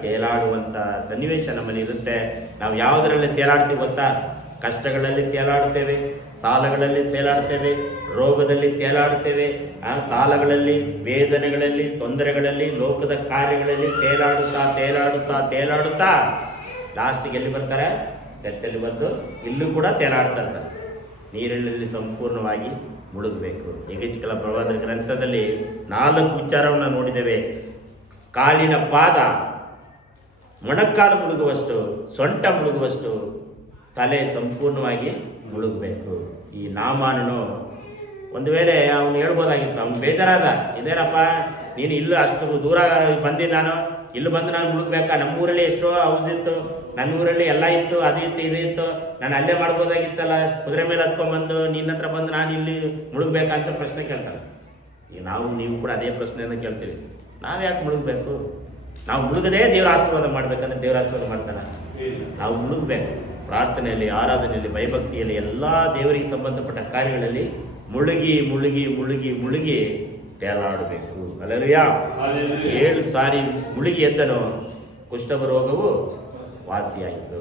ತೇಲಾಡುವಂತ ಸನ್ನಿವೇಶ ನಮ್ಮಲ್ಲಿ ಇರುತ್ತೆ. ನಾವು ಯಾವುದರಲ್ಲಿ ತೇಲಾಡ್ತೀವಿ ಗೊತ್ತಾ? ಕಷ್ಟಗಳಲ್ಲಿ ತೇಲಾಡುತ್ತೇವೆ, ಸಾಲಗಳಲ್ಲಿ ತೇಲಾಡುತ್ತೇವೆ, ರೋಗದಲ್ಲಿ ತೇಲಾಡುತ್ತೇವೆ, ಸಾಲಗಳಲ್ಲಿ, ವೇದನೆಗಳಲ್ಲಿ, ತೊಂದರೆಗಳಲ್ಲಿ, ಲೋಕದ ಕಾರ್ಯಗಳಲ್ಲಿ ತೇಲಾಡುತ್ತಾ ತೇಲಾಡುತ್ತಾ ತೇಲಾಡುತ್ತಾ ಲಾಸ್ಟಿಗೆ ಎಲ್ಲಿ ಬರ್ತಾರೆ? ಚರ್ಚಲ್ಲಿ ಬಂದು ಇಲ್ಲೂ ಕೂಡ ತೇಲಾಡ್ತಾ ಇರ್ತಾರೆ. ನೀರಿನಲ್ಲಿ ಸಂಪೂರ್ಣವಾಗಿ ಮುಳುಗಬೇಕು. ಎಗೇಜ್ಕೇಲ ಪ್ರವಾದ ಗ್ರಂಥದಲ್ಲಿ 4 ವಿಚಾರವನ್ನು ನೋಡಿದ್ದೇವೆ. ಕಾಲಿನ ಪಾದ, ಮೊಣಕಾಲು ಮುಳುಗುವಷ್ಟು, ಸೊಂಟ ಮುಳುಗುವಷ್ಟು, ತಲೆ ಸಂಪೂರ್ಣವಾಗಿ ಮುಳುಗಬೇಕು. ಈ ನಾಮಾನನು ಒಂದು ವೇಳೆ ಅವನು ಹೇಳ್ಬೋದಾಗಿತ್ತು, ಅವನು ಬೇಜಾರಾದ, ಇದೇನಪ್ಪ ನೀನು ಇಲ್ಲ ಅಷ್ಟು ದೂರ ಬಂದು ನಾನು ಇಲ್ಲಿ ಬಂದು ನಾನು ಮುಳುಗ್ಬೇಕಾ? ನಮ್ಮೂರಲ್ಲಿ ಎಷ್ಟೋ ಹೌಸ್ ಇತ್ತು, ನನ್ನೂರಲ್ಲಿ ಎಲ್ಲ ಇತ್ತು, ಅದು ಇತ್ತು ಇದು ಇತ್ತು, ನಾನು ಅಲ್ಲೇ ಮಾಡ್ಬೋದಾಗಿತ್ತಲ್ಲ, ಕುದುರೆ ಮೇಲೆ ಹತ್ಕೊಂಡ್ಬಂದು ನಿನ್ನ ಹತ್ರ ಬಂದು ನಾನು ಇಲ್ಲಿ ಮುಳುಗ್ಬೇಕಾ ಅಂತ ಪ್ರಶ್ನೆ ಕೇಳ್ತಾರೆ. ಈಗ ನಾವು ನೀವು ಕೂಡ ಅದೇ ಪ್ರಶ್ನೆಯನ್ನು ಕೇಳ್ತೀವಿ, ನಾವು ಯಾಕೆ ಮುಳುಗಬೇಕು? ನಾವು ಮುಳುಗದೇ ದೇವರ ಆಶೀರ್ವಾದ ಮಾಡ್ಬೇಕಂದ್ರೆ ದೇವರ ಆಶೀರ್ವಾದ ಮಾಡ್ತಾನೆ. ನಾವು ಮುಳುಗಬೇಕು, ಪ್ರಾರ್ಥನೆಯಲ್ಲಿ, ಆರಾಧನೆಯಲ್ಲಿ, ಭಯಭಕ್ತಿಯಲ್ಲಿ, ಎಲ್ಲ ದೇವರಿಗೆ ಸಂಬಂಧಪಟ್ಟ ಕಾರ್ಯಗಳಲ್ಲಿ ಮುಳುಗಿ ಮುಳುಗಿ ಮುಳುಗಿ ಮುಳುಗಿ ತೇಲಾಡಬೇಕು. ಹಲ್ಲೆಲೂಯಾ. 7 ಸಾರಿ ಮುಳುಗಿ ಎದ್ದನು, ಕುಷ್ಠವ ರೋಗವು ವಾಸಿಯಾಯಿತು,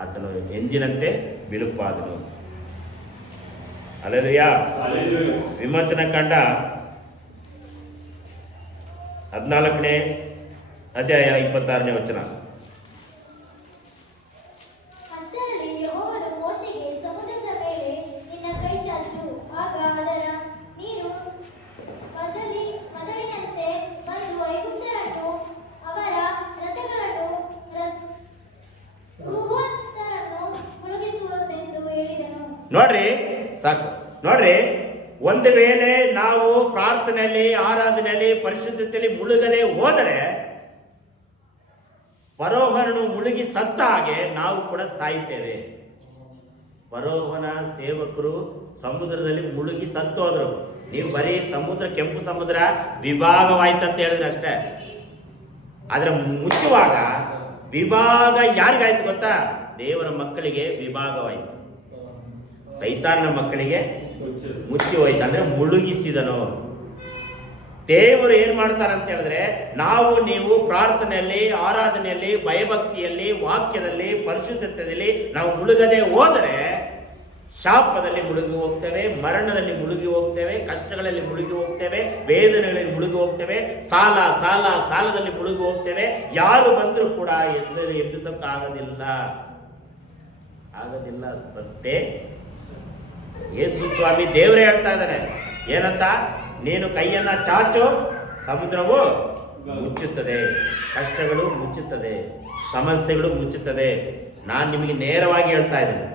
ಆತನು ಎಂಜಿನಂತೆ ಬಿಳುಪಾದನು. ಹಲ್ಲೆಲೂಯಾ. ವಿಮೋಚನಾ ಕಾಂಡ 14ನೇ ಅಧ್ಯಾಯ 26ನೇ ವಚನ. ಅಷ್ಟರಲ್ಲಿ ಯೆಹೋವನು ಮೋಶೆಗೆ, ಸಮುದ್ರದ ಮೇಲೆ ನಿನ್ನ ಕೈ ಚಾಚು, ಆಗ ಅದರ ನೀರು ಮೊದಲಿನಂತೆ ಬಂದು ಐಗುಪ್ತ್ಯರನ್ನು, ಅವರ ರಥಗಳನ್ನು, ಮೃಗೋತ್ತರನ್ನು ಮುಳುಗಿಸುವುದೆಂದು ಹೇಳಿದನು. ನೋಡ್ರಿ, ಸಾಕು ನೋಡ್ರಿ. ಒಂದು ವೇಳೆ ನಾವು ಪ್ರಾರ್ಥನೆಯಲ್ಲಿ, ಆರಾಧನೆಯಲ್ಲಿ, ಪರಿಶುದ್ಧತೆಯಲ್ಲಿ ಮುಳುಗದೆ ಹೋದರೆ ಫರೋಹನು ಮುಳುಗಿ ಸತ್ತ ಹಾಗೆ ನಾವು ಕೂಡ ಸಾಯ್ತೇವೆ. ಫರೋಹನ ಸೇವಕರು ಸಮುದ್ರದಲ್ಲಿ ಮುಳುಗಿ ಸತ್ತು ಹೋದ್ರು. ನೀವು ಬರೀ ಸಮುದ್ರ, ಕೆಂಪು ಸಮುದ್ರ ವಿಭಾಗವಾಯ್ತಂತ ಹೇಳಿದ್ರೆ ಅಷ್ಟೇ. ಆದ್ರೆ ಮುಚ್ಚುವಾಗ ವಿಭಾಗ ಯಾರಿಗಾಯ್ತು ಗೊತ್ತಾ? ದೇವರ ಮಕ್ಕಳಿಗೆ ವಿಭಾಗವಾಯ್ತು, ಸೈತಾನನ ಮಕ್ಕಳಿಗೆ ಮುಚ್ಚಿ ಹೋಯ್ತು, ಅಂದ್ರೆ ಮುಳುಗಿಸಿದನು. ದೇವರು ಏನ್ ಮಾಡ್ತಾರೆ ಅಂತ ಹೇಳಿದ್ರೆ, ನಾವು ನೀವು ಪ್ರಾರ್ಥನೆಯಲ್ಲಿ, ಆರಾಧನೆಯಲ್ಲಿ, ಭಯಭಕ್ತಿಯಲ್ಲಿ, ವಾಕ್ಯದಲ್ಲಿ, ಪರಿಶುದ್ಧತೆಯಲ್ಲಿ ನಾವು ಮುಳುಗದೆ ಹೋದರೆ ಶಾಪದಲ್ಲಿ ಮುಳುಗಿ ಹೋಗ್ತೇವೆ, ಮರಣದಲ್ಲಿ ಮುಳುಗಿ ಹೋಗ್ತೇವೆ, ಕಷ್ಟಗಳಲ್ಲಿ ಮುಳುಗಿ ಹೋಗ್ತೇವೆ, ವೇದನೆಗಳಲ್ಲಿ ಮುಳುಗಿ ಹೋಗ್ತೇವೆ, ಸಾಲದಲ್ಲಿ ಮುಳುಗಿ ಹೋಗ್ತೇವೆ. ಯಾರು ಬಂದರೂ ಕೂಡ ಎಬ್ಬಿಸಕ್ಕಾಗೋದಿಲ್ಲ, ಸತ್ತೇ. ಯೇಸು ಸ್ವಾಮಿ ದೇವರೇ ಹೇಳ್ತಾ ಇದ್ದಾರೆ, ಏನಂತ? ನೀನು ಕೈಯನ್ನ ಚಾಚು, ಸಮುದ್ರವು ಮುಚ್ಚುತ್ತದೆ, ಕಷ್ಟಗಳು ಮುಚ್ಚುತ್ತದೆ, ಸಮಸ್ಯೆಗಳು ಮುಚ್ಚುತ್ತದೆ. ನಾನು ನಿಮಗೆ ನೇರವಾಗಿ ಹೇಳ್ತಾ ಇದ್ದೀನಿ,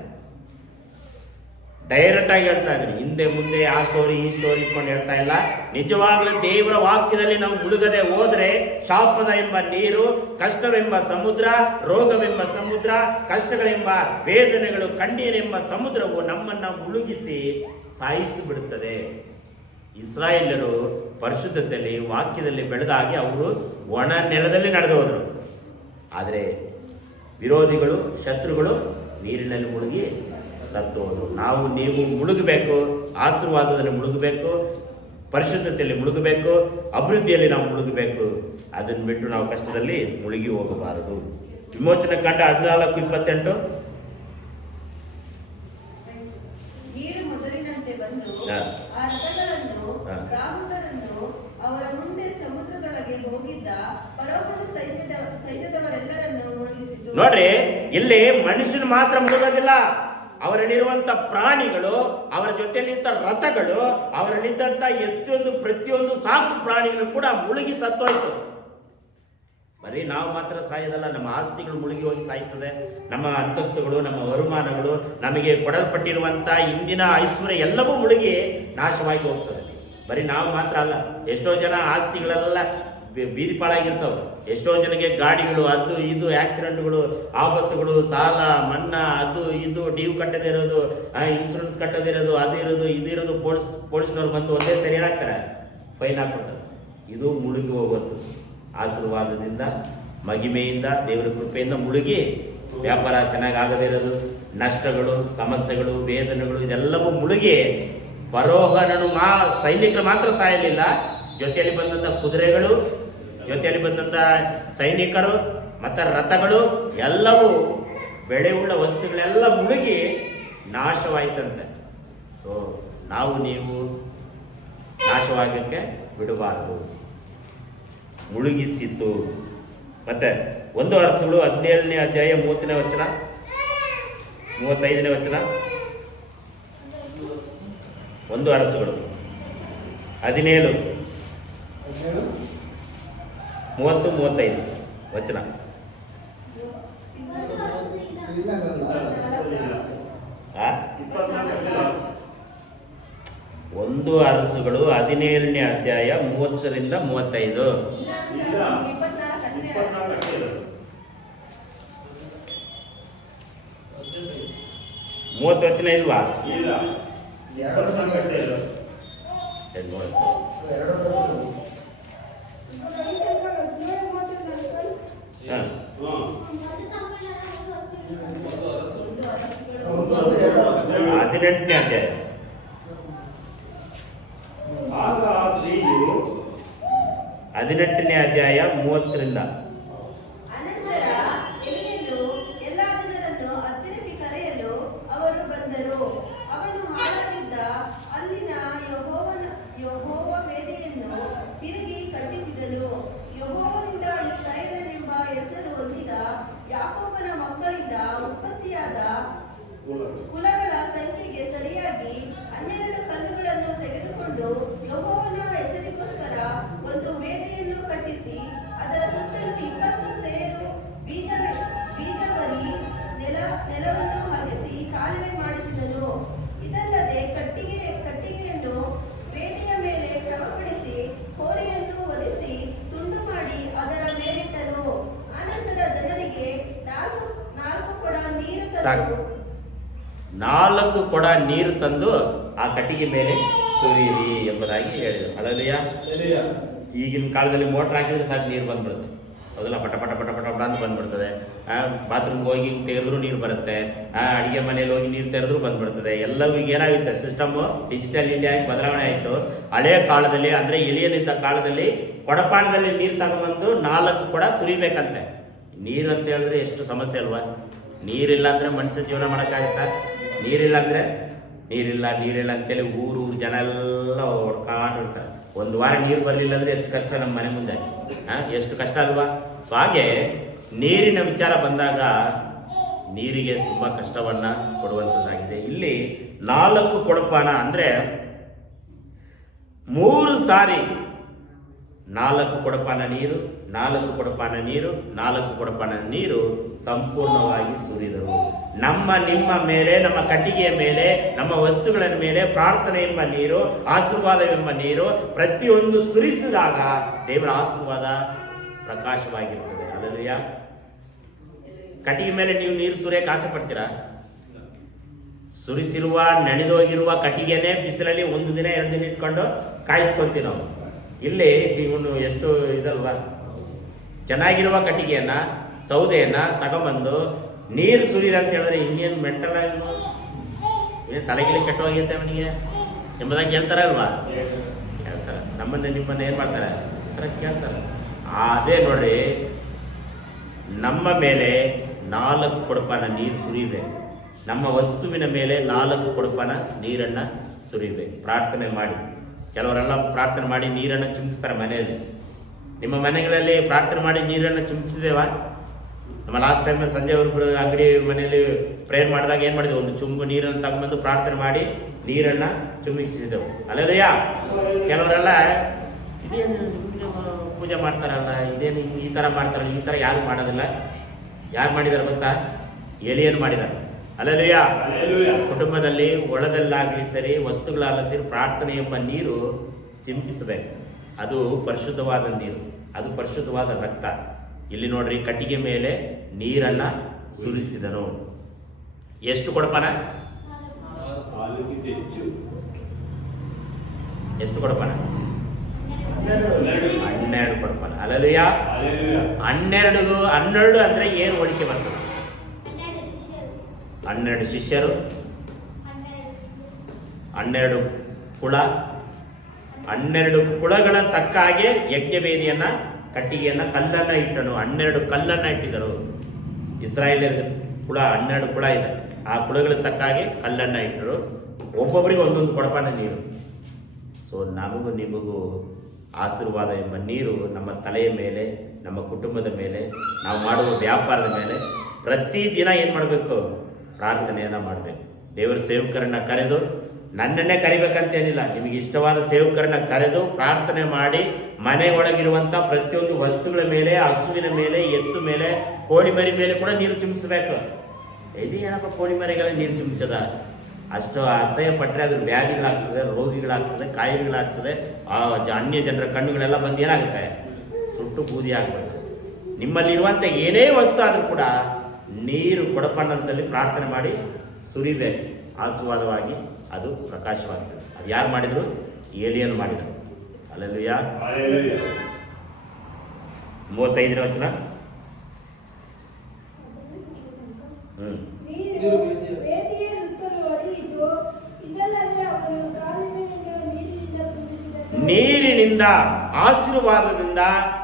ಡೈರೆಕ್ಟ್ ಆಗಿ ಹೇಳ್ತಾ ಇದ್ದೀನಿ. ಹಿಂದೆ ಮುಂದೆ ಆ ಸ್ಟೋರಿ ಈ ಸ್ಟೋರಿ ಇಟ್ಕೊಂಡು ಹೇಳ್ತಾ ಇಲ್ಲ. ನಿಜವಾಗ್ಲೂ ದೇವರ ವಾಕ್ಯದಲ್ಲಿ ನಾವು ಮುಳುಗದೆ ಹೋದ್ರೆ ಶಾಪದ ಎಂಬ ನೀರು, ಕಷ್ಟವೆಂಬ ಸಮುದ್ರ, ರೋಗವೆಂಬ ಸಮುದ್ರ, ಕಷ್ಟಗಳೆಂಬ ವೇದನೆಗಳು, ಕಣ್ಣೀರೆಂಬ ಸಮುದ್ರವು ನಮ್ಮನ್ನ ಮುಳುಗಿಸಿ ಸಾಯಿಸಿಬಿಡುತ್ತದೆ. ಇಸ್ರಾಯೇಲ್ಯರು ಪರಿಶುದ್ಧತೆಯಲ್ಲಿ, ವಾಕ್ಯದಲ್ಲಿ ಬೆಳೆದಾಗಿ ಅವರು ಒಣ ನೆಲದಲ್ಲಿ ನಡೆದು ಹೋದರು. ಆದರೆ ವಿರೋಧಿಗಳು, ಶತ್ರುಗಳು ನೀರಿನಲ್ಲಿ ಮುಳುಗಿ ಸತ್ತು ಹೋದರು. ನಾವು ನೀವು ಮುಳುಗಬೇಕು, ಆಶೀರ್ವಾದದಲ್ಲಿ ಮುಳುಗಬೇಕು, ಪರಿಶುದ್ಧತೆಯಲ್ಲಿ ಮುಳುಗಬೇಕು, ಅಭಿವೃದ್ಧಿಯಲ್ಲಿ ನಾವು ಮುಳುಗಬೇಕು. ಅದನ್ನು ಬಿಟ್ಟು ನಾವು ಕಷ್ಟದಲ್ಲಿ ಮುಳುಗಿ ಹೋಗಬಾರದು. ವಿಮೋಚನಾ ಕಾಂಡ 14:28. ನೀರು ಮೊದಲಿನಂತೆ ಬಂದು ಆ ರಥಗಳನ್ನು, ಗ್ರಾಹಕರನ್ನು, ಅವರ ಮುಂದೆ ಸಮುದ್ರದೊಳಗೆ ಹೋಗಿದ್ದ ಫರೋಹನ ಸೈನ್ಯದವರೆಲ್ಲರನ್ನು ಮುಳುಗಿಸಿತು. ನೋಡ್ರಿ, ಇಲ್ಲಿ ಮನುಷ್ಯನು ಮಾತ್ರ ಮುಳುಗೋದಿಲ್ಲ, ಅವರಲ್ಲಿರುವಂತ ಪ್ರಾಣಿಗಳು, ಅವರ ಜೊತೆಯಲ್ಲಿದ್ದ ರಥಗಳು, ಅವರಲ್ಲಿದ್ದಂತ ಪ್ರತಿಯೊಂದು ಸಾಕು ಪ್ರಾಣಿಗಳು ಕೂಡ ಮುಳುಗಿ ಸತ್ತೋಯ್ತು. ಬರೀ ನಾವು ಮಾತ್ರ ಸಾಯೋದಲ್ಲ, ನಮ್ಮ ಆಸ್ತಿಗಳು ಮುಳುಗಿ ಹೋಗಿ ಸಾಯ್ತದೆ, ನಮ್ಮ ಅಂತಸ್ತುಗಳು, ನಮ್ಮ ವರುಮಾನಗಳು, ನಮಗೆ ಕೊಡಲ್ಪಟ್ಟಿರುವಂತ ಇಂದಿನ ಐಶ್ವರ್ಯ ಎಲ್ಲವೂ ಮುಳುಗಿ ನಾಶವಾಗಿ ಹೋಗ್ತದೆ. ಬರೀ ನಾವು ಮಾತ್ರ ಅಲ್ಲ, ಎಷ್ಟೋ ಜನ ಆಸ್ತಿಗಳೆಲ್ಲ ಬೀದಿ ಪಾಳಾಗಿರ್ತಾವೆ. ಎಷ್ಟೋ ಜನಕ್ಕೆ ಗಾಡಿಗಳು, ಅದು ಇದು ಆಕ್ಸಿಡೆಂಟ್ಗಳು, ಆಪತ್ತುಗಳು, ಸಾಲ ಮನ್ನಾ, ಅದು ಇದು, ಡ್ಯೂ ಕಟ್ಟದೇ ಇರೋದು, ಇನ್ಶೂರೆನ್ಸ್ ಕಟ್ಟದೇ ಇರೋದು, ಅದು ಇರೋದು ಇದು ಇರೋದು, ಪೊಲೀಸ್ನವ್ರು ಬಂದು ಒಂದೇ ಸರಿ ಏನಾಗ್ತಾರೆ, ಫೈನ್ ಹಾಕ್ಬಿಡ್ತಾರೆ. ಇದು ಮುಳುಗಿ ಹೋಗೋದು. ಆಶೀರ್ವಾದದಿಂದ, ಮಹಿಮೆಯಿಂದ, ದೇವರ ಕೃಪೆಯಿಂದ ಮುಳುಗಿ ವ್ಯಾಪಾರ ಚೆನ್ನಾಗಿ ಆಗದೇ ಇರೋದು, ನಷ್ಟಗಳು, ಸಮಸ್ಯೆಗಳು, ವೇದನೆಗಳು, ಇದೆಲ್ಲವೂ ಮುಳುಗಿ ಫರೋಹನನು ಸೈನಿಕರು ಮಾತ್ರ ಸಾಯಲಿಲ್ಲ, ಜೊತೆಯಲ್ಲಿ ಬಂದಂಥ ಕುದುರೆಗಳು, ಜೊತೆಯಲ್ಲಿ ಬಂದಂಥ ಸೈನಿಕರು ಮತ್ತು ರಥಗಳು ಎಲ್ಲವೂ, ಬೆಳೆಯುಳ್ಳ ವಸ್ತುಗಳೆಲ್ಲ ಮುಳುಗಿ ನಾಶವಾಯಿತಂತೆ. ಸೊ ನಾವು ನೀವು ನಾಶವಾಗಕ್ಕೆ ಬಿಡಬಾರದು, ಮುಳುಗಿಸಿತು. ಮತ್ತೆ 1 ಅರಸುಗಳು 17ನೇ ಅಧ್ಯಾಯ 30ನೇ ವಚನ, 35ನೇ ವಚನ. 1 ಅರಸುಗಳು 17, 30-35 ವಚನ. 1 ಅರಸುಗಳು 17ನೇ ಅಧ್ಯಾಯ 30ರಿಂದ 35. ಇಲ್ಲ ಅಂತ ಇಲ್ಲ. 24 ಅಷ್ಟೇ. 24 ಅಷ್ಟೇ ಇರೋದು. 30 ವಚನ ಇಲ್ವಾ? ಇಲ್ಲ. 24 ಅಷ್ಟೇ ಇರೋದು. ಏನ್ ನೋಡಿ. ಹಾ. ಹ್ಮ್. ಅದು ಸಮ್ಮೇಳನ ಒಂದು ಒಂದು ಅರಸು. ಒಂದು ಅರಸುಗಳು. 18ನೇ ಅಧ್ಯಾಯ. ಆಗ ಆ ಸ್ತ್ರೀಯು 18ನೇ ಅಧ್ಯಾಯ 30ರಿಂದ. ಅನಂತರ ಎಲಿಯನು ಎಲ್ಲಾ ಜನರನ್ನು ಹತ್ತಿರಕ್ಕೆ ಕರೆಯಲು ಅವರು ಬಂದರು. ಅವನು ಹಾಳಾಗಿದ್ದ ಅಲ್ಲಿನ ಯೆಹೋವ ವೇದಿಯನ್ನು ತಿರುಗಿ ಕಟ್ಟಿಸಿದನು. ಯೆಹೋವನಿಂದ ಇಸ್ರಾಯೇಲನೆಂಬ ಹೆಸರು ಹೊಂದಿದ ಯಾಕೋಬನ ಮಕ್ಕಳಿಂದ ಉತ್ಪತ್ತಿಯಾದ ಕುಲಗಳ ಸಂಖ್ಯೆಗೆ ಸರಿಯಾಗಿ 12 ಕಲ್ಲುಗಳನ್ನು ತೆಗೆದುಕೊಂಡು ಯೆಹೋವನ ಹೆಸರಿಗೋಸ್ಕರ ಒಂದು ವೇದಿಯನ್ನು ಕಟ್ಟಿಸಿ ಅದರ ಸುತ್ತಲೂ 20 ಸೇರು ಬೀಜವರಿ ನೆಲವನ್ನು ಹಗೆಸಿ ಕಾಲುವೆ ಮಾಡಿಸಿದನು. ಇದಲ್ಲದೆ ಕಟ್ಟಿಗೆಯನ್ನು ವೇದಿಯ ಮೇಲೆ ಕ್ರಮಪಡಿಸಿ ಹೋರಿಯನ್ನು ಒದಿಸಿ ತುಂಡು ಮಾಡಿ ಅದರ ಮೇಲಿಟ್ಟನು. ಆನಂತರ ಜನರಿಗೆ 4 ಕೊಡ ನೀರು ತಂದು 4 ಕೊಡ ನೀರು ತಂದು ಆ ಕಟ್ಟಿಗೆ ಮೇಲೆ ಸುರಿಯಿರಿ ಎಂಬುದಾಗಿ ಹೇಳಿದರು. ಹಲ್ಲೆಲೂಯಾ. ಈಗಿನ ಕಾಲದಲ್ಲಿ ಮೋಟ್ರ್ ಹಾಕಿದ್ರೆ ಸಾಕು ನೀರು ಬಂದ್ಬಿಡುತ್ತೆ. ಅದೆಲ್ಲ ಪಟ ಪಟ ಪಟ ಪಟ ಪಟ ಅಂತ ಬಂದ್ಬಿಡ್ತದೆ. ಬಾತ್ರೂಮ್ಗೆ ಹೋಗಿ ತೆಗೆದ್ರು ನೀರು ಬರುತ್ತೆ. ಅಡುಗೆ ಮನೇಲಿ ಹೋಗಿ ನೀರು ತೆರೆದ್ರು ಬಂದ್ಬಿಡ್ತದೆ. ಎಲ್ಲವೂ ಈಗ ಏನಾಗುತ್ತೆ, ಸಿಸ್ಟಮ್ಮು ಡಿಜಿಟಲ್ ಇಂಡಿಯಾ ಆಗಿ ಬದಲಾವಣೆ ಆಯಿತು. ಹಳೆಯ ಕಾಲದಲ್ಲಿ ಅಂದರೆ ಎಲಿಯನಿದ್ದ ಕಾಲದಲ್ಲಿ ಕೊಡಪಾಣದಲ್ಲಿ ನೀರು ತಗೊಂಬಂದು 4 ಕೊಡ ಸುರಿಬೇಕಂತೆ. ನೀರು ಅಂತ ಹೇಳಿದ್ರೆ ಎಷ್ಟು ಸಮಸ್ಯೆ ಅಲ್ವಾ? ನೀರಿಲ್ಲ ಅಂದರೆ ಮನುಷ್ಯ ಜೀವನ ಮಾಡೋಕ್ಕಾಗುತ್ತಾ? ನೀರಿಲ್ಲ ನೀರಿಲ್ಲ ಅಂತೇಳಿ ಊರು ಜನ ಎಲ್ಲ ಹೊಡ್ಕೊಂಡಿರ್ತಾರೆ. 1 ವಾರ ನೀರು ಬರಲಿಲ್ಲ ಅಂದರೆ ಎಷ್ಟು ಕಷ್ಟ ನಮ್ಮ ಮನೆ ಮುಂದೆ, ಎಷ್ಟು ಕಷ್ಟ ಅಲ್ವಾ? ಸೊ ಹಾಗೆ ನೀರಿನ ವಿಚಾರ ಬಂದಾಗ ನೀರಿಗೆ ತುಂಬ ಕಷ್ಟವನ್ನು ಕೊಡುವಂಥದ್ದಾಗಿದೆ. ಇಲ್ಲಿ 4 ಕೊಡಪಾನ ಅಂದರೆ 3 ಸಾರಿ 4 ಕೊಡಪಾನ ನೀರು, 4 ಕೊಡಪಾನ ನೀರು, 4 ಕೊಡಪಾನ ನೀರು ಸಂಪೂರ್ಣವಾಗಿ ಸುರಿದರು. ನಿಮ್ಮ ಮೇಲೆ, ನಮ್ಮ ಕಟ್ಟಿಗೆಯ ಮೇಲೆ, ನಮ್ಮ ವಸ್ತುಗಳ ಮೇಲೆ ಪ್ರಾರ್ಥನೆ ಎಂಬ ನೀರು, ಆಶೀರ್ವಾದವೆಂಬ ನೀರು ಪ್ರತಿಯೊಂದು ಸುರಿಸಿದಾಗ ದೇವರ ಆಶೀರ್ವಾದ ಪ್ರಕಾಶವಾಗಿರ್ತದೆ. ಹಲ್ಲೆಲೂಯಾ. ಕಟ್ಟಿಗೆ ಮೇಲೆ ನೀವು ನೀರು ಸುರಿಯಕ್ಕೆ ಆಸೆ ಪಡ್ತೀರಾ? ಸುರಿಸಿರುವ ನೆನೆದೋಗಿರುವ ಕಟ್ಟಿಗೆನೇ ಬಿಸಿಲಲ್ಲಿ 1 ದಿನ 2 ದಿನ ಇಟ್ಕೊಂಡು ಕಾಯಿಸ್ಕೊಂತೀವಿ ನಾವು. ಇಲ್ಲಿ ಇವನು ಎಷ್ಟು ಇದಲ್ವಾ, ಚೆನ್ನಾಗಿರುವ ಕಟ್ಟಿಗೆಯನ್ನ, ಸೌದೆಯನ್ನ ತಗೊಂಬಂದು ನೀರು ಸುರೀರ ಅಂತ ಹೇಳಿದ್ರೆ ಇನ್ನೇನು ಮೆಂಟಲ್ ಆಗಿಲ್ವ? ತಲೆಗಿಲಿ ಕೆಟ್ಟೋಗಿರುತ್ತೆ ಅವನಿಗೆ ಎಂಬುದಾಗಿ ಹೇಳ್ತಾರಲ್ವಾ? ಹೇಳ್ತಾರೆ. ನಿಮ್ಮನ್ನ ಏನು ಮಾಡ್ತಾರೆ? ಕೇಳ್ತಾರೆ. ಅದೇ ನೋಡ್ರಿ, ನಮ್ಮ ಮೇಲೆ 4 ಕೊಡಪಾನ ನೀರು ಸುರಿಬೇಕು. ನಮ್ಮ ವಸ್ತುವಿನ ಮೇಲೆ 4 ಕೊಡಪಾನ ನೀರನ್ನು ಸುರಿಬೇಕು. ಪ್ರಾರ್ಥನೆ ಮಾಡಿ. ಕೆಲವರೆಲ್ಲ ಪ್ರಾರ್ಥನೆ ಮಾಡಿ ನೀರನ್ನು ಚಿಮುಕಿಸ್ತಾರೆ ಮನೆಯಲ್ಲಿ. ನಿಮ್ಮ ಮನೆಗಳಲ್ಲಿ ಪ್ರಾರ್ಥನೆ ಮಾಡಿ ನೀರನ್ನು ಚಿಮುಕಿಸಿದೇವಾ? ನಮ್ಮ ಲಾಸ್ಟ್ ಟೈಮ್ ಸಂಜೆ ಒಬ್ಬರು ಅಂಗಡಿ ಮನೆಯಲ್ಲಿ ಪ್ರೇಯರ್ ಮಾಡಿದಾಗ ಏನು ಮಾಡಿದೆವು? 1 ಚುಂಬು ನೀರನ್ನು ತಗೊಂಡ್ಬಂದು ಪ್ರಾರ್ಥನೆ ಮಾಡಿ ನೀರನ್ನು ಚಿಮುಕಿಸಿದೆವು. ಹಲ್ಲೆಲೂಯಾ. ಕೆಲವರೆಲ್ಲ ಇದೇನು ಪೂಜೆ ಮಾಡ್ತಾರಲ್ಲ, ಇದೇನು ಈ ಥರ ಮಾಡ್ತಾರಲ್ಲ, ಈ ಥರ ಯಾರು ಮಾಡೋದಿಲ್ಲ. ಯಾರು ಮಾಡಿದಾರೆ ಗೊತ್ತಾ? ಎಲಿಯನ್ ಮಾಡಿದ್ದಾರೆ. ಹಲ್ಲೆಲೂಯಾ. ಕುಟುಂಬದಲ್ಲಿ ಒಳದಲ್ಲಾಗಲಿ ಸರಿ, ವಸ್ತುಗಳಾಗಲಿ ಸರಿ, ಪ್ರಾರ್ಥನೆ ಎಂಬ ನೀರು ಚಿಮುಕಿಸಬೇಕು. ಅದು ಪರಿಶುದ್ಧವಾದ ನೀರು, ಅದು ಪರಿಶುದ್ಧವಾದ ರಕ್ತ. ಇಲ್ಲಿ ನೋಡ್ರಿ, ಕಟ್ಟಿಗೆ ಮೇಲೆ ನೀರನ್ನು ಸುರಿಸಿದನು. ಎಷ್ಟು ಕೊಡಪಾನ? ಎಷ್ಟು ಕೊಡಪಾನ? 12 ಕೊಡಪಾನ. ಹಲ್ಲೆಲೂಯಾ. 12 ಅಂದರೆ ಏನು ಹೋಲಿಕೆ ಬರ್ತದೆ? 12 ಶಿಷ್ಯರು, 12 ಕುಳ, 12 ಕುಳಗಳ ತಕ್ಕ ಹಾಗೆ ಯಜ್ಞವೇದಿಯನ್ನ, ಕಟ್ಟಿಗೆಯನ್ನ, ಕಲ್ಲನ್ನು ಇಟ್ಟನು. 12 ಕಲ್ಲನ್ನು ಇಟ್ಟಿದ್ದರು. ಇಸ್ರಾಯೇಲರ ಕುಳ 12 ಕುಳ ಇದೆ. ಆ ಕುಳಗಳ ತಕ್ಕ ಹಾಗೆ ಕಲ್ಲನ್ನು ಇಟ್ಟರು. ಒಬ್ಬೊಬ್ಬರಿಗೆ ಒಂದೊಂದು ಕೊಡಪಾನ ನೀರು. ಸೊ ನಮಗೂ ನಿಮಗೂ ಆಶೀರ್ವಾದ ಎಂಬ ನೀರು ನಮ್ಮ ತಲೆಯ ಮೇಲೆ, ನಮ್ಮ ಕುಟುಂಬದ ಮೇಲೆ, ನಾವು ಮಾಡುವ ವ್ಯಾಪಾರದ ಮೇಲೆ ಪ್ರತಿದಿನ ಏನು ಮಾಡಬೇಕು? ಪ್ರಾರ್ಥನೆಯನ್ನು ಮಾಡಬೇಕು. ದೇವರ ಸೇವಕರನ್ನ ಕರೆದು, ನನ್ನನ್ನೇ ಕರಿಬೇಕಂತೇನಿಲ್ಲ, ನಿಮಗೆ ಇಷ್ಟವಾದ ಸೇವಕರನ್ನ ಕರೆದು ಪ್ರಾರ್ಥನೆ ಮಾಡಿ ಮನೆ ಒಳಗಿರುವಂಥ ಪ್ರತಿಯೊಂದು ವಸ್ತುಗಳ ಮೇಲೆ, ಹಸುವಿನ ಮೇಲೆ, ಎತ್ತು ಮೇಲೆ, ಕೋಳಿ ಮರಿ ಮೇಲೆ ಕೂಡ ನೀರು ಚಿಮುಕಿಸಬೇಕು. ಇದು ಏನಪ್ಪ ಕೋಳಿ ಮರಿಗಳ ನೀರು ಚಿಮುಕಿಸದ? ಅಷ್ಟು ಅಸಹ್ಯ ಪಟ್ಟರೆ ಅದ್ರ ವ್ಯಾಧಿಗಳಾಗ್ತದೆ, ರೋಗಿಗಳಾಗ್ತದೆ, ಕಾಯಿಲೆಗಳಾಗ್ತದೆ. ಆ ಅನ್ಯ ಜನರ ಕಣ್ಣುಗಳೆಲ್ಲ ಬಂದು ಏನಾಗುತ್ತೆ, ಸುಟ್ಟು ಬೂದಿ ಆಗ್ಬೇಕು. ನಿಮ್ಮಲ್ಲಿರುವಂಥ ಏನೇ ವಸ್ತು ಆದರೂ ಕೂಡ ನೀರು ಕೊಡಪಣ್ಣದಲ್ಲಿ ಪ್ರಾರ್ಥನೆ ಮಾಡಿ ಸುರಿಬೇಕು, ಆಶೀರ್ವಾದವಾಗಿ ಅದು ಪ್ರಕಾಶವಾಗ್ತದೆ. ಅದು ಯಾರು ಮಾಡಿದರು? ಏಲಿಯನ್ ಮಾಡಿದರು. ಹಲ್ಲೆಲೂಯಾ. 35ನೇ ವಚನ. ನೀರು ವೇದಿಯ ಸುತ್ತಲೂ ಹರಿಯಿತು, ಇದಲ್ಲದೆ ಅವನು ಕಾಲುವೆಯನ್ನು ನೀರಿನಿಂದ ತುಂಬಿಸಿದನು. ನೀರಿನಿಂದ, ಆಶೀರ್ವಾದದಿಂದ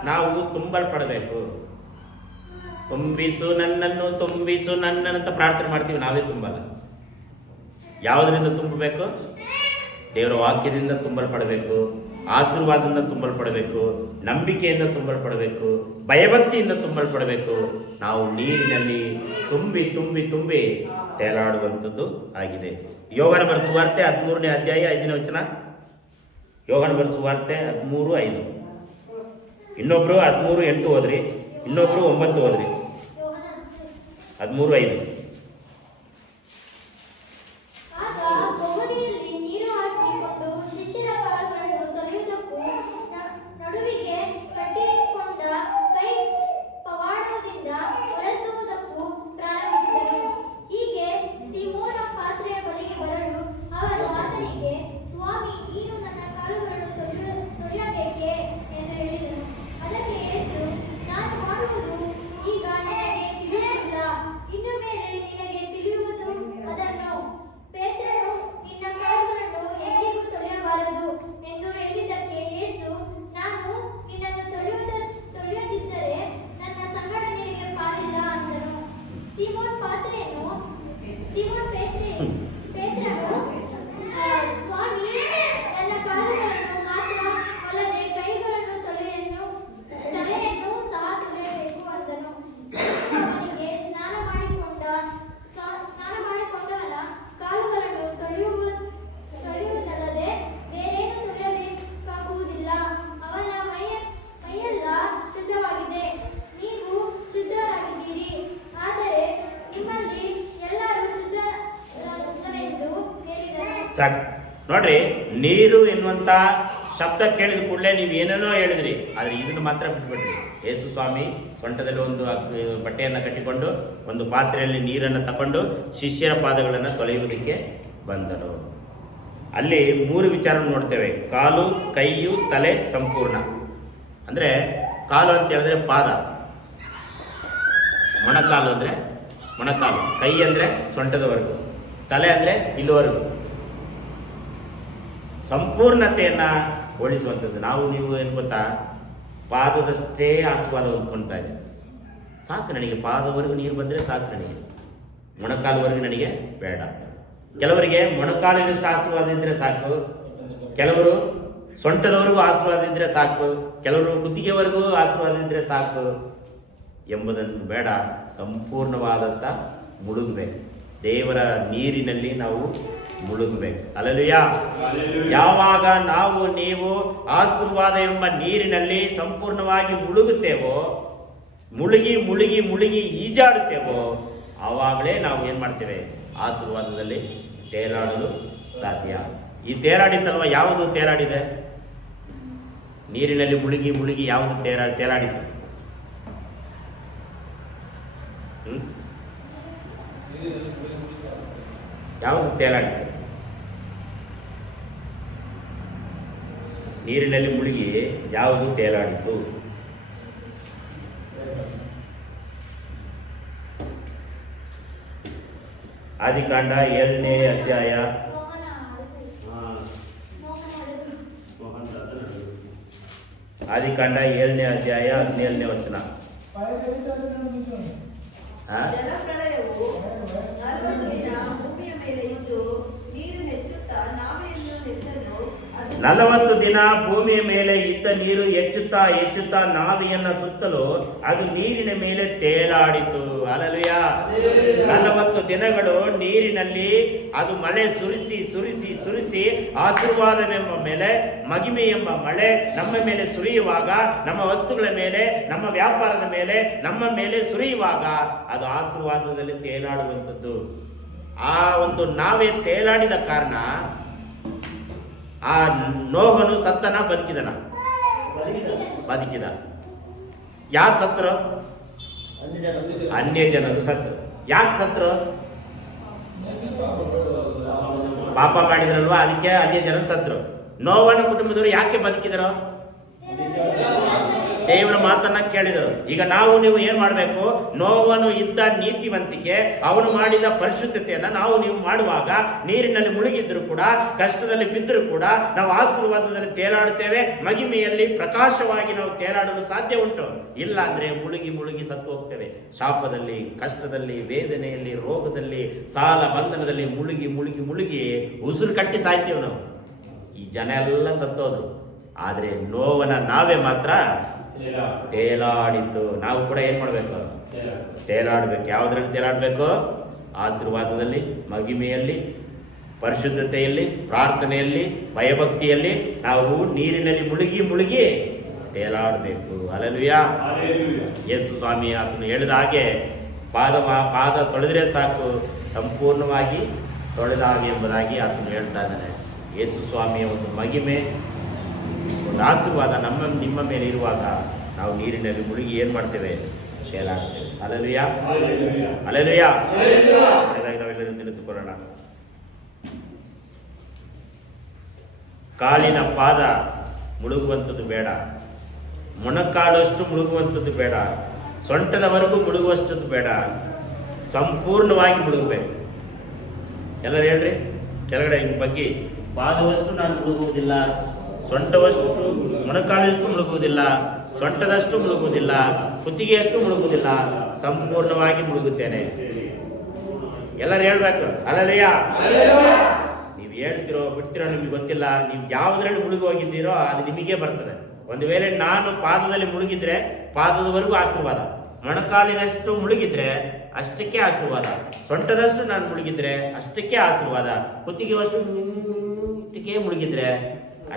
ನಾವು ತುಂಬಲ್ಪಡಬೇಕು. ತುಂಬಿಸು ನನ್ನನ್ನು, ತುಂಬಿಸು ನನ್ನನ್ನು ಅಂತ ಪ್ರಾರ್ಥನೆ ಮಾಡ್ತೀವಿ, ನಾವೇ ತುಂಬಲ್ಲ. ಯಾವುದರಿಂದ ತುಂಬಬೇಕು? ದೇವರ ವಾಕ್ಯದಿಂದ ತುಂಬಲ್ಪಡಬೇಕು, ಆಶೀರ್ವಾದದಿಂದ ತುಂಬಲ್ಪಡಬೇಕು, ನಂಬಿಕೆಯಿಂದ ತುಂಬಲ್ಪಡಬೇಕು, ಭಯಭಕ್ತಿಯಿಂದ ತುಂಬಲ್ಪಡಬೇಕು. ನಾವು ನೀರಿನಲ್ಲಿ ತುಂಬಿ ತುಂಬಿ ತುಂಬಿ ತೇಲಾಡುವಂಥದ್ದು ಆಗಿದೆ. ಯೋಗನ ಬರೆದ ಸುವಾರ್ತೆ 13ನೇ ಅಧ್ಯಾಯ 5ನೇ ವಚನ. ಯೋಗನ ಬರೆದ ಸುವಾರ್ತೆ 13:5. ಇನ್ನೊಬ್ರು 13:8 ಓದ್ರಿ, ಇನ್ನೊಬ್ರು 9 ಓದ್ರಿ. 13:5. ಆಗ ಬಹುರಿಯಲ್ಲಿ ನೀರು ಹಾಕಿಕೊಂಡು ಶಿಷ್ಯರ ಕಾಲುಗಳನ್ನು ತೊಳೆಯುವುದಕ್ಕೂ ನಡುವಿಗೆ ಕಟ್ಟಿಕೊಂಡ ಕೈ ಪವಾಡದಿಂದ ಒರೆಸುವುದಕ್ಕೂ ಪ್ರಾರಂಭಿಸಿದರು. ಹೀಗೆ ಸೀಮೋನ ಪಾತ್ರೆಯ ಬಳಿಗೆ ಬರಲು ಅವರು ಆತನಿಗೆ, ಸ್ವಾಮಿ, ನೀನು ನನ್ನ ಕಾಲುಗಳನ್ನು ತೊಳೆಯಬೇಕೇ ಎಂದು ಹೇಳಿದನು. ಅದಕ್ಕೆ ಯೇಸು, ನಾನು ಮಾಡುವುದು ಈಗ ನಿನಗೆ ತಿಳಿಯುವುದಿಲ್ಲ, ಇನ್ನು ಮೇಲೆ ನಿನಗೆ ತಿಳಿಯುವುದು ಅದನ್ನು. ಪೇತ್ರನು, ನಿನ್ನ ಕಾಲುಗಳನ್ನು ಎಂದಿಗೂ ತೊಳೆಯಬಾರದು ಎಂದು ಹೇಳಿದ್ದಕ್ಕೆ ಯೇಸು, ನಾನು ನಿನ್ನನ್ನು ತೊಳೆಯದಿದ್ದರೆ ನನ್ನ ಸಂಗಡ ನಿನಗೆ ಪಾಲಿಲ್ಲ ಅಂದನು. ಸೀಮೋನ್ ಪೇತ್ರನು, ಸ್ವಾಮಿ, ನನ್ನ ಕಾಲುಗಳನ್ನು ಮಾತ್ರ ಅಲ್ಲದೆ ಕೈಗಳನ್ನು ತಲೆಯನ್ನು ಸಹ ತೊಳೆಯಬೇಕು ಅಂದನು. ಯೇಸು ಅವನಿಗೆ, ಸ್ನಾನ ಮಾಡಿಕೊಂಡವನ ಕಾಲುಗಳನ್ನು ತೊಳೆಯುವುದಲ್ಲದೆ ಬೇರೇನು ತೊಳೆಯಬೇಕಾಗುವುದಿಲ್ಲ. ಅವನ ಮೈಯೆಲ್ಲ ಶುದ್ಧವಾಗಿದೆ, ನೀವು ಶುದ್ಧರಾಗಿದ್ದೀರಿ, ಆದರೆ ನಿಮ್ಮಲ್ಲಿ ಎಲ್ಲರೂ ಶುದ್ಧರಲ್ಲವೆಂದು ಹೇಳಿದನು. ಸಾಕು ನೋಡ್ರಿ, ನೀರು ಎನ್ನುವಂಥ ಶಬ್ದ ಕೇಳಿದ ಕೂಡಲೇ ನೀವು ಏನೇನೋ ಹೇಳಿದ್ರಿ, ಆದರೆ ಇದನ್ನು ಮಾತ್ರ ಬಿಟ್ಬಿಡ್ರಿ. ಯೇಸು ಸ್ವಾಮಿ ಸೊಂಟದಲ್ಲಿ ಒಂದು ಬಟ್ಟೆಯನ್ನು ಕಟ್ಟಿಕೊಂಡು ಒಂದು ಪಾತ್ರೆಯಲ್ಲಿ ನೀರನ್ನು ತಗೊಂಡು ಶಿಷ್ಯರ ಪಾದಗಳನ್ನು ತೊಳೆಯುವುದಕ್ಕೆ ಬಂದನು. ಅಲ್ಲಿ 3 ವಿಚಾರ ನೋಡ್ತೇವೆ: ಕಾಲು, ಕೈಯು, ತಲೆ, ಸಂಪೂರ್ಣ. ಅಂದರೆ ಕಾಲು ಅಂತ ಹೇಳಿದ್ರೆ ಪಾದ, ಮೊಣಕಾಲು ಅಂದರೆ ಮೊಣಕಾಲು, ಕೈ ಅಂದರೆ ಸೊಂಟದವರೆಗೂ, ತಲೆ ಅಂದರೆ ಇಲ್ಲಿವರೆಗೂ. ಸಂಪೂರ್ಣತೆಯನ್ನು ಹೋಲಿಸುವಂಥದ್ದು. ನೀವು ಏನು ಗೊತ್ತಾ, ಪಾದದಷ್ಟೇ ಆಶೀರ್ವಾದ ಹೊಂದ್ಕೊಳ್ತಾ ಇದೆ. ಸಾಕು ನನಗೆ, ಪಾದವರೆಗೂ ನೀರು ಬಂದರೆ ಸಾಕು ನನಗೆ, ಮೊಣಕಾಲುವರೆಗೂ ನನಗೆ ಬೇಡ. ಕೆಲವರಿಗೆ ಮೊಣಕಾಲಿನಷ್ಟು ಆಶೀರ್ವಾದ ಇದ್ದರೆ ಸಾಕು, ಕೆಲವರು ಸೊಂಟದವರೆಗೂ ಆಶೀರ್ವಾದ ಇದ್ದರೆ ಸಾಕು, ಕೆಲವರು ಕುತ್ತಿಗೆವರೆಗೂ ಆಶೀರ್ವಾದ ಇದ್ದರೆ ಸಾಕು ಎಂಬುದನ್ನು ಬೇಡ. ಸಂಪೂರ್ಣವಾದಂಥ ಮುಳುಗಬೇಕು, ದೇವರ ನೀರಿನಲ್ಲಿ ನಾವು ಮುಳುಗಬೇಕು. ಹಲ್ಲೆಲೂಯಾ. ಯಾವಾಗ ನೀವು ಆಶೀರ್ವಾದ ಎಂಬ ನೀರಿನಲ್ಲಿ ಸಂಪೂರ್ಣವಾಗಿ ಮುಳುಗುತ್ತೇವೋ, ಮುಳುಗಿ ಈಜಾಡುತ್ತೇವೋ, ಆವಾಗಲೇ ನಾವು ಏನು ಮಾಡ್ತೇವೆ, ಆಶೀರ್ವಾದದಲ್ಲಿ ತೇಲಾಡಲು ಸಾಧ್ಯ. ಈ ತೇಲಾಡಿತಲ್ವ, ಯಾವುದು ತೇಲಾಡಿದೆ? ನೀರಿನಲ್ಲಿ ಮುಳುಗಿ ಯಾವುದು ತೇಲಾಡಿತು? ಯಾವುದು ತೇಲಾಡಿತು? ನೀರಿನಲ್ಲಿ ಮುಳುಗಿ ಯಾವುದು ತೇಲಾಡಿತು? ಆದಿಕಾಂಡ 7ನೇ ಅಧ್ಯಾಯ. ಆದಿಕಾಂಡ 7ನೇ ಅಧ್ಯಾಯ 17ನೇ ವಚನ. ಜಲಪ್ರಳಯವು 40 ದಿನ ಭೂಮಿಯ ಮೇಲೆ ಇದ್ದು ನೀರು ಹೆಚ್ಚುತ್ತಾ ನಾವೆಯನ್ನು ನೆತ್ತದು. 40 ದಿನ ಭೂಮಿಯ ಮೇಲೆ ಇದ್ದ ನೀರು ಹೆಚ್ಚುತ್ತಾ ನಾವೆಯನ್ನು ಸುತ್ತಲೂ ಅದು ನೀರಿನ ಮೇಲೆ ತೇಲಾಡಿತು. ಹಲ್ಲೆಲೂಯಾ. 40 ದಿನಗಳು ನೀರಿನಲ್ಲಿ ಅದು ಮಳೆ ಸುರಿಸಿ ಆಶೀರ್ವಾದವೆಂಬ ಮೇಲೆ, ಮಹಿಮೆ ಎಂಬ ಮಳೆ ನಮ್ಮ ಮೇಲೆ ಸುರಿಯುವಾಗ, ನಮ್ಮ ವಸ್ತುಗಳ ಮೇಲೆ, ನಮ್ಮ ವ್ಯಾಪಾರದ ಮೇಲೆ, ನಮ್ಮ ಮೇಲೆ ಸುರಿಯುವಾಗ ಅದು ಆಶೀರ್ವಾದದಲ್ಲಿ ತೇಲಾಡುವಂಥದ್ದು. ಆ ಒಂದು ನಾವೇ ತೇಲಾಡಿದ ಕಾರಣ ಆ ನೋಹನು ಸತ್ತನ ಬದುಕಿದನ? ಬದುಕಿದ. ಯಾರು ಸತ್ರು? ಅನ್ಯ ಜನರು ಸತ್ರು. ಯಾಕೆ ಸತ್ರು? ಪಾಪ ಮಾಡಿದ್ರಲ್ವಾ, ಅದಕ್ಕೆ ಅನ್ಯ ಜನರು ಸತ್ರು. ನೋವನ ಕುಟುಂಬದವರು ಯಾಕೆ ಬದುಕಿದರು? ದೇವರ ಮಾತನ್ನ ಕೇಳಿದರು. ಈಗ ನಾವು ನೀವು ಏನ್ ಮಾಡಬೇಕು? ನೋವನು ಇದ್ದ ನೀತಿವಂತಿಕೆ, ಅವನು ಮಾಡಿದ ಪರಿಶುದ್ಧತೆಯನ್ನ ನಾವು ನೀವು ಮಾಡುವಾಗ, ನೀರಿನಲ್ಲಿ ಮುಳುಗಿದ್ರು ಕೂಡ, ಕಷ್ಟದಲ್ಲಿ ಬಿದ್ದರೂ ಕೂಡ ನಾವು ಆಶೀರ್ವಾದದಲ್ಲಿ ತೇಲಾಡುತ್ತೇವೆ. ಮಹಿಮೆಯಲ್ಲಿ ಪ್ರಕಾಶವಾಗಿ ನಾವು ತೇಲಾಡಲು ಸಾಧ್ಯ ಉಂಟು. ಇಲ್ಲ ಅಂದ್ರೆ ಮುಳುಗಿ ಮುಳುಗಿ ಸತ್ತು ಹೋಗ್ತೇವೆ. ಶಾಪದಲ್ಲಿ, ಕಷ್ಟದಲ್ಲಿ, ವೇದನೆಯಲ್ಲಿ, ರೋಗದಲ್ಲಿ, ಸಾಲ ಬಂಧನದಲ್ಲಿ ಮುಳುಗಿ ಮುಳುಗಿ ಮುಳುಗಿ ಉಸಿರು ಕಟ್ಟಿ ಸಾಯ್ತೇವೆ ನಾವು. ಈ ಜನ ಎಲ್ಲ ಸತ್ತೋದ್ರು. ಆದ್ರೆ ನೋವನ ನಾವೇ ಮಾತ್ರ ತೇಲಾಡಿತ್ತು. ನಾವು ಕೂಡ ಏನ್ ಮಾಡ್ಬೇಕು? ತೇಲಾಡ್ಬೇಕು. ಯಾವುದ್ರಲ್ಲಿ ತೇಲಾಡ್ಬೇಕು? ಆಶೀರ್ವಾದದಲ್ಲಿ, ಮಹಿಮೆಯಲ್ಲಿ, ಪರಿಶುದ್ಧತೆಯಲ್ಲಿ, ಪ್ರಾರ್ಥನೆಯಲ್ಲಿ, ಭಯಭಕ್ತಿಯಲ್ಲಿ ನಾವು ನೀರಿನಲ್ಲಿ ಮುಳುಗಿ ಮುಳುಗಿ ತೇಲಾಡಬೇಕು. ಹಲ್ಲೆಲೂಯಾ. ಯೇಸು ಸ್ವಾಮಿ ಅದನ್ನು ಹೇಳಿದ ಹಾಗೆ ಪಾದ ತೊಳೆದ್ರೆ ಸಾಕು, ಸಂಪೂರ್ಣವಾಗಿ ತೊಳೆದ ಹಾಗೆ ಎಂಬುದಾಗಿ ಆತನು ಹೇಳ್ತಾ ಇದ್ದಾನೆ. ಯೇಸು ಸ್ವಾಮಿಯ ಒಂದು ಮಹಿಮೆ, ಒಂದು ಆಶೀರ್ವಾದ ನಿಮ್ಮ ಮೇಲೆ ಇರುವಾಗ ನಾವು ನೀರಿನಲ್ಲಿ ಮುಳುಗಿ ಏನ್ ಮಾಡ್ತೇವೆ? ತೇಲಾಡ್ತೇವೆ. Hallelujah, hallelujah. ನಾವೆಲ್ಲರೂ ನಿಂತುಕೊಳ್ಳೋಣ. ಕಾಲಿನ ಪಾದ ಮುಳುಗುವಂಥದ್ದು ಬೇಡ, ಮೊಣಕಾಲಷ್ಟು ಮುಳುಗುವಂಥದ್ದು ಬೇಡ, ಸೊಂಟದವರೆಗೂ ಮುಳುಗುವಷ್ಟದ್ದು ಬೇಡ, ಸಂಪೂರ್ಣವಾಗಿ ಮುಳುಗಬೇಕು. ಎಲ್ಲರೂ ಹೇಳ್ರಿ, ಕೆಳಗಡೆ ಹಿಂಗೆ ಬಗ್ಗೆ ಪಾದವಷ್ಟು ನಾನು ಮುಳುಗುವುದಿಲ್ಲ, ಸೊಂಟವಷ್ಟು, ಮೊಣಕಾಲಷ್ಟು ಮುಳುಗುವುದಿಲ್ಲ, ಸೊಂಟದಷ್ಟು ಮುಳುಗುವುದಿಲ್ಲ, ಕುತ್ತಿಗೆಯಷ್ಟು ಮುಳುಗುವುದಿಲ್ಲ, ಸಂಪೂರ್ಣವಾಗಿ ಮುಳುಗುತ್ತೇನೆ. ಎಲ್ಲರೂ ಹೇಳ್ಬೇಕು. ಹಲ್ಲೆಲೂಯಾ. ನೀವು ಹೇಳ್ತಿರೋ ಬಿಡ್ತಿರೋ ನಿಮಗೆ ಗೊತ್ತಿಲ್ಲ. ನೀವು ಯಾವುದರಲ್ಲಿ ಮುಳುಗಿ ಹೋಗಿದ್ದೀರೋ ಅದು ನಿಮಗೆ ಬರ್ತದೆ. ಒಂದು ವೇಳೆ ನಾನು ಪಾದದಲ್ಲಿ ಮುಳುಗಿದ್ರೆ ಪಾದದವರೆಗೂ ಆಶೀರ್ವಾದ, ಮೊಣಕಾಲಿನಷ್ಟು ಮುಳುಗಿದ್ರೆ ಅಷ್ಟಕ್ಕೆ ಆಶೀರ್ವಾದ, ಸೊಂಟದಷ್ಟು ನಾನು ಮುಳುಗಿದ್ರೆ ಅಷ್ಟಕ್ಕೆ ಆಶೀರ್ವಾದ, ಕುತ್ತಿಗೆಯಷ್ಟು ಮುಳುಗಿದ್ರೆ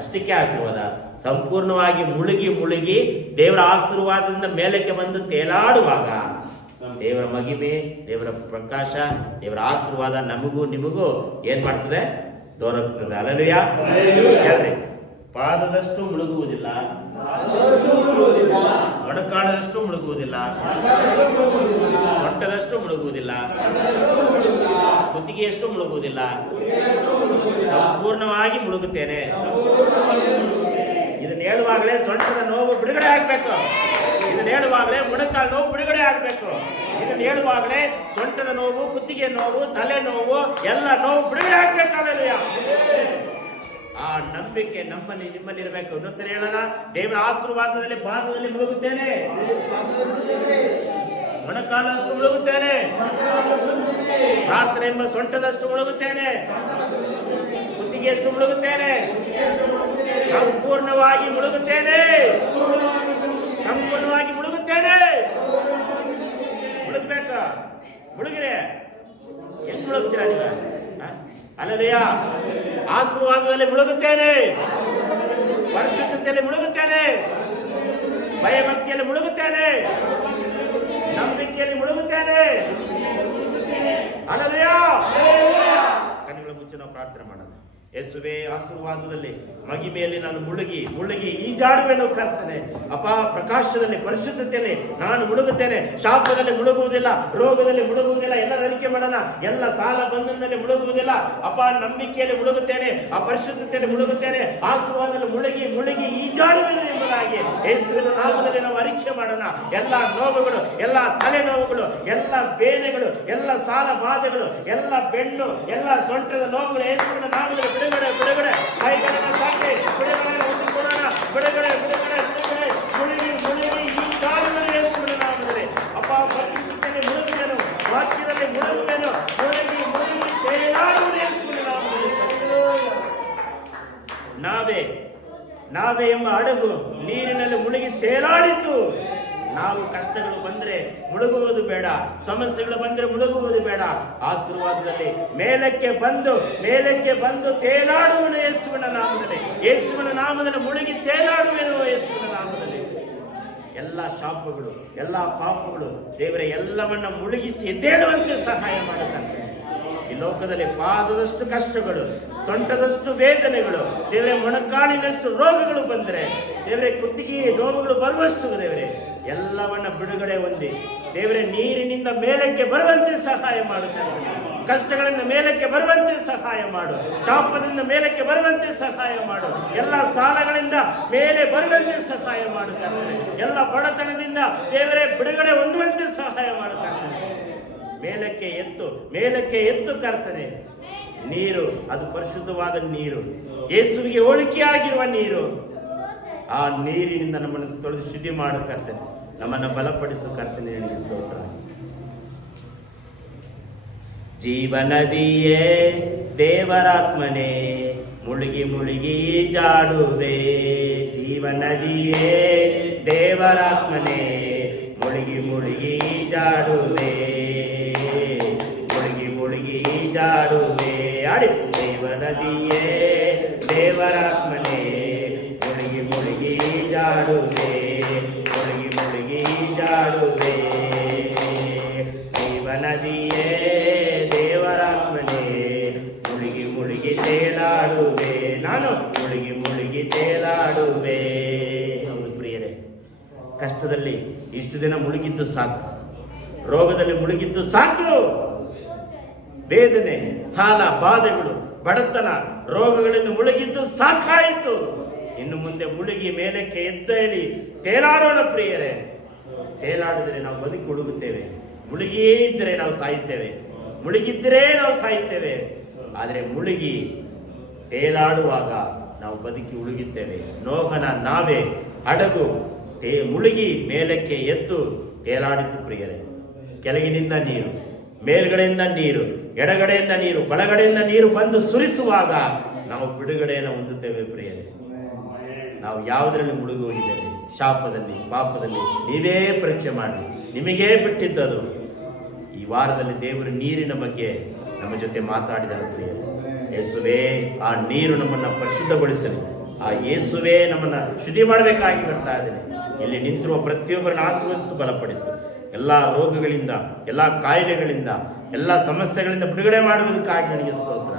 ಅಷ್ಟಕ್ಕೆ ಆಶೀರ್ವಾದ. ಸಂಪೂರ್ಣವಾಗಿ ಮುಳುಗಿ ಮುಳುಗಿ ದೇವರ ಆಶೀರ್ವಾದದಿಂದ ಮೇಲಕ್ಕೆ ಬಂದು ತೇಲಾಡುವಾಗ ದೇವರ ಮಹಿಮೆ, ದೇವರ ಪ್ರಕಾಶ, ದೇವರ ಆಶೀರ್ವಾದ ನಮಗೂ ನಿಮಗೂ ಏನ್ ಮಾಡ್ತದೆ? ದೊರಕುತ್ತದೆ. ಹಲ್ಲೆಲೂಯಾ. ಹೇಳ್ರಿ, ಪಾದದಷ್ಟು ಮುಳುಗುವುದಿಲ್ಲ, ಮೊಣಕಾಲದಷ್ಟು ಮುಳುಗುವುದಿಲ್ಲ, ಸೊಂಟದಷ್ಟು ಮುಳುಗುವುದಿಲ್ಲ, ಕುತ್ತಿಗೆಯಷ್ಟು ಮುಳುಗುವುದಿಲ್ಲ, ಸಂಪೂರ್ಣವಾಗಿ ಮುಳುಗುತ್ತೇನೆ. ಇದನ್ನ ಹೇಳುವಾಗಲೇ ಸೊಂಟದ ನೋವು ಬಿಡುಗಡೆ ಆಗ್ಬೇಕು. ಇದನ್ನ ಹೇಳುವಾಗಲೇ ಮೊಣಕಾಲು ನೋವು ಬಿಡುಗಡೆ ಆಗ್ಬೇಕು. ಇದನ್ನ ಹೇಳುವಾಗಲೇ ಸೊಂಟದ ನೋವು, ಕುತ್ತಿಗೆ ನೋವು, ತಲೆ ನೋವು, ಎಲ್ಲ ನೋವು ಬಿಡುಗಡೆ ಆಗ್ಬೇಕಾಗಲ್ಲ. ಆ ನಂಬಿಕೆ ನಮ್ಮಲ್ಲಿ ನಿಮ್ಮಲ್ಲಿ ಇರಬೇಕು. ಇನ್ನೊಂದ್ಸರಿ ಹೇಳೋಣ, ದೇವರ ಆಶೀರ್ವಾದದಲ್ಲಿ ಪಾದದಲ್ಲಿ ಮುಳುಗುತ್ತೇನೆ, ಮೊಣಕಾಲಷ್ಟು ಮುಳುಗುತ್ತೇನೆ, ಪ್ರಾರ್ಥನೆ ಎಂಬ ಸೊಂಟದಷ್ಟು ಮುಳುಗುತ್ತೇನೆ, ಕುತ್ತಿಗೆಯಷ್ಟು ಮುಳುಗುತ್ತೇನೆ, ಸಂಪೂರ್ಣವಾಗಿ ಮುಳುಗುತ್ತೇನೆ, ಸಂಪೂರ್ಣವಾಗಿ ಮುಳುಗುತ್ತೇನೆ. ಮುಳುಗ್ಬೇಕ? ಮುಳುಗಿರೆ ಹೆಂಗ್ ಮುಳುಗ್ತೀರಾ ನೀವು? ಹಲ್ಲೆಲೂಯಾ. ಆಶೀರ್ವಾದದಲ್ಲಿ ಮುಳುಗುತ್ತೇನೆ, ಪರಿಶುದ್ಧತೆಯಲ್ಲಿ ಮುಳುಗುತ್ತೇನೆ, ಭಯಭಕ್ತಿಯಲ್ಲಿ ಮುಳುಗುತ್ತೇನೆ, ನಂಬಿಕೆಯಲ್ಲಿ ಮುಳುಗುತ್ತೇನೆ. ಹಲ್ಲೆಲೂಯಾ. ಕಣ್ಣುಗಳ ಮುಚ್ಚಿ ನಾವು ಪ್ರಾರ್ಥನೆ ಮಾಡೋಣ. ಯೇಸುವೇ, ಆಶೀರ್ವಾದದಲ್ಲಿ ಮಹಿಮೆಯಲ್ಲಿ ನಾನು ಮುಳುಗಿ ಮುಳುಗಿ ಈಜಾಡುವೆನು ಕರ್ತನೆ. ಅಪ್ಪ, ಪ್ರಕಾಶದಲ್ಲಿ, ಪರಿಶುದ್ಧತೆಯಲ್ಲಿ ನಾನು ಮುಳುಗುತ್ತೇನೆ. ಶಾಪದಲ್ಲಿ ಮುಳುಗುವುದಿಲ್ಲ, ರೋಗದಲ್ಲಿ ಮುಳುಗುವುದಿಲ್ಲ. ಎಲ್ಲ ಅರಿಕೆ ಮಾಡೋಣ. ಎಲ್ಲ ಸಾಲ ಬಂಧನದಲ್ಲಿ ಮುಳುಗುವುದಿಲ್ಲ. ಅಪ್ಪ, ನಂಬಿಕೆಯಲ್ಲಿ ಮುಳುಗುತ್ತೇನೆ, ಆ ಪರಿಶುದ್ಧತೆಯಲ್ಲಿ ಮುಳುಗುತ್ತೇನೆ, ಆಶೀರ್ವಾದದಲ್ಲಿ ಮುಳುಗಿ ಮುಳುಗಿ ಈಜಾಡುವೆನು ಎಂಬುದಾಗಿ ಯೇಸುವಿನ ನಾಮದಲ್ಲಿ ನಾವು ಅರಿಕೆ ಮಾಡೋಣ. ಎಲ್ಲ ನೋವುಗಳು, ಎಲ್ಲ ತಲೆನೋವುಗಳು, ಎಲ್ಲ ಬೇನೆಗಳು, ಎಲ್ಲ ಸಾಲ ಬಾಧೆಗಳು, ಎಲ್ಲ ಬೆನ್ನು, ಎಲ್ಲ ಸೊಂಟದ ನೋವುಗಳು ಯೇಸುವಿನ ನಾಮದಲ್ಲಿ ಬಿಡುಗಡೆ ಬಿಡುಗಡೆ. ಕೈಗಳನ್ನು ತಟ್ಟಿ ಬಿಡುಗಡೆ ಹೊಂದಿಕೊಳ್ಳೋಣ. ಬಿಡುಗಡೆ ಬಿಡುಗಡೆ ಬಿಡುಗಡೆ. ಮುಳುಗಿ ಮುಳುಗಿ ಈ ಕಾಲದಲ್ಲಿ ಯೇಸುವಿನ ನಾಮದಲ್ಲಿ ಅಪ್ಪ, ಪರಿಶುದ್ಧತೆಯಲ್ಲಿ ಮುಳುಗುವೆನು, ವಾಕ್ಯದಲ್ಲಿ ಮುಳುಗುವೆನು, ಮುಳುಗಿ ಮುಳುಗಿ ತೇಲಾಡುವುದು ಯೇಸುವಿನ ನಾಮದಲ್ಲಿ. ನಾವೇ ಎಂಬ ಹಡಗು ನೀರಿನಲ್ಲಿ ಮುಳುಗಿ ತೇಲಾಡಿತು. ನಾವು ಕಷ್ಟಗಳು ಬಂದ್ರೆ ಮುಳುಗುವುದು ಬೇಡ, ಸಮಸ್ಯೆಗಳು ಬಂದ್ರೆ ಮುಳುಗುವುದು ಬೇಡ. ಆಶೀರ್ವಾದದಲ್ಲಿ ಮೇಲಕ್ಕೆ ಬಂದು ತೇಲಾಡುವನು ಯೇಸುವಿನ ನಾಮದಲ್ಲಿ. ಯೇಸುವಿನ ನಾಮದಲ್ಲಿ ಮುಳುಗಿ ತೇಲಾಡುವೆನು ಯೇಸುವಿನ ನಾಮದಲ್ಲಿ. ಎಲ್ಲ ಶಾಪಗಳು, ಎಲ್ಲ ಪಾಪಗಳು ದೇವರ ಎಲ್ಲವನ್ನ ಮುಳುಗಿಸಿ ಎದ್ದೇಳುವಂತೆ ಸಹಾಯ ಮಾಡುತ್ತಂತೆ. ಈ ಲೋಕದಲ್ಲಿ ಪಾದದಷ್ಟು ಕಷ್ಟಗಳು, ಸೊಂಟದಷ್ಟು ವೇದನೆಗಳು, ದೇವರೇ ಮೊಣಕಾಲಿನಷ್ಟು ರೋಗಗಳು ಬಂದರೆ, ದೇವರೇ ಕುತ್ತಿಗೆ ನೋವುಗಳು ಬರುವಷ್ಟು ದೇವರೇ ಎಲ್ಲವನ್ನ ಬಿಡುಗಡೆ ಹೊಂದಿ ದೇವರೇ ನೀರಿನಿಂದ ಮೇಲಕ್ಕೆ ಬರುವಂತೆ ಸಹಾಯ ಮಾಡುತ್ತಾರೆ. ಕಷ್ಟಗಳಿಂದ ಮೇಲಕ್ಕೆ ಬರುವಂತೆ ಸಹಾಯ ಮಾಡು. ಶಾಪದಿಂದ ಮೇಲಕ್ಕೆ ಬರುವಂತೆ ಸಹಾಯ ಮಾಡು. ಎಲ್ಲ ಸಾಲಗಳಿಂದ ಮೇಲೆ ಬರುವಂತೆ ಸಹಾಯ ಮಾಡುತ್ತಾರೆ. ಎಲ್ಲ ಬಡತನದಿಂದ ದೇವರೇ ಬಿಡುಗಡೆ ಹೊಂದುವಂತೆ ಸಹಾಯ ಮಾಡುತ್ತಾರೆ. ಮೇಲಕ್ಕೆ ಎತ್ತು ಕರ್ತನೆ. ನೀರು ಅದು ಪರಿಶುದ್ಧವಾದ ನೀರು, ಯೇಸುವಿಗೆ ಹೋಲಿಕೆಯಾಗಿರುವ ನೀರು. ಆ ನೀರಿನಿಂದ ನಮ್ಮನ್ನು ತೊಳೆದು ಶುದ್ಧಿ ಮಾಡು ಕರ್ತನೆ. ನಮ್ಮನ್ನು ಬಲಪಡಿಸು ಕರ್ತನೆ. ನಿನಗೆ ಸ್ತೋತ್ರ. ಜೀವನದಿಯೇ ದೇವರಾತ್ಮನೇ ಮುಳುಗಿ ಮುಳುಗಿ ಜಾಡುವೆ. ಜೀವನದಿಯೇ ದೇವರಾತ್ಮನೇ ಮುಳುಗಿ ಮುಳುಗಿ ಜಾಡುವೆ. ಮುಳುಗಿ ಮುಳುಗಿ ಜಾಡುವೆ. ಆಡಿ ಜೀವನದಿಯೇ ದೇವರಾತ್ಮನೇ ಮುಳುಗಿ ಮುಳುಗಿ ಜಾಡುವೆ. ಮುಳುಗಿ ಮುಳುಗಿ ಜಾಡುವೆ. ಜೀವನದಿಯೇ ದೇವರಾತ್ಮನೇ ಮುಳುಗಿ ಮುಳುಗಿ ತೇಲಾಡುವೆ. ನಾನು ಮುಳುಗಿ ಮುಳುಗಿ ತೇಲಾಡುವೆ. ಹೌದು ಪ್ರಿಯರೇ, ಕಷ್ಟದಲ್ಲಿ ಇಷ್ಟು ದಿನ ಮುಳುಗಿದ್ದು ಸಾಕು, ರೋಗದಲ್ಲಿ ಮುಳುಗಿದ್ದು ಸಾಕು. ವೇದನೆ, ಸಾಲ, ಬಾಧೆಗಳು, ಬಡತನ, ರೋಗಗಳಿಂದ ಮುಳುಗಿದ್ದು ಸಾಕಾಯಿತು. ಇನ್ನು ಮುಂದೆ ಮುಳುಗಿ ಮೇಲಕ್ಕೆ ಎದ್ದೇಳಿ ತೇಲಾಡೋಣ ಪ್ರಿಯರೇ. ತೇಲಾಡಿದರೆ ನಾವು ಬದುಕಿ ಹುಡುಗುತ್ತೇವೆ, ಮುಳುಗಿಯೇ ಇದ್ದರೆ ನಾವು ಸಾಯುತ್ತೇವೆ, ಮುಳುಗಿದ್ದರೆ ನಾವು ಸಾಯುತ್ತೇವೆ. ಆದರೆ ಮುಳುಗಿ ತೇಲಾಡುವಾಗ ನಾವು ಬದುಕಿ ಉಳುಗುತ್ತೇವೆ. ನೋಹನ ನಾವೇ ಹಡಗು ಮುಳುಗಿ ಮೇಲಕ್ಕೆ ಎದ್ದು ತೇಲಾಡಿತು ಪ್ರಿಯರೇ. ಕೆಳಗಿನಿಂದ ನೀರು, ಮೇಲ್ಗಡೆಯಿಂದ ನೀರು, ಎಡಗಡೆಯಿಂದ ನೀರು, ಬಲಗಡೆಯಿಂದ ನೀರು ಬಂದು ಸುರಿಸುವಾಗ ನಾವು ಬಿಡುಗಡೆಯನ್ನು ಹೊಂದುತ್ತೇವೆ ಪ್ರಿಯರೇ. ನಾವು ಯಾವುದರಲ್ಲಿ ಮುಳುಗಿ ಹೋಗಿದ್ದೇವೆ? ಶಾಪದಲ್ಲಿ, ಪಾಪದಲ್ಲಿ. ನೀವೇ ಪರೀಕ್ಷೆ ಮಾಡಿ, ನಿಮಗೇ ಬಿಟ್ಟಿದ್ದದು. ಈ ವಾರದಲ್ಲಿ ದೇವರು ನೀರಿನ ಬಗ್ಗೆ ನಮ್ಮ ಜೊತೆ ಮಾತಾಡಿದರು ಪ್ರಿಯರೇ. ಯೇಸುವೇ ಆ ನೀರು ನಮ್ಮನ್ನು ಪರಿಶುದ್ಧಗೊಳಿಸಲಿ. ಆ ಯೇಸುವೇ ನಮ್ಮನ್ನು ಶುದ್ಧಿ ಮಾಡಬೇಕಾಗಿ ಬರ್ತಾ ಇದ್ದೇನೆ. ಇಲ್ಲಿ ನಿಂತಿರುವ ಪ್ರತಿಯೊಬ್ಬರನ್ನು ಆಶೀರ್ವದಿಸಿ ಬಲಪಡಿಸು. ಎಲ್ಲ ರೋಗಗಳಿಂದ, ಎಲ್ಲ ಕಾಯಿಲೆಗಳಿಂದ, ಎಲ್ಲ ಸಮಸ್ಯೆಗಳಿಂದ ಬಿಡುಗಡೆ ಮಾಡುವುದಕ್ಕಾಗಿ ನನಗೆ ಸ್ತೋತ್ರ.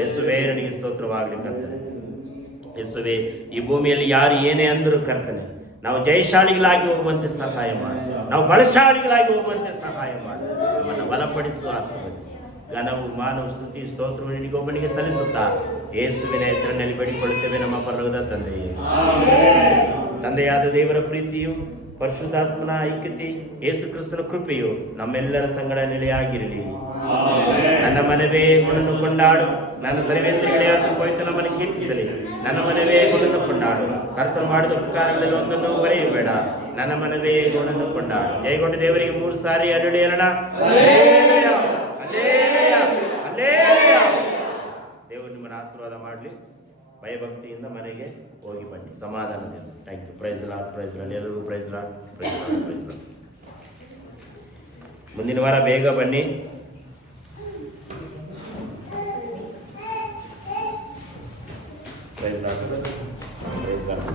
ಯೇಸುವೇ ನನಗೆ ಸ್ತೋತ್ರವಾಗಲಿ ಕರ್ತನೆ. ಯೇಸುವೇ ಈ ಭೂಮಿಯಲ್ಲಿ ಯಾರು ಏನೇ ಅಂದರೂ ಕರ್ತನೆ, ನಾವು ಜಯಶಾಲಿಗಳಾಗಿ ಹೋಗುವಂತೆ ಸಹಾಯ ಮಾಡಿ, ನಾವು ಬಲಶಾಲಿಗಳಾಗಿ ಹೋಗುವಂತೆ ಸಹಾಯ ಮಾಡಿ, ನಮ್ಮನ್ನು ಬಲಪಡಿಸುವ ಆಶೀರ್ವದಿಸಿ. ಘನವು, ಮಾನವ, ಸ್ತುತಿ, ಸ್ತೋತ್ರವು ನಿನಗೊಬ್ಬನಿಗೆ ಸಲ್ಲಿಸುತ್ತಾ ಯೇಸುವಿನ ಹೆಸರಿನಲ್ಲಿ ಬೇಡಿಕೊಳ್ಳುತ್ತೇವೆ ನಮ್ಮ ಪರಲೋಕದ ತಂದೆಯೇ. ತಂದೆಯಾದ ದೇವರ ಪ್ರೀತಿಯು, ಪರಿಶುದ್ಧಾತ್ಮನ ಐಕ್ಯತೆ, ಯೇಸು ಕ್ರಿಸ್ತನ ಕೃಪೆಯು ನಮ್ಮೆಲ್ಲರ ಸಂಗಡ ನೆಲೆಯಾಗಿರಲಿ. ನನ್ನ ಮನವೇ ಗುಣನ್ನು ಕೊಂಡಾಡು, ನನ್ನ ಸರ್ವೇಂದ್ರಿಗಳೇ ಪವಿತ್ರ ನಮ್ಮನ್ನು ಕೀರ್ತಿಸಲಿ. ನನ್ನ ಮನವೇ ಗುಣನ್ನು ಕೊಂಡಾಡು, ಕರ್ತನು ಮಾಡಿದ ಉಪಕಾರಗಳಲ್ಲಿ ಒಂದನ್ನು ಬರೆಯಬೇಡ. ನನ್ನ ಮನವೇ ಗುಣನ್ನು ಕೊಂಡಾಡು. ಜಯಗೊಂಡ ದೇವರಿಗೆ 3 ಸಾರಿ ಅಲ್ಲೆಲೂಯ ಹೇಳೋಣ. ದೇವರು ನಿಮ್ಮನ್ನು ಆಶೀರ್ವಾದ ಮಾಡಲಿ. ಭಯಭಕ್ತಿಯಿಂದ ಮನೆಗೆ ಹೋಗಿ ಬನ್ನಿ ಸಮಾಧಾನದಿಂದ. Thank you. Praise lord, praise lord. ಎಲ್ಲರಿಗೂ praise lord, praise lord, praise lord. ಮುಂದಿನ ವಾರ ಬೇಗ ಬನ್ನಿ. Praise lord, praise lord.